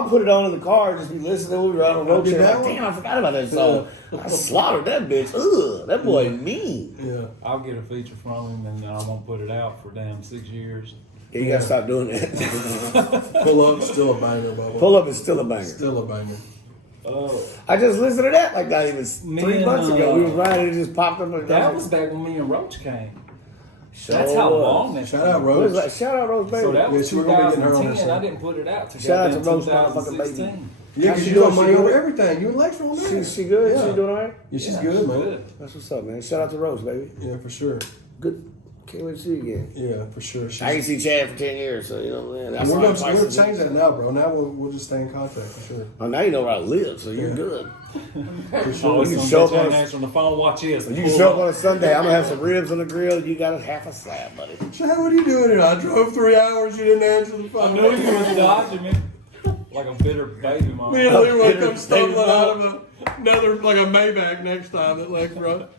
put it on in the car and just be listening. We'll be riding on the road Did trip. that Like, one? damn, I forgot about that song. I slaughtered that bitch. Ugh, that boy mean. Yeah. I'll get a feature from him and I won't put it out for damn 6 years. Yeah, you gotta stop doing that. Pull Up, still a banger, Bubba. Pull Up is still a banger. Still a banger. Oh, I just listened to that like not even Me 3 and, months ago. We was riding, it just popped up. And that was back when me and Roach came. Sure That's how was. long that Shout out, What was Rose. that? Shout out Rose Baby. So that was Yeah, we're gonna be getting her on this 2010. I one. didn't put it out. Shout out to goddamn Rose motherfucking Baby. 2016. Yeah, How because she you doing? on She money over good? everything. You and Lex are on there. She good? Yeah. She doing all right? Yeah, she's Yeah, good, man. good. That's what's up, man. Shout out to Rose, baby. Yeah, for sure. Good. Can't wait to see you again. Yeah, for sure. I ain't seen Chad for 10 years, so you know what I'm saying. That's We're why gonna prices- change that now, bro. Now we'll just stay in contact for sure. Oh, now you know where I live, so you're Yeah. good. For sure. Oh, You you can can show up show on- answer on the phone. Watch this. You can show up on a Sunday. I'm gonna have some ribs on the grill. You got a half a slab, buddy. Chad, what are you doing here? I drove 3 hours. You didn't answer the phone. I knew you was dodging me like a bitter baby mom. Me and Leroy Bitter come stumbling baby out of another like a Maybach next time that Lex brought.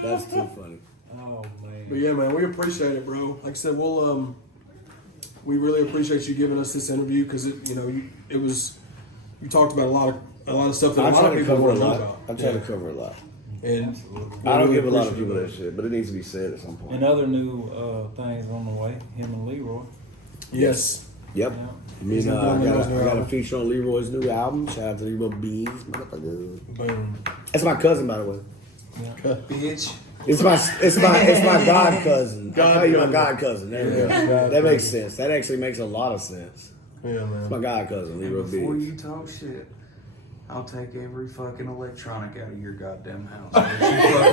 That's too funny. Oh man. But yeah, man, we appreciate it, bro. Like I said, we really appreciate you giving us this interview because you talked about a lot of stuff that I'm a lot of trying to people cover a want to know lot. about. I'm trying to cover a lot. And I don't really give a lot of appreciate people it. that shit, but it needs to be said at some point. And other new things on the way. Him and Leroy. Yes. Yep. Yeah. I mean, He's I doing Leroy's got new a album. feature on Leroy's new album. Shout out to Leroy Bees. Motherfucker. Boom. That's my cousin, by the way. Bitch. It's my god cousin. I call you my god cousin. There we go. That makes sense. That actually makes a lot of sense. Yeah, It's man. my god cousin, Leroy Before Biggs. you talk shit, I'll take every fucking electronic out of your goddamn house.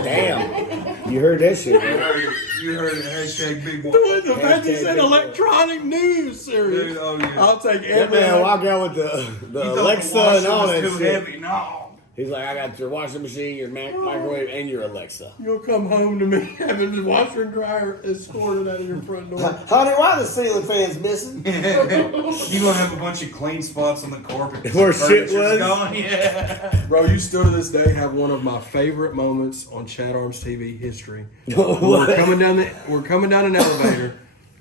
Damn. You heard that shit, man. You heard it. Hashtag big one. The fact you Hashtag said big electronic news series. Dude, oh, yeah. I'll take That every. man walk out with the You thought Alexa the washer and all was that too shit. heavy. No. He's like, I got your washing machine, your microwave, and your Alexa. You'll come home to me having the washer and dryer escorted out of your front door. Honey, why the ceiling fan's missing? You gonna have a bunch of clean spots on the carpet. 'cause Where the shit furniture's was? Gone. Yeah. Bro, you still to this day have one of my favorite moments on Chat Arms TV history. What? We're coming down an elevator,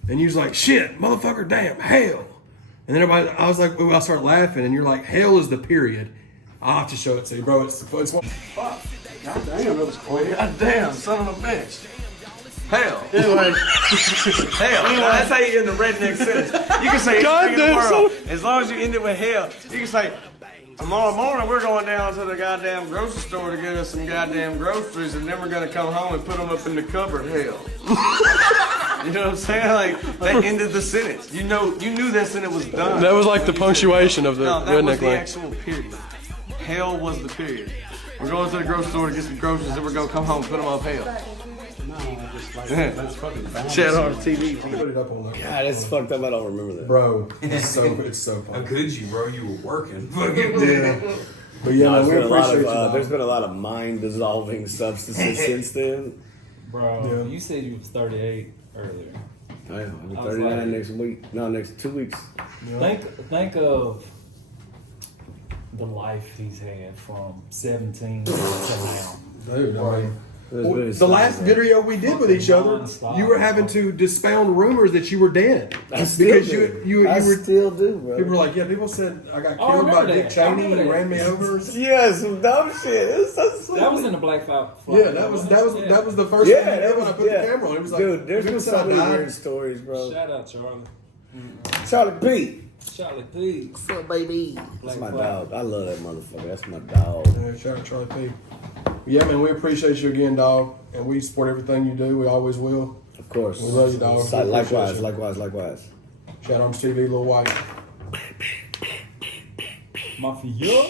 and you was like, "Shit, motherfucker, damn, hell!" And then everybody, I was like, I start laughing, and you're like, "Hell is the period." I'll have to show it to you, bro. It's one. God damn, that was quick. God damn, son of a bitch. Hell. Anyway. Hell. That's how you end the redneck sentence. You can say anything in the world. As long as you end it with hell. You can say, tomorrow morning we're going down to the goddamn grocery store to get us some goddamn groceries, and then we're going to come home and put them up in the cupboard. Hell. You know what I'm saying? Like, that ended the sentence. You knew that sentence was done. That was like the punctuation of the No, that was redneck the line. actual period. Hell was the period. We're going to the grocery store to get some groceries, and we're going to come home and put them up hell. Chat on TV. Put it up on there. God, that's fucked up. I don't remember that. Bro, it's so How funny. could you, bro? You were working. Fucking Yeah. But yeah, No, man, we appreciate you. dog. there's been a lot of mind dissolving substances since then. Bro, Yeah. you said you was 38 earlier. I am. I'll be I was 39 like- next week. No, next 2 weeks. Think of the life he's had from 17 to now. Dude, I mean, It's been the last insane, man. video we did with each other, Non-stop. you were having to dispound rumors that you were dead. I still Because do. you I were. still do, bro. People were like, yeah, people said I got Oh, I killed by remember Dick that. I Cheney remember and that. ran me over. Yeah, some dumb shit. It's so stupid. That was in the Black Flag. Yeah, that was the first Yeah, thing I did when I put yeah. the camera on. It was like, Dude, there's people been said so I many died. weird stories, bro. Shout out Charlie. Charlie P. Charlie P. What's up, baby? That's my Black dog. I love that motherfucker. That's my dog. Yeah, shout out Charlie P. Yeah, man, we appreciate you again, dog, and we support everything you do. We always will. Of course. We love you, dog. We appreciate Likewise, you. likewise. Shout out to TV, Lil Wyte. Mafia.